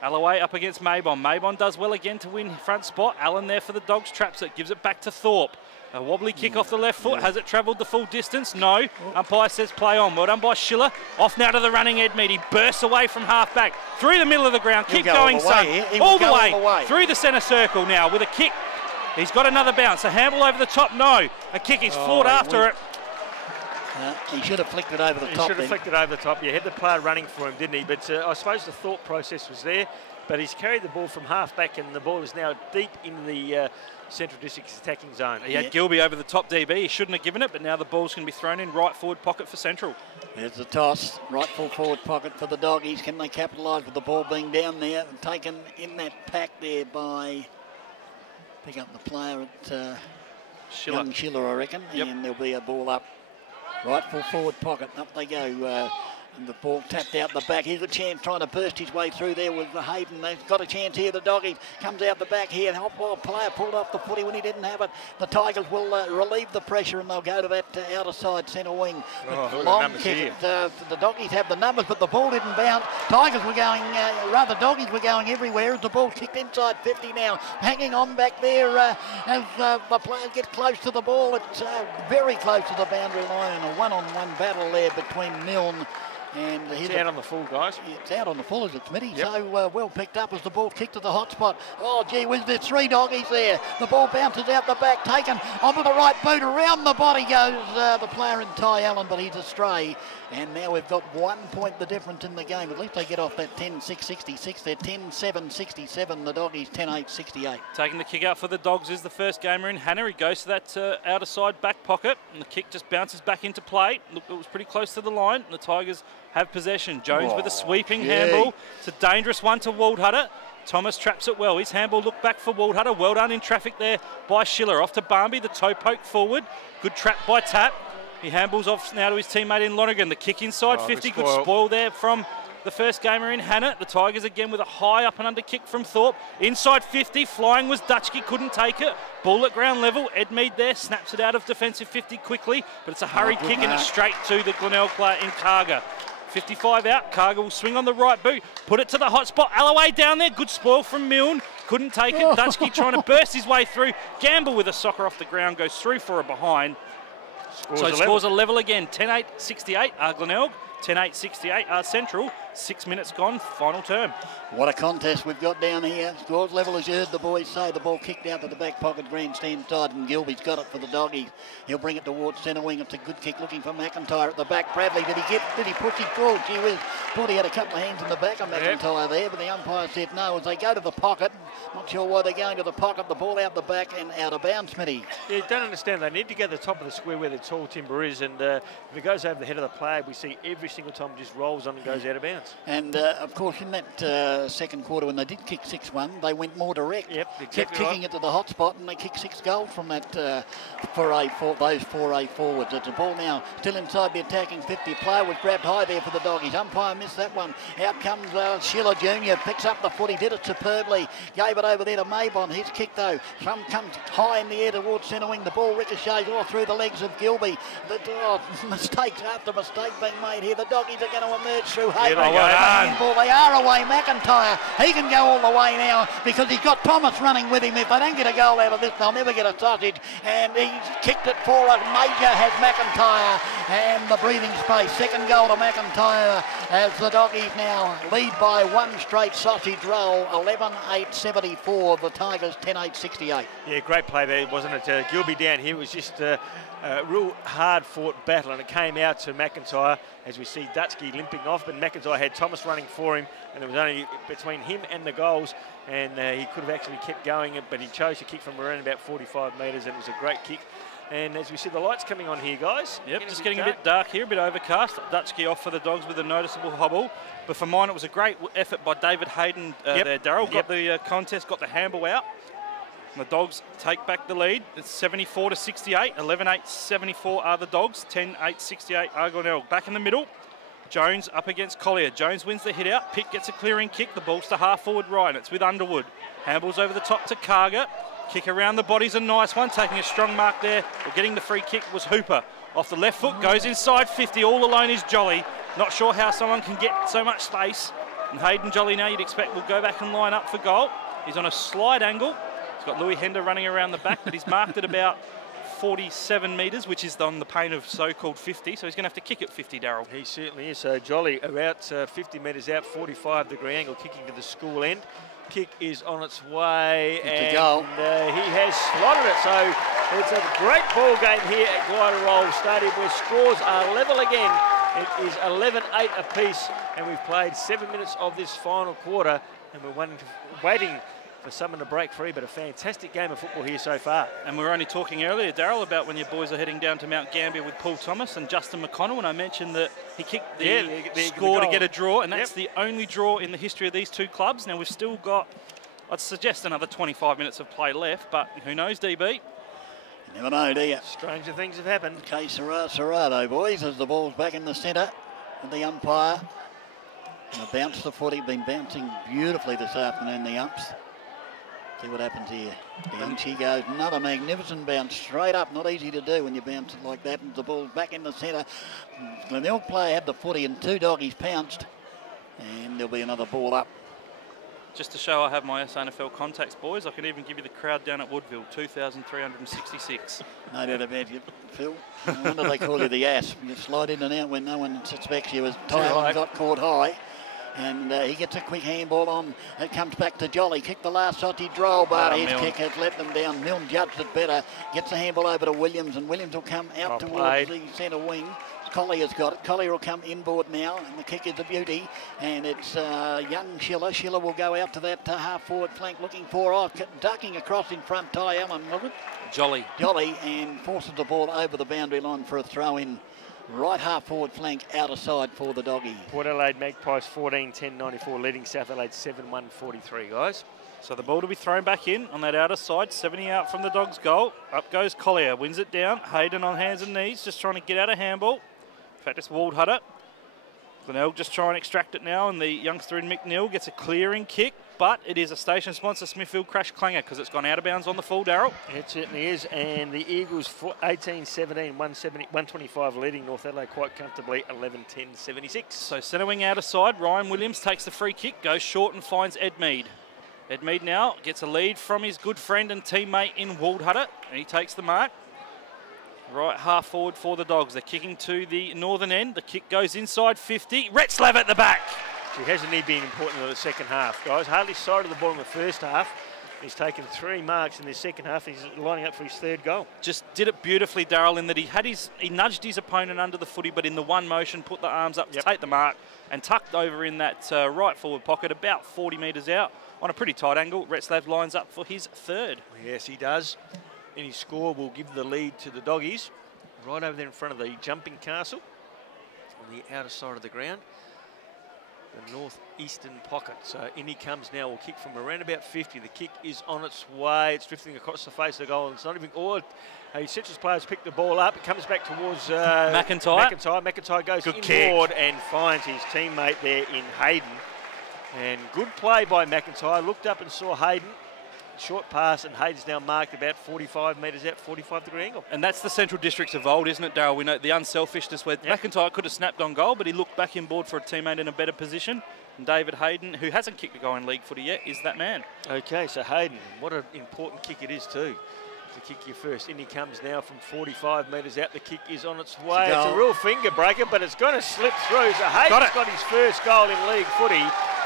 Alloway up against Maybon. Maybon does well again to win front spot. Allen there for the Dogs, traps it, gives it back to Thorpe. A wobbly kick off the left foot. Has it travelled the full distance? No. Umpire says play on. Well done by Schiller. Off now to the running Edmead. He bursts away from half-back. Through the middle of the ground. Keep going, son. All the way. Through the centre circle now with a kick. He's got another bounce. A handball over the top. No. A kick. He's floored after it. He should have flicked it over the top. He should have flicked it over the top. You had the player running for him, didn't he? But I suppose the thought process was there. But he's carried the ball from half-back and the ball is now deep into the Central District's attacking zone. He had Gilby over the top DB. He shouldn't have given it, but now the ball's going to be thrown in right forward pocket for Central. There's the toss. Right full forward pocket for the Doggies. Can they capitalise with the ball being down there? Taken in that pack there by... Pick up the player at young Schiller, I reckon. Yep. And there'll be a ball up. Right full forward pocket. Up they go. And the ball tapped out the back. Here's a chance trying to burst his way through there with Hayden. They've got a chance here. The Doggies comes out the back here. The player pulled off the footy when he didn't have it. The Tigers will relieve the pressure and they'll go to that outer side centre wing. Long kick. The Doggies have the numbers, but the ball didn't bounce. Tigers were going, Doggies were going everywhere as the ball kicked inside 50 now. Hanging on back there as the players get close to the ball. It's very close to the boundary line and a one-on-one battle there between Milne. And it's out on the full, guys. It's out on the full, is it, Smitty? Yep. So well picked up as the ball kicked to the hot spot. Oh, gee whiz, there's 3 Doggies there. The ball bounces out the back, taken onto the right boot. Around the body goes the player in Ty Allen, but he's astray. And now we've got 1 point the difference in the game. At least they get off that 10-6-66. They're 10-7-67. The Doggies 10-8-68. Taking the kick out for the Dogs is the first gamer in Hannah. He goes to that outer side back pocket, and the kick just bounces back into play. Look, it was pretty close to the line. The Tigers have possession. Jones with a sweeping handball. It's a dangerous one to Waldhutter. Thomas traps it well. His handball looked back for Waldhutter. Well done in traffic there by Schiller. Off to Barmby. The toe poke forward. Good trap by Tapp. He handballs off now to his teammate in Lonergan. The kick inside 50. Good spoil there from the first gamer in Hannah. The Tigers again with a high up and under kick from Thorpe. Inside 50. Flying was Dutchke. Couldn't take it. Ball at ground level. Edmead there. Snaps it out of defensive 50 quickly. But it's a hurried kick and it's straight to the Glenelg player in Karga. 55 out. Karga will swing on the right boot. Put it to the hot spot. Alloway down there. Good spoil from Milne. Couldn't take it. Dutchke trying to burst his way through. Gamble with a soccer off the ground. Goes through for a behind. Scores a level again. 10-8-68 Glenelg. 10-8-68 Central. 6 minutes gone. Final term. What a contest we've got down here. Scores level, as you heard the boys say. The ball kicked out to the back pocket grandstand side, and Gilby's got it for the Doggies. He'll bring it towards centre wing. It's a good kick looking for McIntyre at the back. Bradley, did he push his ball? Gee whiz. Thought he had a couple of hands in the back of McIntyre there, but the umpire said no as they go to the pocket. Not sure why they're going to the pocket. The ball out the back and out of bounds, Smitty. Yeah, don't understand. They need to go to the top of the square where the tall timber is, and if it goes over the head of the player, we see every single time it just rolls on and goes out of bounds. And of course, in that second quarter, when they did kick 6-1, they went more direct. Yep, exactly. Kept kicking it to the hot spot, and they kicked 6 goals from that those 4A forwards. It's a ball now still inside the attacking 50. Player was grabbed high there for the Doggies. Umpire missed that one. Out comes Schiller Jr. Picks up the foot. He did it superbly. Gave it over there to Maybon. His kick, though, some comes high in the air towards centre wing. The ball ricochets all through the legs of Gilby. Mistakes after mistake being made here. The Doggies are going to emerge through Hayden. They are away. McIntyre, he can go all the way now because he's got Thomas running with him. If they don't get a goal out of this, they'll never get a sausage. And he's kicked it for a major, has McIntyre, and the breathing space. Second goal to McIntyre as the Doggies now lead by 1 straight sausage roll. 11-8-74. The Tigers 10-8-68. Yeah, great play there, wasn't it? Gilby down here was just a real hard-fought battle, and it came out to McIntyre as we see Dutchke limping off, but McIntyre had Thomas running for him, and it was only between him and the goals, and he could have actually kept going, but he chose to kick from around about 45 metres, and it was a great kick. And as we see the lights coming on here, guys. Yep, just getting a bit dark here, a bit overcast. Dutchke off for the Dogs with a noticeable hobble. But for mine, it was a great effort by David Hayden there. Darryl got the contest, got the handball out. And the Dogs take back the lead. It's 74-68. 11-8-74 are the Dogs. 10-8-68 are Glenelg. Back in the middle. Jones up against Collier. Jones wins the hit out. Pitt gets a clearing kick. The ball's to half forward right. And it's with Underwood. Handballs over the top to Karga. Kick around the body's a nice one. Taking a strong mark there. Or getting the free kick was Hooper. Off the left foot. Goes inside 50. All alone is Jolly. Not sure how someone can get so much space. And Hayden Jolly now, you'd expect, will go back and line up for goal. He's on a slide angle. He's got Louis Hender running around the back, but he's marked at about 47 metres, which is on the pain of so-called 50, so he's going to have to kick at 50, Darryl. He certainly is. So Jolly about 50 metres out, 45-degree angle, kicking to the school end. Kick is on its way, and he has slotted it. So it's a great ball game here at Glenelg Stadium, where scores are level again. It is 11-8 apiece, and we've played 7 minutes of this final quarter, and we're waiting for someone to break free, but a fantastic game of football here so far. And we were only talking earlier, Darryl, about when your boys are heading down to Mount Gambier with Paul Thomas and Justin McConnell, and I mentioned that he kicked the score to get a draw, and that's the only draw in the history of these two clubs. Now, we've still got, I'd suggest, another 25 minutes of play left, but who knows, DB? You never know, do you? Stranger things have happened. Okay, Serrato, boys, as the ball's back in the centre of the umpire. And a bounce the footy, been bouncing beautifully this afternoon, the umps. See what happens here. Down she goes. Another magnificent bounce straight up. Not easy to do when you bounce it like that. And the ball's back in the centre. Glenelg player had the footy and two doggies pounced. And there'll be another ball up. Just to show I have my SANFL contacts, boys, I can even give you the crowd down at Woodville, 2,366. No doubt about you, Phil. No wonder they call you the ass. You slide in and out when no one suspects you, as Tyler got caught high. And he gets a quick handball on. It comes back to Jolly. Kick the last shot. He drove, but his kick has let them down. Milne judged it better. Gets the handball over to Williams, and Williams will come out towards the centre wing. Collier's got it. Collier will come inboard now, and the kick is a beauty. And it's young Schiller. Schiller will go out to that half-forward flank looking for ducking across in front. Ty Allen, was it? Jolly, and forces the ball over the boundary line for a throw-in. Right half-forward flank, outer side for the doggy. Port Adelaide Magpies 14-10-94, leading South Adelaide 7-1-43, guys. So the ball to be thrown back in on that outer side, 70 out from the Dogs' goal. Up goes Collier, wins it down. Hayden on hands and knees, just trying to get out of handball. In fact, it's Waldhutter. Glenelg just trying to extract it now, and the youngster in McNeil gets a clearing kick, but it is a station sponsor Smithfield crash clanger because it's gone out of bounds on the full, Darryl. It certainly is, and the Eagles 18-17, 125 leading North Adelaide quite comfortably, 11-10-76. So centre wing outer side, Ryan Williams takes the free kick, goes short and finds Ed Mead. Ed Mead now gets a lead from his good friend and teammate in Waldhutter, and he takes the mark. Right half forward for the Dogs. They're kicking to the northern end. The kick goes inside 50. Retzlav at the back. Hasn't he been important in the second half, guys? Hardly sighted the ball in the first half. He's taken 3 marks in the second half. He's lining up for his 3rd goal. Just did it beautifully, Darryl, in that he nudged his opponent under the footy, but in the one motion, put the arms up to take the mark and tucked over in that right forward pocket, about 40 metres out on a pretty tight angle. Retzlav lines up for his 3rd. Yes, he does. Any score will give the lead to the Doggies. Right over there in front of the jumping castle on the outer side of the ground. The northeastern pocket. So in he comes now. Will kick from around about 50. The kick is on its way. It's drifting across the face of the goal. And it's not even all. Central's players pick the ball up. It comes back towards McIntyre. McIntyre goes inboard and finds his teammate there in Hayden. And good play by McIntyre. Looked up and saw Hayden. Short pass, and Hayden's now marked about 45 metres out, 45-degree angle. And that's the Central Districts of old, isn't it, Darryl? We know the unselfishness where McIntyre could have snapped on goal, but he looked back inboard for a teammate in a better position. And David Hayden, who hasn't kicked a goal in league footy yet, is that man. Okay, so Hayden, what an important kick it is too, to kick you first. In he comes now from 45 metres out. The kick is on its way. It's a real finger breaker, but it's going to slip through. So Hayden's got his first goal in league footy.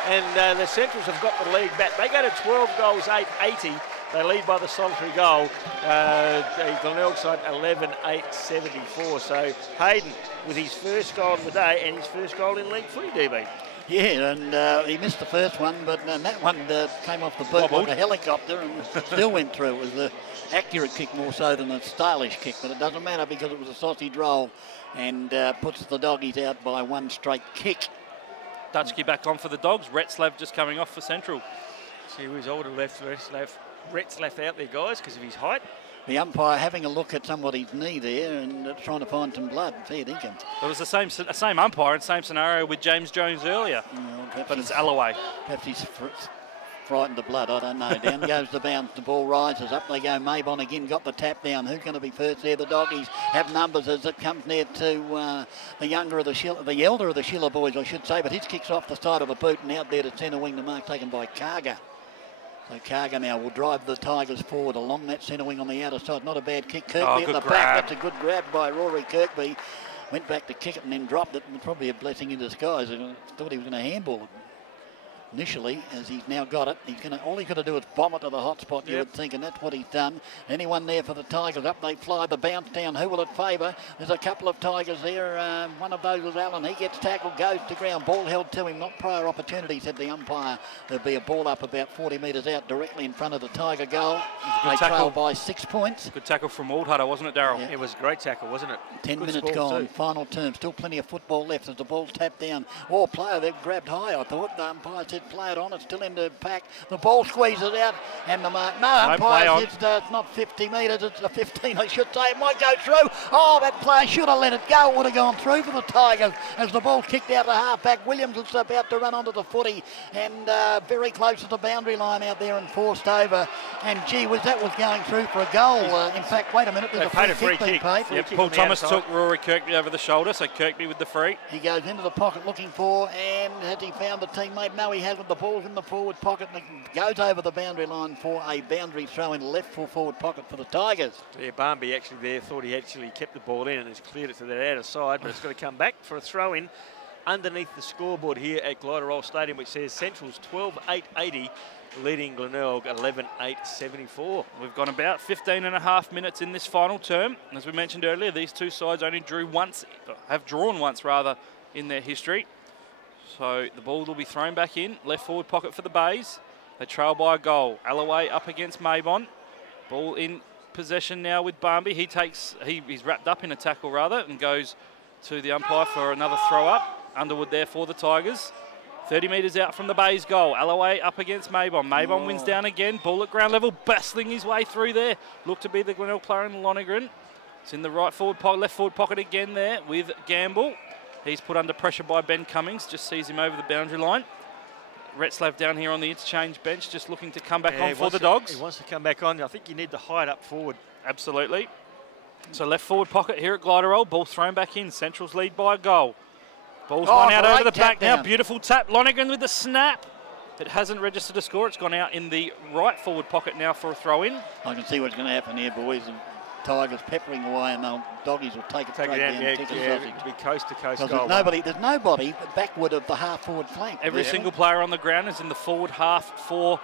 And the Centrals have got the league back. They go to 12 goals, 880. They lead by the solitary goal. The Glenelg side 11-8-74. So Hayden with his first goal of the day and his first goal in league footy, DB. Yeah, and he missed the first one, but that one came off the boot like a helicopter and still went through. It was an accurate kick more so than a stylish kick, but it doesn't matter because it was a sausage roll and puts the Doggies out by one straight kick. Dutchke back on for the Dogs. Retzlav just coming off for Central. See who's older left Retzlav out there, guys, because of his height. The umpire having a look at somebody's knee there and trying to find some blood. Fair dinkum. It was the same umpire and same scenario with James Jones earlier, but it's Alloway. Perhaps he's frightened to blood, I don't know. Down goes the bounce, the ball rises, up they go. Mabon again got the tap down. Who's going to be first there? The doggies have numbers as it comes near to the elder of the Schiller boys, I should say, but his kicks off the side of the boot and out there to centre wing, the mark taken by Karga. So Karga now will drive the Tigers forward along that centre wing on the outer side. Not a bad kick. Kirkby at the back. That's a good grab by Rory Kirkby. Went back to kick it and then dropped it. Probably a blessing in disguise. I thought he was going to handball it initially, as he's now got it. All he's got to do is bomb it to the hot spot, you would think, and that's what he's done. Anyone there for the Tigers? Up they fly, the bounce down. Who will it favour? There's a couple of Tigers there. One of those is Allen. He gets tackled, goes to ground. Ball held to him. Not prior opportunity, said the umpire. There'll be a ball up about 40 metres out, directly in front of the Tiger goal. They trail by 6 points. Good tackle from Waldhutter, wasn't it, Darryl? Yeah. It was a great tackle, wasn't it? 10 minutes gone. Final term. Still plenty of football left as the ball's tapped down. Oh, player, they've grabbed high, I thought. The umpire said play it on. It's still into pack. The ball squeezes out and the mark. No, umpire says it's not 50 metres, it's a 15, I should say. It might go through. Oh, that player should have let it go. It would have gone through for the Tigers as the ball kicked out the half-back. Williams was about to run onto the footy and very close to the boundary line out there and forced over. And gee whiz, that was going through for a goal. In fact, wait a minute, there's a free kick being paid. Paul Thomas took Rory Kirkby over the shoulder, so Kirkby with the free. He goes into the pocket looking for, and has he found the teammate? No, he hasn't. The ball's in the forward pocket and it goes over the boundary line for a boundary throw in left full forward pocket for the Tigers. Yeah, Barnby actually there thought he actually kept the ball in and has cleared it to the outer side, but it's got to come back for a throw in underneath the scoreboard here at Glenelg Stadium, which says Central's 12-8-80, leading Glenelg 11-8-74. We've gone about 15 and a half minutes in this final term. As we mentioned earlier, these two sides only have drawn once rather in their history. So the ball will be thrown back in, left forward pocket for the Bays. They trail by a goal. Alloway up against Mabon. Ball in possession now with Barnby. He's wrapped up in a tackle rather and goes to the umpire for another throw up. Underwood there for the Tigers. 30 metres out from the Bays goal. Alloway up against Mabon. Mabon wins down again. Ball at ground level, battling his way through there. Looked to be the Glenelg player in Lonergan. It's in the right forward pocket, left forward pocket again there with Gamble. He's put under pressure by Ben Cummings, just sees him over the boundary line. Retzlaff down here on the interchange bench, just looking to come back on for the Dogs. He wants to come back on. I think you need to hide up forward. Absolutely. So left forward pocket here at Glenelg. Ball thrown back in. Central's lead by a goal. Ball's gone out over the back now. Beautiful tap. Lonergan with the snap. It hasn't registered a score. It's gone out in the right forward pocket now for a throw in. I can see what's going to happen here, boys. Tigers peppering away, and the Doggies will take it straight down. It'll be coast to coast goal. There's nobody backward of the half forward flank. Every single player on the ground is in the forward half for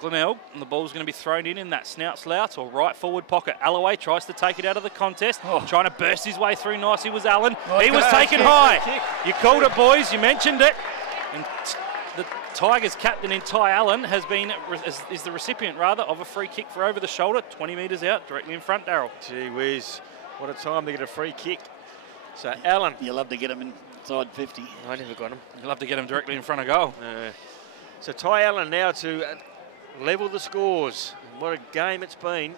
Glenelg, and the ball's going to be thrown in that snout slouch or right forward pocket. Alloway tries to take it out of the contest, trying to burst his way through nicely was Allen. He was taken high. You called it, boys. You mentioned it. And the Tigers captain in Ty Allen is the recipient rather of a free kick for over the shoulder, 20 metres out, directly in front, Darryl. Gee whiz, what a time to get a free kick. So Allen. You love to get him inside 50. I never got him. You love to get him directly in front of goal. So Ty Allen now to level the scores. What a game it's been.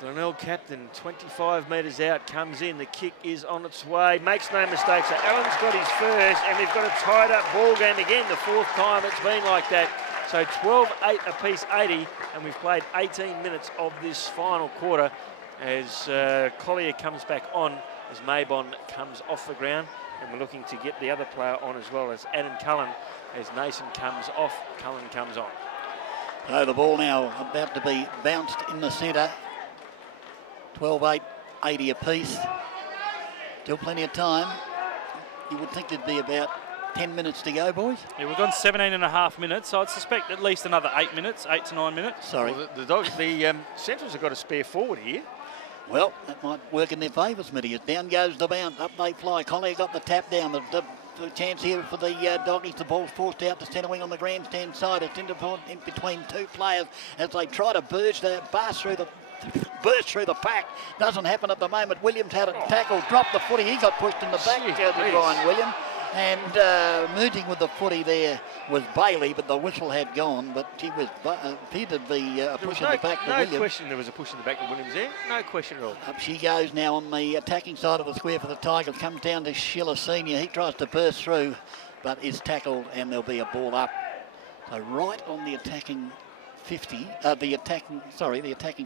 The Glenelg captain, 25 metres out, comes in. The kick is on its way. Makes no mistake. So Allen's got his first, and we've got a tied up ball game again. The fourth time it's been like that. So 12-8 apiece, 80, and we've played 18 minutes of this final quarter as Collier comes back on, as Mabon comes off the ground, and we're looking to get the other player on as well as Adam Cullen. As Nason comes off, Cullen comes on. So the ball now about to be bounced in the centre. 12-8, 80 apiece. Still plenty of time. You would think there'd be about 10 minutes to go, boys. Yeah, we've gone 17 and a half minutes, so I'd suspect at least another 8 minutes, 8 to 9 minutes. Sorry. Well, the Centrals have got a spare forward here. Well, that might work in their favour, Smitty. Down goes the bounce, up they fly. Collier got the tap down. The chance here for the Doggies. The ball's forced out to centre wing on the grandstand side. It's in between two players as they try to burst through the pack. Doesn't happen at the moment. Williams had it tackled, dropped the footy. He got pushed in the back to Ryan Williams. And merging with the footy there was Bailey, but the whistle had gone. But she was appeared to be a push in the back to Williams. No question there was a push in the back to Williams there. No question at all. Up she goes now on the attacking side of the square for the Tigers. Comes down to Schiller Senior. He tries to burst through, but is tackled, and there'll be a ball up. So right on the attacking 50, the attacking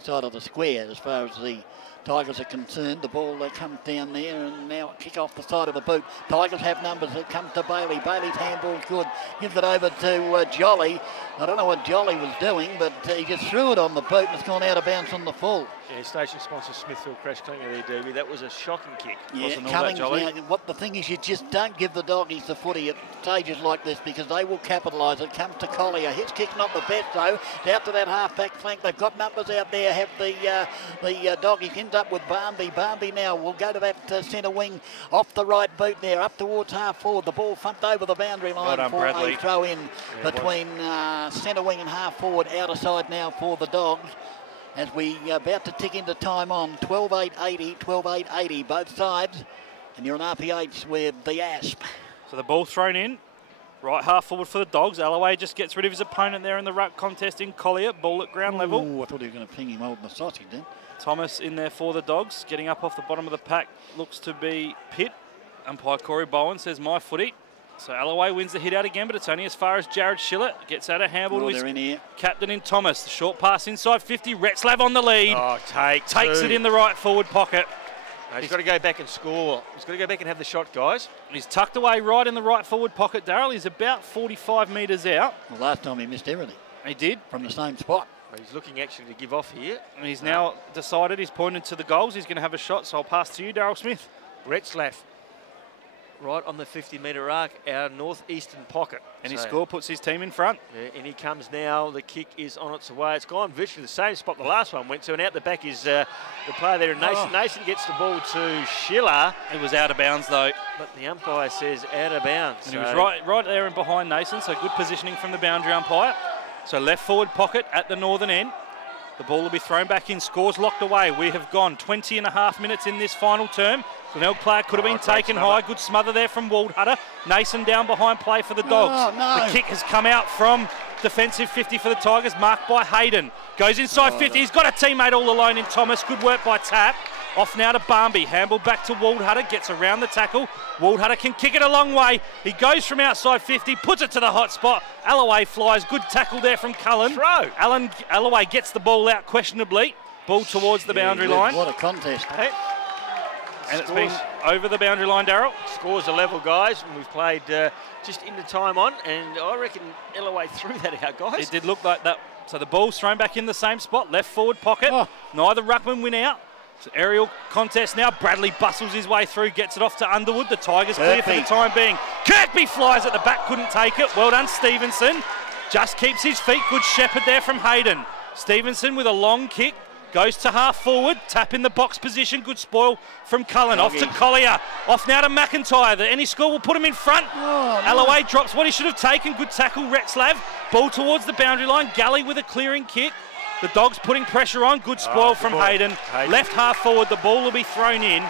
side of the square as far as the Tigers are concerned. The ball comes down there and now kick off the side of the boot. Tigers have numbers. It comes to Bailey. Bailey's handball's good. Gives it over to Jolly. I don't know what Jolly was doing, but he just threw it on the boot and it's gone out of bounds on the full. Yeah, station sponsor Smithfield Crash Cleaner there, DB. That was a shocking kick. Yeah, Cummings now, what the thing is, you just don't give the doggies the footy at stages like this because they will capitalise. It comes to Collier. His kick's not the best though. It's out to that half-back flank. They've got numbers out there. Have the doggies ends up with Barmby. Barmby now will go to that centre wing off the right boot there, up towards half forward. The ball thumped over the boundary line for Bradley. A throw in between centre wing and half forward. Outer side now for the Dogs. As we about to tick into time on 12-8-80, 12-8-80, both sides. And you're on RPH with the Asp. So the ball thrown in, right half forward for the Dogs. Alloway just gets rid of his opponent there in the ruck contest in Collier. Ball at ground level. I thought he was going to ping him over the sausage then. Thomas in there for the Dogs. Getting up off the bottom of the pack looks to be Pitt. Umpire Corey Bowen says my footy. So Alloway wins the hit out again, but it's only as far as Jared Schiller. Gets out of handball to his captain in Thomas. The short pass inside 50. Retzlaff on the lead. Oh, takes it in the right forward pocket. No, he's got to go back and score. He's got to go back and have the shot, guys. He's tucked away right in the right forward pocket, Darryl. He's about 45 metres out. Well, last time he missed everything. He did. From the same spot. Well, he's looking actually to give off here. And he's now decided he's pointed to the goals. He's going to have a shot, so I'll pass to you, Darryl Smith. Retzlaff. Right on the 50-metre arc, our northeastern pocket. And his score puts his team in front. Yeah, and he comes now. The kick is on its way. It's gone virtually the same spot the last one went to. And out the back is the player there. And Nason gets the ball to Schiller. It was out of bounds, though. But the umpire says out of bounds. And he was right there and behind Nason, so good positioning from the boundary umpire. So left forward pocket at the northern end. The ball will be thrown back in. Scores locked away. We have gone 20 and a half minutes in this final term. Glenelg player could have been taken high. Good smother there from Waldhutter. Nason down behind play for the Dogs. The kick has come out from defensive 50 for the Tigers, marked by Hayden. Goes inside 50. He's got a teammate all alone in Thomas. Good work by Tapp. Off now to Barmby. Handball back to Waldhutter. Gets around the tackle. Waldhutter can kick it a long way. He goes from outside 50. Puts it to the hot spot. Alloway flies. Good tackle there from Cullen. Throw. Alloway gets the ball out questionably. Ball towards the boundary line. What a contest. Hey. And it's been over the boundary line, Darryl. Scores a level, guys. And we've played just into time on. And I reckon Alloway threw that out, guys. It did look like that. So the ball's thrown back in the same spot. Left forward pocket. Neither ruckman win out. So aerial contest now. Bradley bustles his way through, gets it off to Underwood. The Tigers clear for the time being. Kirkby flies at the back, couldn't take it. Well done, Stevenson. Just keeps his feet. Good shepherd there from Hayden. Stevenson with a long kick. Goes to half forward. Tap in the box position. Good spoil from Cullen. Off to Collier. Off now to McIntyre. Any score will put him in front. Alloway drops what he should have taken. Good tackle, Retzlaff. Ball towards the boundary line. Galley with a clearing kick. The Dogs putting pressure on. Good spoil from Hayden. Left half forward. The ball will be thrown in.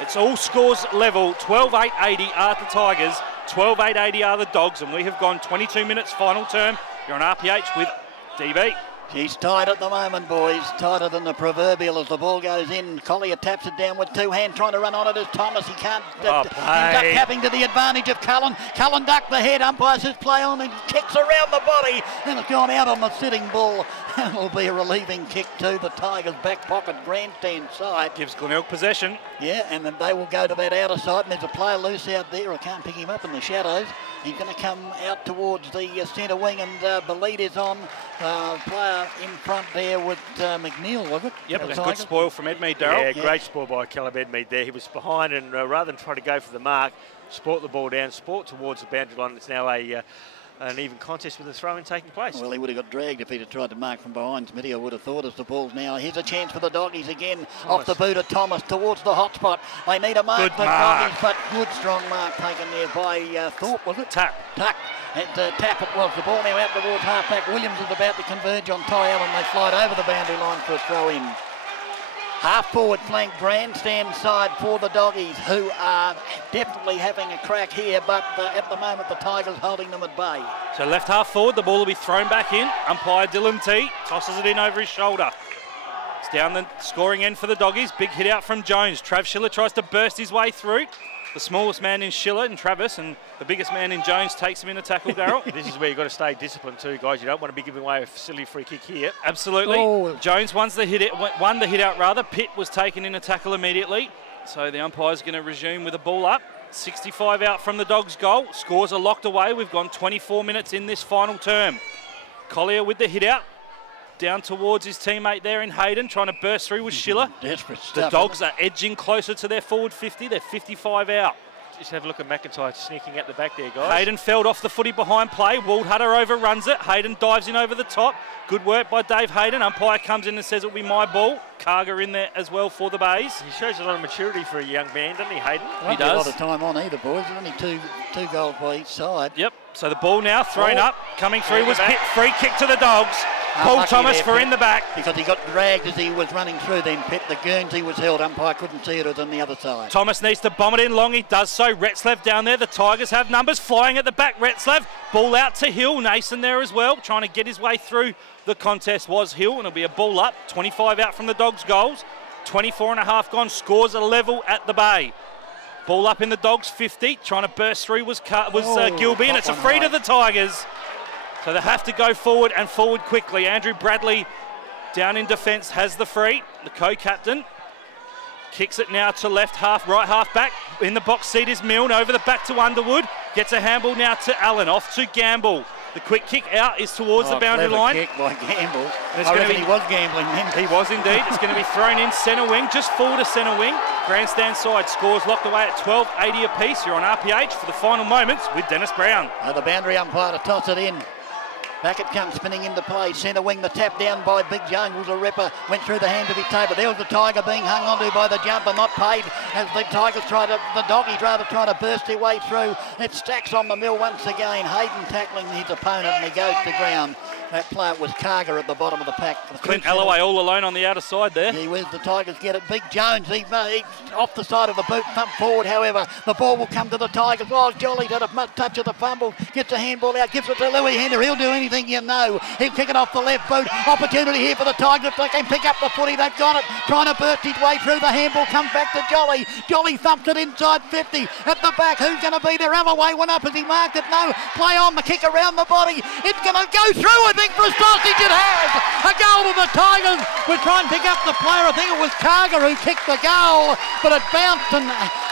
It's all scores level. 12-8-80 are the Tigers. 12-8-80 are the Dogs. And we have gone 22 minutes final term. You're on RPH with DB. She's tight at the moment, boys. Tighter than the proverbial as the ball goes in. Collier taps it down with two hands, trying to run on it as Thomas. He can't. Ends up tapping to the advantage of Cullen. Cullen ducked the head. Umpire says play on and kicks around the body. Then it's gone out on the sitting ball. It'll be a relieving kick to the Tigers' back pocket grandstand side. Gives Glenelg possession. Yeah, and then they will go to that outer side. And there's a player loose out there. I can't pick him up in the shadows. He's going to come out towards the centre wing, and the lead is on. Player in front there with McNeil, was it? Yep, a good spoil from Edmead, Darryl. Yeah, great spoil by Caleb Edmead there. He was behind, and rather than trying to go for the mark, sport the ball down, sport towards the boundary line. It's now an even contest with a throw-in taking place. Well, he would have got dragged if he'd have tried to mark from behind. Smitty, I would have thought, as the ball's now. Here's a chance for the Doggies again. Off the boot of Thomas towards the hot spot. They need a mark, good the mark. Doggies, but good strong mark taken there by Thorpe, was it? Tap. And Tap it was. The ball now out towards half-back. Williams is about to converge on Ty Allen. They slide over the boundary line for a throw-in. Half-forward flank grandstand side for the Doggies, who are definitely having a crack here, but at the moment the Tigers holding them at bay. So left half forward, the ball will be thrown back in. Umpire Dylan T tosses it in over his shoulder. It's down the scoring end for the Doggies. Big hit out from Jones. Trav Schiller tries to burst his way through. The smallest man in Schiller and Travis, and the biggest man in Jones takes him in a tackle, Darryl. This is where you've got to stay disciplined too, guys. You don't want to be giving away a silly free kick here. Absolutely. Oh. Jones won the hit out rather. Pitt was taken in a tackle immediately. So the umpire's going to resume with a ball up. 65 out from the Dogs' goal. Scores are locked away. We've gone 24 minutes in this final term. Collier with the hit out. Down towards his teammate there in Hayden, trying to burst through with Schiller. Desperate The stuff. Dogs are edging closer to their forward 50. They're 55 out. Just have a look at McIntyre sneaking at the back there, guys. Hayden felled off the footy behind play. Waldhutter overruns it. Hayden dives in over the top. Good work by Dave Hayden. Umpire comes in and says it'll be my ball. Carger in there as well for the Bays. He shows a lot of maturity for a young man, doesn't he, Hayden? Won't He be a does. lot of time on either, boys. There's only two goals by each side. Yep. So the ball now thrown Oh. up. Coming through In was the back. Pitt. Free kick to the Dogs. Paul Unlucky Thomas there, for Pitt, in the back. because he got dragged as he was running through then, Pitt. The Guernsey was held. Umpire couldn't see it. It was on the other side. Thomas needs to bomb it in long. He does so. Retzlaff down there. The Tigers have numbers. Flying at the back. Retzlaff. Ball out to Hill. Nason there as well. Trying to get his way through the contest was Hill. And it'll be a ball up. 25 out from the Dogs' goals. 24 and a half gone. Scores a level at the Bay. Ball up in the Dogs' 50. Trying to burst through was Gilby. And it's a one free to high. the Tigers. So they have to go forward and forward quickly. Andrew Bradley down in defence has the free. The co-captain kicks it now to left half, right half back. In the box seat is Milne, over the back to Underwood. Gets a handball now to Allen, off to Gamble. The quick kick out is towards the boundary clever line. Kick by Gamble. it's I gonna reckon be- he was gambling then. He was indeed. It's going to be thrown in centre wing, just forward of centre wing. Grandstand side, scores locked away at 12.80 apiece. You're on RPH for the final moments with Dennis Brown. The boundary umpire to toss it in. Back it comes, spinning into play. Centre wing, the tap down by Big Jones was a ripper. Went through the hands of his taper. There was the Tiger being hung onto by the jumper, not paid. As the Tigers the Doggies rather try to burst their way through. It stacks on the mill once again. Hayden tackling his opponent and he goes to ground. That player was Carger at the bottom of the pack. Clint Alloway all alone on the outer side there. Gee whiz, the Tigers get it. Big Jones, he's off the side of the boot, thump forward, however. The ball will come to the Tigers. Oh, Jolly's had a touch of the fumble. Gets a handball out, gives it to Louis Hender. He'll do anything you know. He'll kick it off the left boot. Opportunity here for the Tigers. They can pick up the footy. They've got it. Trying to burst his way through. The handball comes back to Jolly. Jolly thumps it inside 50. At the back, who's going to be there? Alloway went up as he marked it. No. Play on the kick around the body. It's going to go through, I think, for a sausage. It has. A goal to the Tigers. We're trying to pick up the player. I think it was Carger who kicked the goal, but it bounced and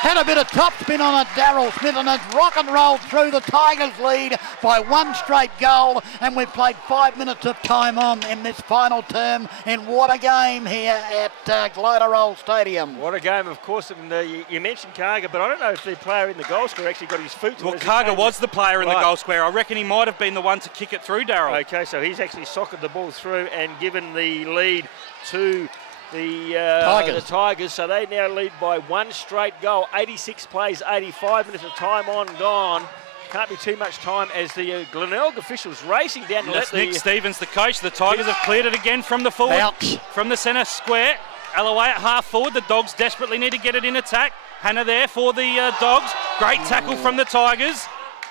had a bit of top spin on it, Darryl Smith, and it's rock and rolled through. The Tigers lead by one straight goal, and we've played 5 minutes of time on in this final term. And what a game here at Glenelg Stadium. What a game, of course. And you mentioned Carger, but I don't know if the player in the goal square actually got his foot to it. Well, as he Carger came. was the player in the Right. goal square. I reckon he might have been the one to kick it through, Darryl. Okay, so he's actually socketed the ball through and given the lead to the Tigers. So they now lead by one straight goal. 86 plays, 85 minutes of time on gone. Can't be too much time as the Glenelg officials racing down to let That's Nick Stevens, the coach. The Tigers have cleared it again from the forward, Bounce. from the centre square. Alloway at half forward. The Dogs desperately need to get it in attack. Hannah there for the Dogs. Great tackle from the Tigers.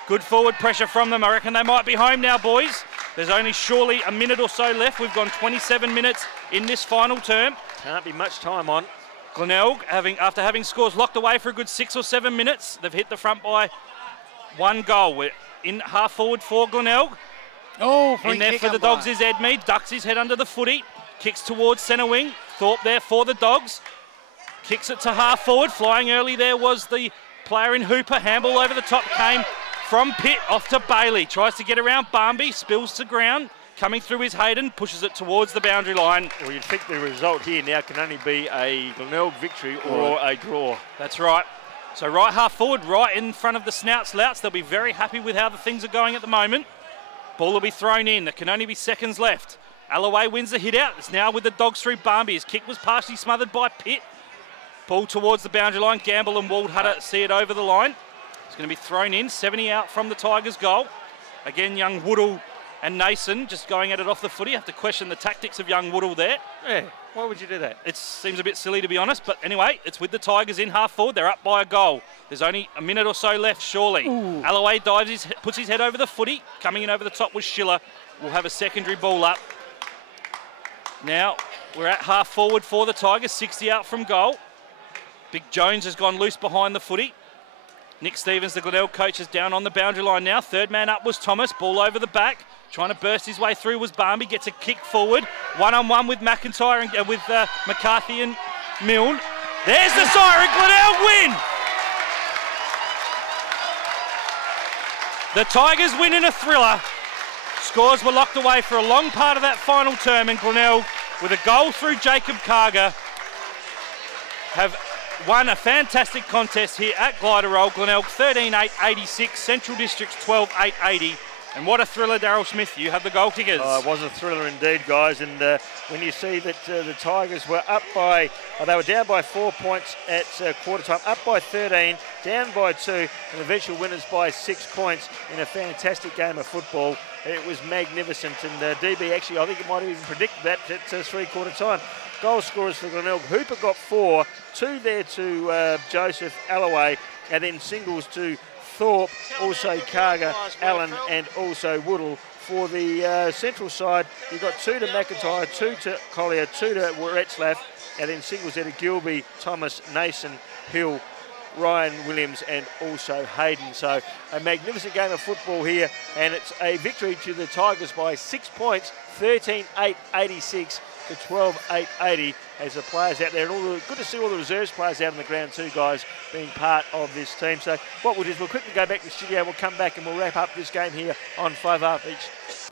Good forward pressure from them. I reckon they might be home now, boys. There's only surely a minute or so left. We've gone 27 minutes in this final term. Can't be much time on. Glenelg, after having scores locked away for a good 6 or 7 minutes, they've hit the front by one goal. We're in half forward for Glenelg. Oh, free In there kick for the umpire. Dogs is Edmead. Ducks his head under the footy. Kicks towards centre wing. Thorpe there for the Dogs. Kicks it to half forward. Flying early there was the player in Hooper. Handball over the top came from Pitt off to Bailey. Tries to get around Barmby. Spills to ground. Coming through is Hayden. Pushes it towards the boundary line. Well, you'd think the result here now can only be a Glenelg victory or a draw. That's right. So right half forward, right in front of the Snout-Slouts. They'll be very happy with how the things are going at the moment. Ball will be thrown in. There can only be seconds left. Alloway wins the hit out. It's now with the Dogs through Barmby. His kick was partially smothered by Pitt. Ball towards the boundary line. Gamble and Waldhutter see it over the line. It's going to be thrown in. 70 out from the Tigers' goal. Again, young Woodall and Nason just going at it off the footy. Have to question the tactics of young Woodall there. Yeah, why would you do that? It seems a bit silly, to be honest. But anyway, it's with the Tigers in half forward. They're up by a goal. There's only a minute or so left, surely. Alloway dives, puts his head over the footy. Coming in over the top was Schiller. We'll have a secondary ball up. Now, we're at half forward for the Tigers. 60 out from goal. Big Jones has gone loose behind the footy. Nick Stevens, the Glenelg coach, is down on the boundary line now. Third man up was Thomas. Ball over the back. Trying to burst his way through was Barmby. Gets a kick forward. One-on-one with McIntyre and with McCarthy and Milne. There's the siren. Glenelg win! The Tigers win in a thriller. Scores were locked away for a long part of that final term, and Glenelg, with a goal through Jacob Karga, have won a fantastic contest here at Gliderol. Glenelg 13-8-86, Central Districts 12-8-80. And what a thriller, Daryl Smith. You have the goal kickers. Oh, it was a thriller indeed, guys. And when you see that the Tigers were up by, they were down by 4 points at quarter time, up by 13, down by 2, and eventual winners by 6 points in a fantastic game of football. It was magnificent. And DB actually, I think it might have even predicted that at three-quarter time. Goal scorers for Glenelg. Hooper got 4, 2 there to Joseph Alloway, and then singles to Thorpe, also Karga, Allen, and also Woodall. For the central side, you've got 2 to McIntyre, 2 to Collier, 2 to Retzlaff, and then singles there to Gilby, Thomas, Nason, Hill, Ryan Williams, and also Hayden. So a magnificent game of football here, and it's a victory to the Tigers by 6 points, 13-8-86 to 12-8-80, as the players out there, and good to see all the reserves players out on the ground too, guys, being part of this team. So what we'll do is we'll quickly go back to the studio, we'll come back and we'll wrap up this game here on 5 Up Each.